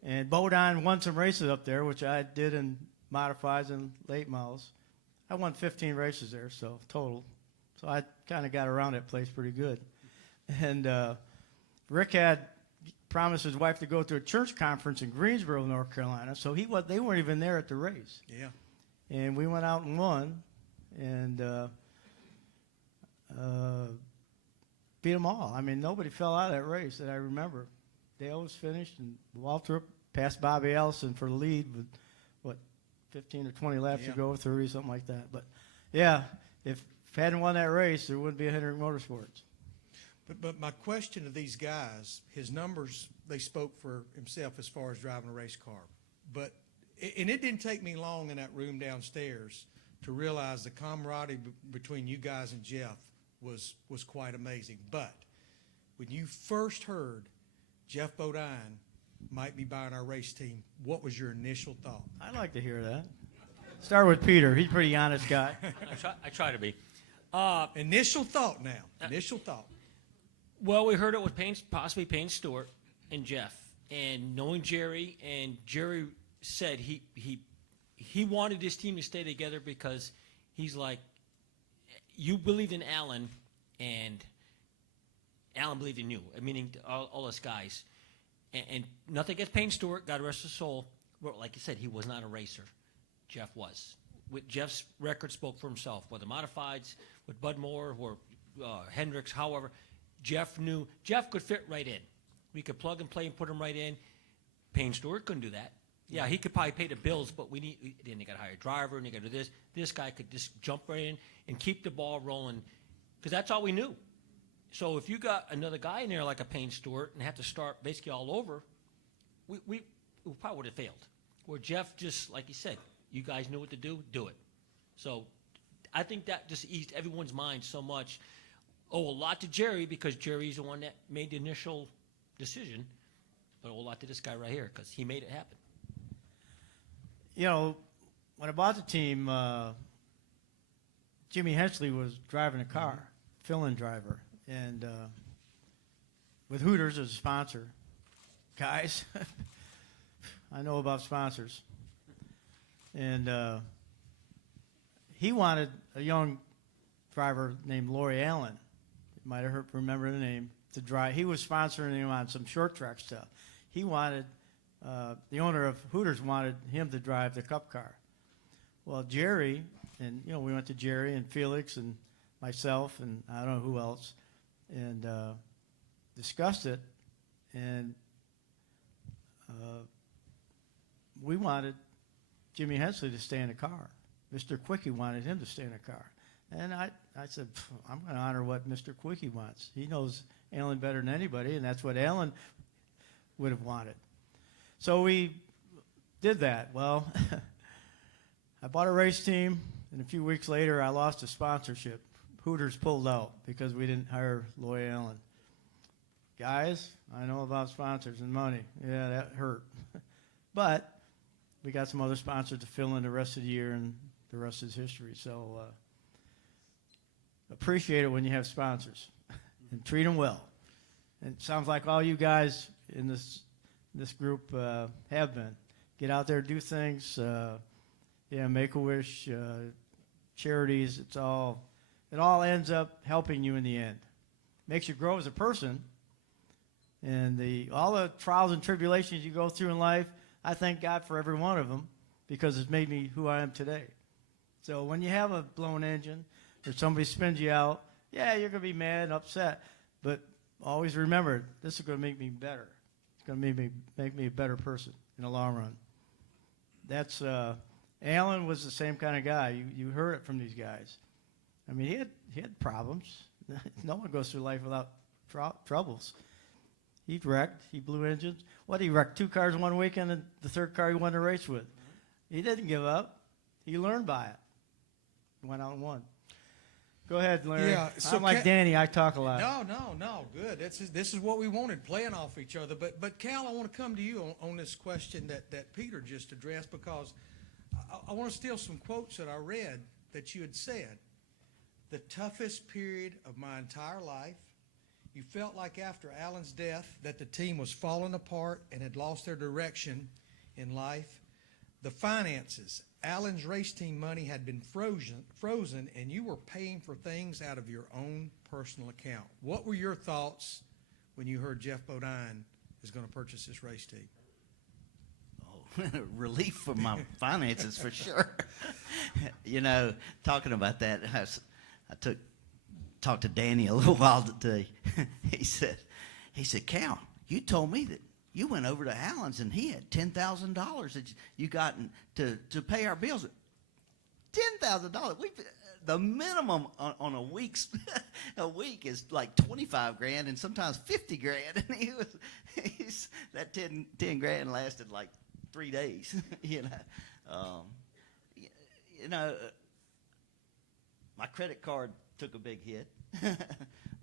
And Bodine won some races up there, which I did in modifieds and late models. I won 15 races there, so total. So I kind of got around that place pretty good. And Rick had promised his wife to go to a church conference in Greensboro, North Carolina, so they weren't even there at the race. Yeah. And we went out and won, and beat them all. I mean, nobody fell out of that race that I remember. Dale was finished, and Waltrip passed Bobby Allison for the lead with, 15 or 20 laps to go, 30, something like that. But, yeah, if hadn't won that race, there wouldn't be a Hendrick Motorsports. But my question to these guys, his numbers, they spoke for himself as far as driving a race car. And it didn't take me long in that room downstairs to realize the camaraderie between you guys and Jeff was quite amazing. But when you first heard Jeff Bodine might be buying our race team, what was your initial thought? I'd like to hear that. Start with Peter. He's a pretty honest guy. I try to be. Initial thought now. Initial thought. Well, we heard it with possibly Payne Stewart and Jeff, and knowing Jerry, and Jerry said he wanted his team to stay together because he's like, you believed in Alan, and Alan believed in you, meaning all us guys. And nothing against Payne Stewart, God rest his soul. Well, like you said, he was not a racer. Jeff was. Jeff's record spoke for himself, whether modifieds, with Bud Moore, or Hendricks, however. Jeff could fit right in. We could plug and play and put him right in. Payne Stewart couldn't do that. Yeah, he could probably pay the bills, but then you got to hire a driver, and you got to do this. This guy could just jump right in and keep the ball rolling, because that's all we knew. So if you got another guy in there like a Payne Stewart and have to start basically all over, we probably would have failed. Where Jeff just, like you said, you guys knew what to do it. So I think that just eased everyone's mind so much. A lot to Jerry, because Jerry's the one that made the initial decision, but a lot to this guy right here, because he made it happen. You know, when I bought the team, Jimmy Hensley was driving a car, fill-in driver, and with Hooters as a sponsor. Guys, I know about sponsors. And he wanted a young driver named Lori Allen. You might have remember the name, to drive. He was sponsoring him on some short track stuff. He wanted, the owner of Hooters wanted him to drive the Cup car. Well, Jerry, and we went to Jerry and Felix and myself and I don't know who else, and discussed it, and we wanted Jimmy Hensley to stay in the car. Mr. Quickie wanted him to stay in the car. And I said, I'm going to honor what Mr. Quickie wants. He knows Alan better than anybody, and that's what Alan would have wanted. So we did that. Well, I bought a race team, and a few weeks later I lost a sponsorship. Hooters pulled out because we didn't hire Loy Allen. Guys, I know about sponsors and money. Yeah, that hurt. But we got some other sponsors to fill in the rest of the year, and the rest is history. So appreciate it when you have sponsors and treat them well. And it sounds like all you guys in this group have been. Get out there, do things. Make-A-Wish, charities. It all ends up helping you in the end. Makes you grow as a person. And all the trials and tribulations you go through in life, I thank God for every one of them, because it's made me who I am today. So when you have a blown engine or somebody spins you out, yeah, you're going to be mad and upset. But always remember, this is going to make me better. It's going to make me a better person in the long run. That's Alan was the same kind of guy. You heard it from these guys. I mean, he had problems. No one goes through life without troubles. He wrecked. He blew engines. He wrecked 2 cars one weekend, and the 3rd car he won the race with. He didn't give up. He learned by it. Went out and won. Go ahead, Larry. Yeah, so I'm like Danny. I talk a lot. No, good. This is what we wanted, playing off each other. But Cal, I want to come to you on this question that Peter just addressed, because I want to steal some quotes that I read that you had said. The toughest period of my entire life. You felt like after Alan's death that the team was falling apart and had lost their direction in life. The finances. Alan's race team money had been frozen, and you were paying for things out of your own personal account. What were your thoughts when you heard Jeff Bodine is going to purchase this race team? Relief for my finances for sure. Talking about that, I talked to Danny a little while today. He said, Cal, you told me that you went over to Allen's and he had $10,000 that you got to pay our bills. $10,000. The minimum on a week is like 25 grand and sometimes 50 grand. And that 10 grand lasted like 3 days. My credit card took a big hit,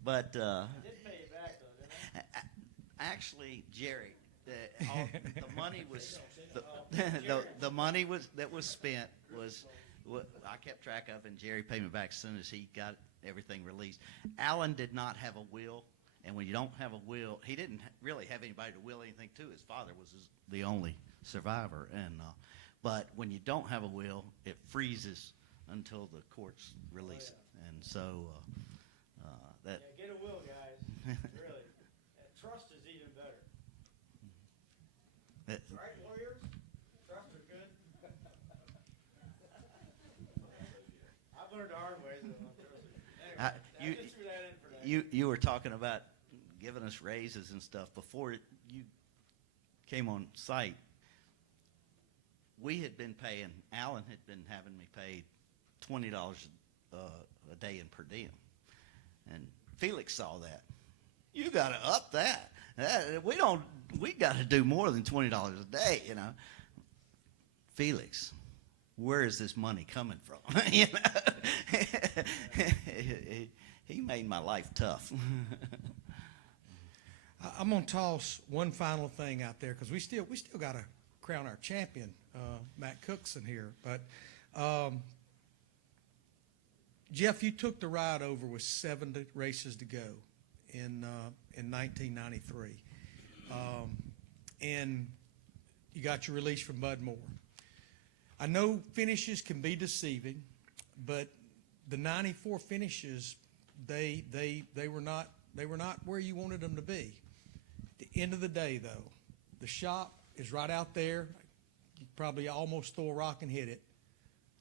but I did pay you back though, didn't I? Actually, Jerry, the money was the money that was spent was what I kept track of, and Jerry paid me back as soon as he got everything released. Alan did not have a will, and when you don't have a will, he didn't really have anybody to will anything to. His father was the only survivor, and but when you don't have a will, it freezes until the courts release it, and so that. Yeah, get a will, guys. Really, and trust is even better. Right, lawyers? Trust are good. I've learned the hard way. So anyway, you were talking about giving us raises and stuff before you came on site. We had been paying. Alan had been having me paid $20 a day in per diem, and Felix saw that. You got to up that. We got to do more than $20 a day, Felix, where is this money coming from? He made my life tough. I'm gonna toss one final thing out there, because we still got to crown our champion, Matt Cookson here. But Jeff, you took the ride over with 7 races to go in 1993, and you got your release from Bud Moore. I know finishes can be deceiving, but the 94 finishes, they were not where you wanted them to be. At the end of the day, though, the shop is right out there. You probably almost throw a rock and hit it.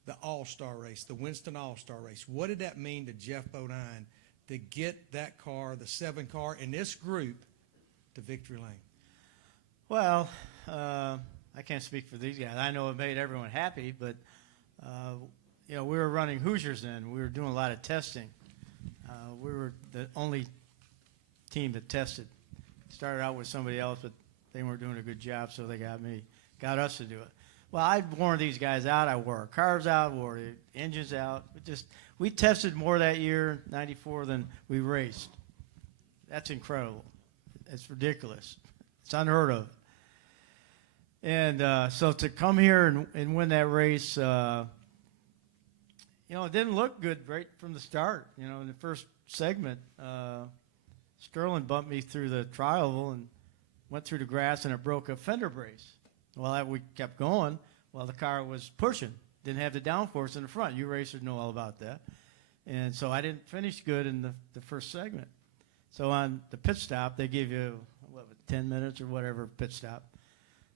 The All-Star race, the Winston All-Star race. What did that mean to Jeff Bodine to get that car, the 7 car, in this group to victory lane? Well, I can't speak for these guys. I know it made everyone happy, but we were running Hoosiers then. We were doing a lot of testing. We were the only team that tested. Started out with somebody else, but they weren't doing a good job, so they got us to do it. Well, I'd worn these guys out. I wore our cars out, wore the engines out. We tested more that year, 94, than we raced. That's incredible. It's ridiculous. It's unheard of. And so to come here and win that race, it didn't look good right from the start. In the first segment, Sterling bumped me through the tri-oval and went through the grass, and it broke a fender brace. Well, we kept going. Well, the car was pushing. Didn't have the downforce in the front. You racers know all about that. And so I didn't finish good in the first segment. So on the pit stop, they give you, 10 minutes or whatever pit stop.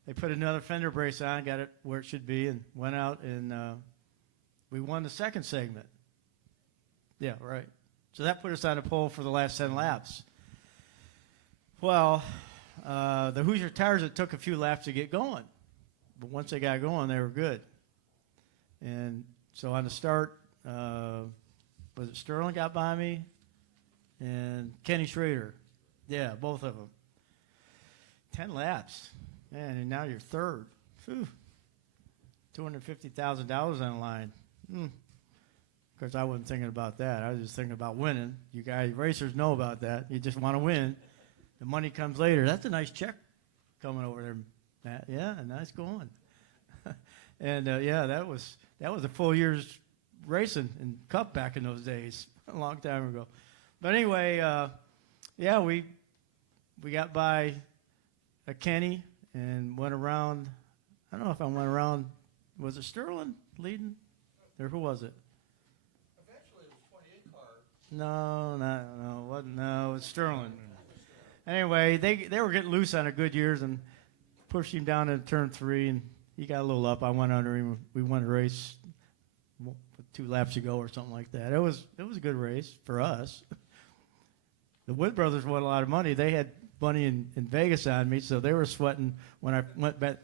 They put another fender brace on, got it where it should be, and went out, and we won the second segment. Yeah, right. So that put us on the pole for the last 10 laps. Well, the Hoosier tires, it took a few laps to get going. But once they got going, they were good. And so on the start, was it Sterling got by me? And Kenny Schrader Yeah, both of them. 10 laps. Man, and now you're third. Phew. $250,000 on the line. Of course, I wasn't thinking about that. I was just thinking about winning. You guys, racers know about that. You just want to win. The money comes later. That's a nice check coming over there, Matt. Yeah, nice going. And yeah, that was a full year's racing in Cup back in those days, a long time ago. But anyway, yeah, we got by a Kenny and went around. I don't know if I went around. Was it Sterling leading, or who was it? Eventually, it was 28 cars. No, wasn't. No, it was Sterling. Anyway, they were getting loose on a good years and pushed him down into turn 3, and he got a little up. I went under him. We won a race 2 laps ago or something like that. It was a good race for us. The Wood brothers won a lot of money. They had money in Vegas on me, so they were sweating when I went back,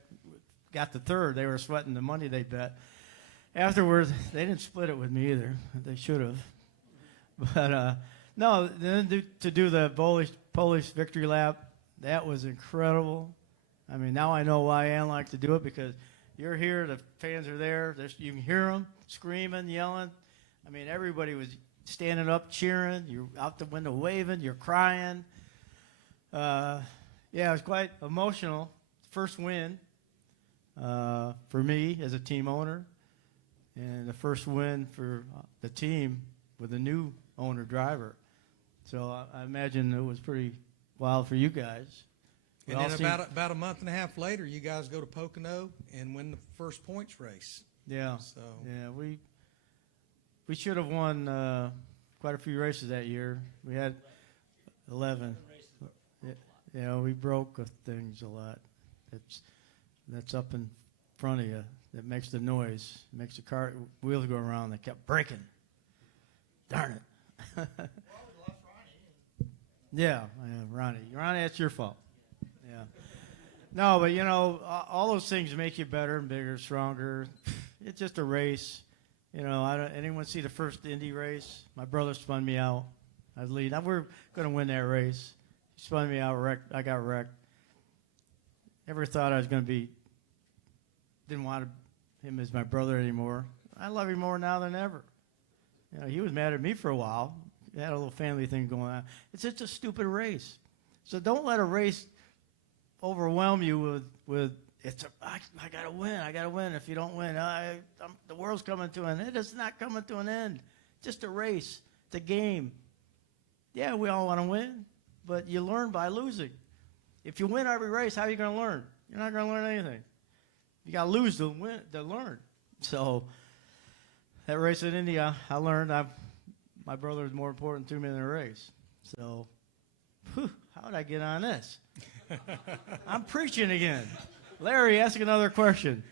got to third. They were sweating the money they bet. Afterwards, they didn't split it with me either. They should have. But no, then to do the Polish victory lap, that was incredible. I mean, now I know why Ann likes to do it, because you're here, the fans are there. You can hear them screaming, yelling. I mean, everybody was standing up, cheering. You're out the window waving. You're crying. Yeah, it was quite emotional. First win for me as a team owner, and the first win for the team with a new owner driver. So I imagine it was pretty wild for you guys. And then about a month and a half later, you guys go to Pocono and win the first points race. Yeah. So yeah, we should have won quite a few races that year. We had 11. Yeah, we broke things a lot. That's up in front of you. That makes the noise. Makes the car wheels go around. They kept breaking. Darn it. Yeah, Ronnie, that's your fault. Yeah. No, but you know, all those things make you better and bigger, stronger. It's just a race. You know, anyone see the first Indy race? My brother spun me out. I was leading. We're going to win that race. He spun me out, wrecked. I got wrecked. Never thought I was going to be, didn't want him as my brother anymore. I love him more now than ever. You know, he was mad at me for a while. We had a little family thing going on. It's just a stupid race. So don't let a race overwhelm you with I got to win. I got to win. If you don't win, the world's coming to an end. It's not coming to an end. Just a race. It's a game. Yeah, we all want to win, but you learn by losing. If you win every race, how are you going to learn? You're not going to learn anything. You got to lose to win, to learn. So that race in India, I learned my brother is more important to me than the race. So, how did I get on this? I'm preaching again. Larry, ask another question.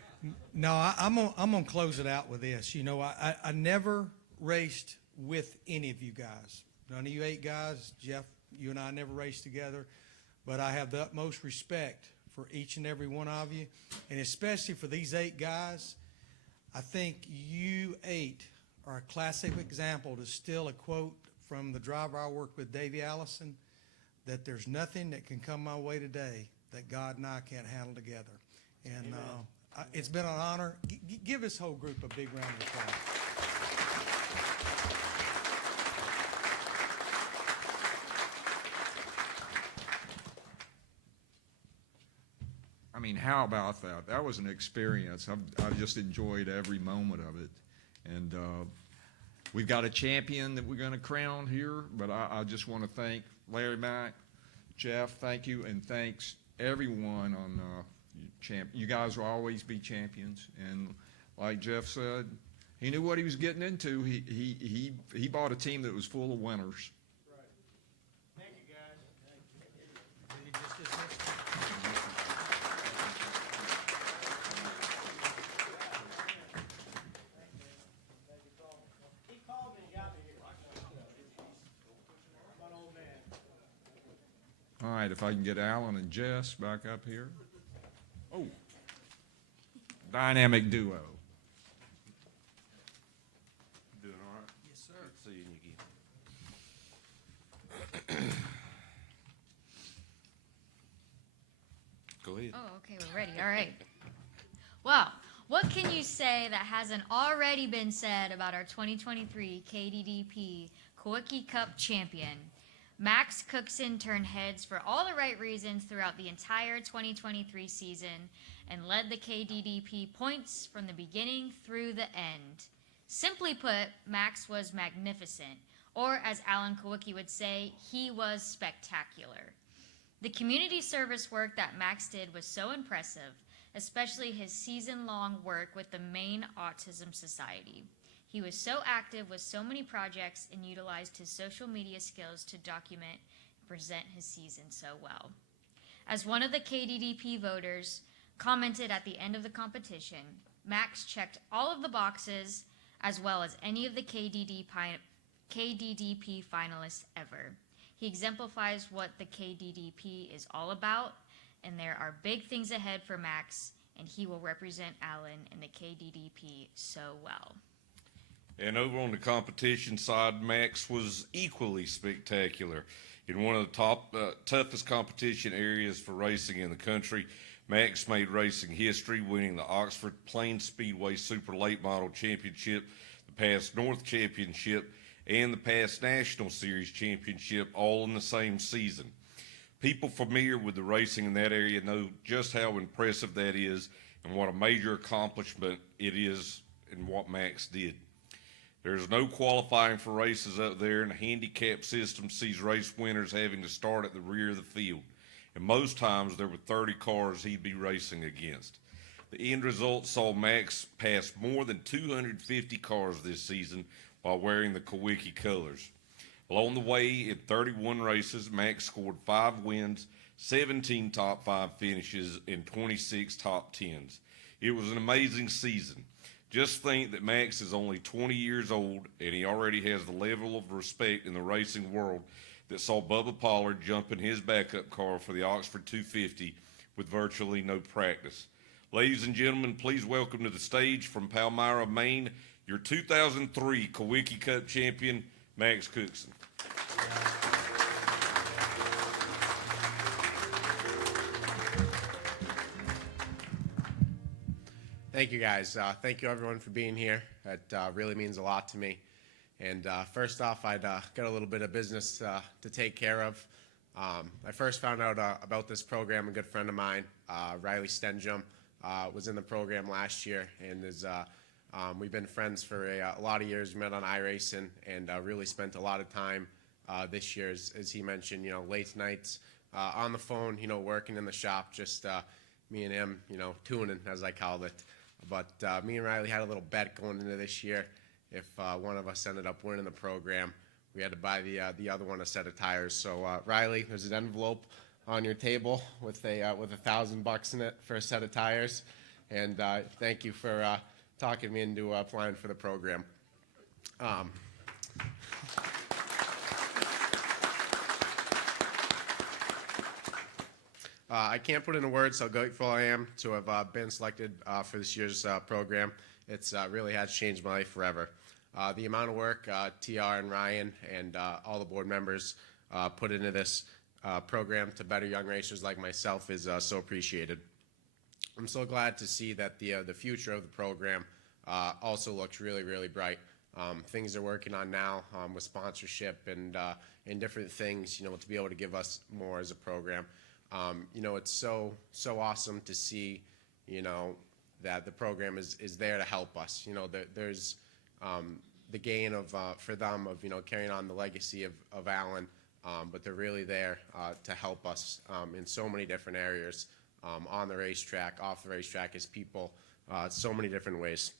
No, I'm gonna close it out with this. You know, I never raced with any of you guys. None of you 8 guys. Jeff, you and I never raced together. But I have the utmost respect for each and every one of you, and especially for these 8 guys. I think you 8 are a classic example to steal a quote from the driver I worked with, Davey Allison, that there's nothing that can come my way today that God and I can't handle together. And it's been an honor. Give this whole group a big round of applause. I mean, how about that? That was an experience. I've just enjoyed every moment of it. And we've got a champion that we're going to crown here, but I just want to thank Larry Mack, Jeff, thank you, and thanks everyone on you guys will always be champions. And like Jeff said, he knew what he was getting into. He bought a team that was full of winners. Thank you, guys. He called me and got me here. I'm an old man. All right, if I can get Alan and Jess back up here. Oh, dynamic duo. Doing all right? Yes, sir. Good seeing you again. good. Oh, okay, we're ready. All right. Well, what can you say that hasn't already been said about our 2023 KDDP Kulwicki Cup champion? Max Cookson turned heads for all the right reasons throughout the entire 2023 season and led the KDDP points from the beginning through the end. Simply put, Max was magnificent, or as Alan Kulwicki would say, he was spectacular. The community service work that Max did was so impressive, especially his season-long work with the Maine Autism Society. He was so active with so many projects and utilized his social media skills to document and present his season so well. As one of the KDDP voters commented at the end of the competition, Max checked all of the boxes as well as any of the KDDP finalists ever. He exemplifies what the KDDP is all about, and there are big things ahead for Max, and he will represent Allen and the KDDP so well. And over on the competition side, Max was equally spectacular. In one of the toughest competition areas for racing in the country, Max made racing history, winning the Oxford Plains Speedway Super Late Model Championship, the past North Championship, and the past National Series Championship, all in the same season. People familiar with the racing in that area know just how impressive that is and what a major accomplishment it is in what Max did. There's no qualifying for races up there, and the handicap system sees race winners having to start at the rear of the field. And most times there were 30 cars he'd be racing against. The end result saw Max pass more than 250 cars this season while wearing the Kulwicki colors. Along the way, in 31 races, Max scored 5 wins, 17 top 5 finishes, and 26 top 10s. It was an amazing season. Just think that Max is only 20 years old, and he already has the level of respect in the racing world that saw Bubba Pollard jump in his backup car for the Oxford 250 with virtually no practice. Ladies and gentlemen, please welcome to the stage from Palmyra, Maine, your 2003 Kulwicki Cup champion, Max Cookson. Thank you, guys. Thank you, everyone, for being here. It really means a lot to me. And first off, I'd got a little bit of business to take care of. I first found out about this program. A good friend of mine, Riley Stenjem, was in the program last year, and we've been friends for a lot of years. We met on iRacing and really spent a lot of time this year, as he mentioned, late nights on the phone, working in the shop, just me and him, tuning, as I called it. But me and Riley had a little bet going into this year. If one of us ended up winning the program, we had to buy the other one a set of tires. So Riley, there's an envelope on your table with $1,000 in it for a set of tires. And thank you for talking me into applying for the program. I can't put into words how grateful I am to have been selected for this year's program. It's really has changed my life forever. The amount of work TR and Ryan and all the board members put into this program to better young racers like myself is so appreciated. I'm so glad to see that the future of the program also looks really, really bright. Things they're working on now with sponsorship and different things, to be able to give us more as a program. It's so awesome to see, that the program is there to help us. There's the gain of for them of carrying on the legacy of Allen, but they're really there to help us in so many different areas, on the racetrack, off the racetrack, as people, so many different ways.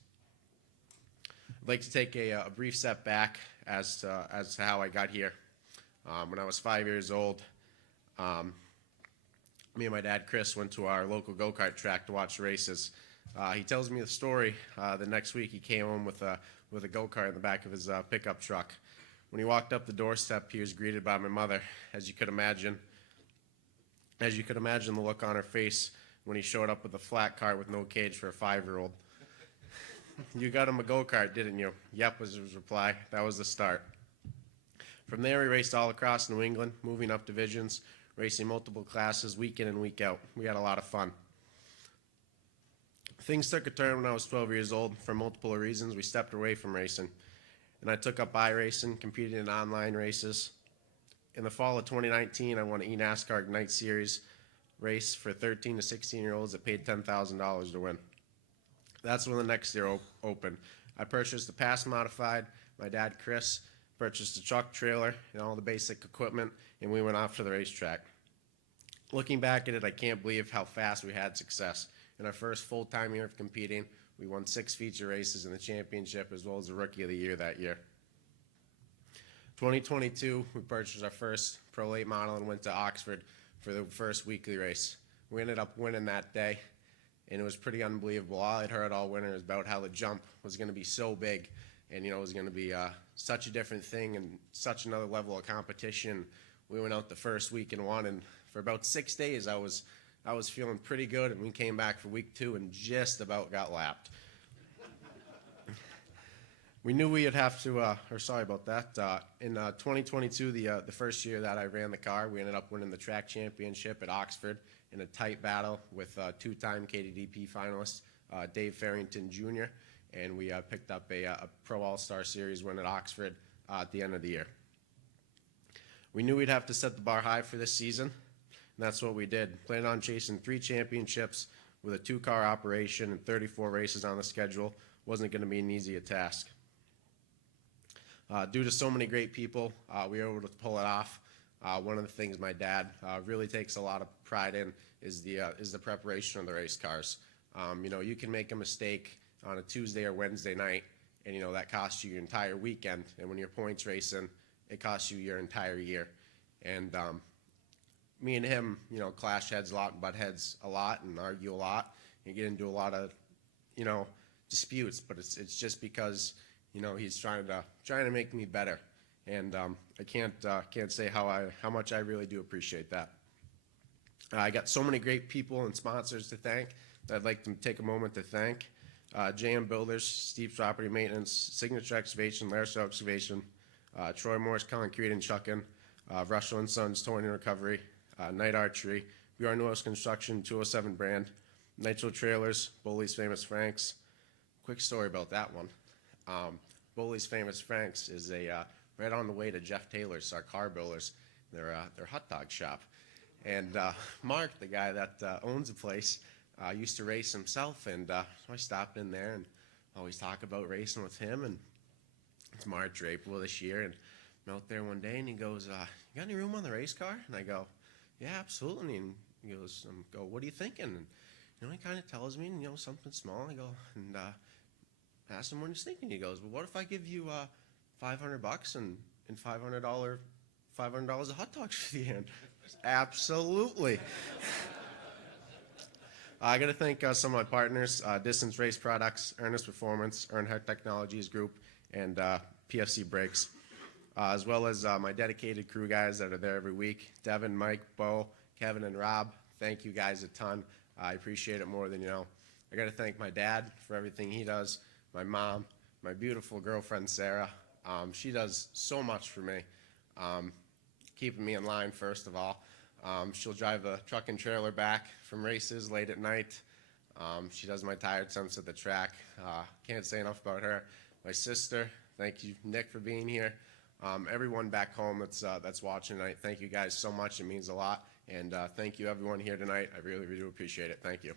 I'd like to take a brief step back as to how I got here. When I was 5 years old, me and my dad, Chris, went to our local go-kart track to watch races. He tells me the story. The next week, he came home with a go-kart in the back of his pickup truck. When he walked up the doorstep, he was greeted by my mother, as you could imagine. As you could imagine the look on her face when he showed up with a flat cart with no cage for a 5-year-old. You got him a go-kart, didn't you? Yep, was his reply. That was the start. From there, we raced all across New England, moving up divisions, racing multiple classes week in and week out. We had a lot of fun. Things took a turn when I was 12 years old. For multiple reasons, we stepped away from racing. And I took up iRacing, competing in online races. In the fall of 2019, I won an eNASCAR Ignite Series race for 13 to 16-year-olds that paid $10,000 to win. That's when the next year opened. I purchased the Pass Modified. My dad, Chris, purchased a truck trailer and all the basic equipment, and we went off to the racetrack. Looking back at it, I can't believe how fast we had success. In our first full-time year of competing, we won 6 feature races in the championship as well as the Rookie of the Year that year. 2022, we purchased our first Pro Late model and went to Oxford for the first weekly race. We ended up winning that day, and it was pretty unbelievable. All I'd heard all winter is about how the jump was going to be so big, and it was going to be such a different thing and such another level of competition. We went out the first week and won, and for about 6 days I was feeling pretty good, and we came back for week 2 and just about got lapped. We knew we'd have to, in 2022, the first year that I ran the car, we ended up winning the track championship at Oxford in a tight battle with 2-time KDDP finalist Dave Farrington Jr., and we picked up a Pro All-Star Series win at Oxford at the end of the year. We knew we'd have to set the bar high for this season, and that's what we did. Planned on chasing 3 championships with a 2-car operation and 34 races on the schedule. Wasn't going to be an easy task. Due to so many great people, we were able to pull it off. One of the things my dad really takes a lot of pride in is the preparation of the race cars. You can make a mistake on a Tuesday or Wednesday night, and that costs you your entire weekend. And when you're points racing, it costs you your entire year. And me and him, clash heads a lot and butt heads a lot and argue a lot and get into a lot of, disputes. But it's just because he's trying to make me better, and I can't say how much I really do appreciate that. I got so many great people and sponsors to thank that I'd like to take a moment to thank. JM Builders, Steve's Property Maintenance, Signature Excavation, Larisville Excavation, Troy Morris Concrete and Chuckin', Russell & Sons Towing and Recovery, Night Archery, BR Newhouse Construction, 207 Brand, Nitro Trailers, Bully's Famous Franks. Quick story about that one. Bully's Famous Franks is right on the way to Jeff Taylor's, our car builders, their hot dog shop. And Mark, the guy that owns the place, used to race himself, and so I stopped in there and always talk about racing with him. And it's March or April this year, and I'm out there one day, and he goes, "You got any room on the race car?" And I go, "Yeah, absolutely." And he goes, "What are you thinking?" And he kind of tells me, something small. I go and asked him what he's thinking. He goes, "Well, what if I give you $500 and $500 of hot dogs for the end?" Absolutely. I got to thank some of my partners, Distance Race Products, Earnest Performance, Earnhardt Technologies Group, and PFC Brakes, as well as my dedicated crew guys that are there every week, Devin, Mike, Bo, Kevin, and Rob. Thank you guys a ton. I appreciate it more than you know. I got to thank my dad for everything he does, my mom, my beautiful girlfriend, Sarah. She does so much for me, keeping me in line, first of all. She'll drive a truck and trailer back from races late at night. She does my tired stunts at the track. Can't say enough about her. My sister, thank you, Nick, for being here. Everyone back home that's watching tonight, thank you guys so much. It means a lot. And thank you, everyone here tonight. I really, really do appreciate it. Thank you.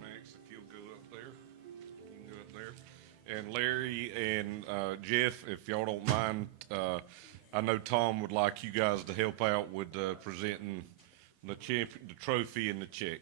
Max, if you'll go up there. You can go up there. And Larry and Jeff, if y'all don't mind, I know Tom would like you guys to help out with presenting the trophy and the check.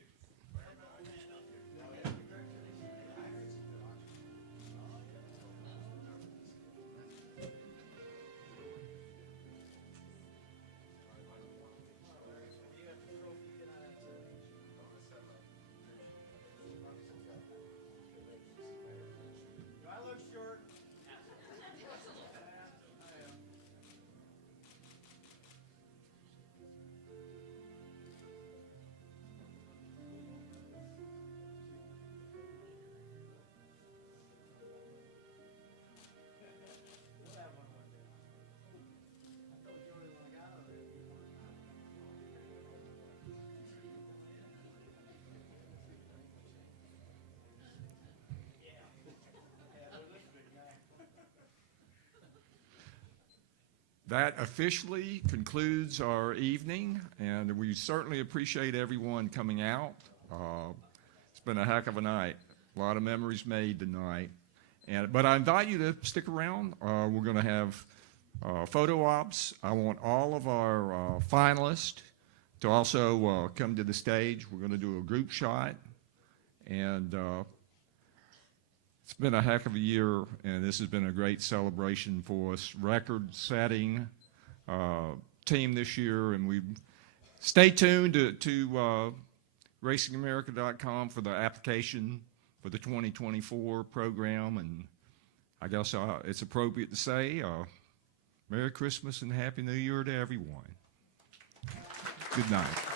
that officially concludes our evening, and we certainly appreciate everyone coming out. It's been a heck of a night. A lot of memories made tonight. But I invite you to stick around. We're going to have photo ops. I want all of our finalists to also come to the stage. We're going to do a group shot. And it's been a heck of a year, and this has been a great celebration for us. Record-setting team this year, and we stay tuned to racingamerica.com for the application for the 2024 program. And I guess it's appropriate to say Merry Christmas and Happy New Year to everyone. Good night.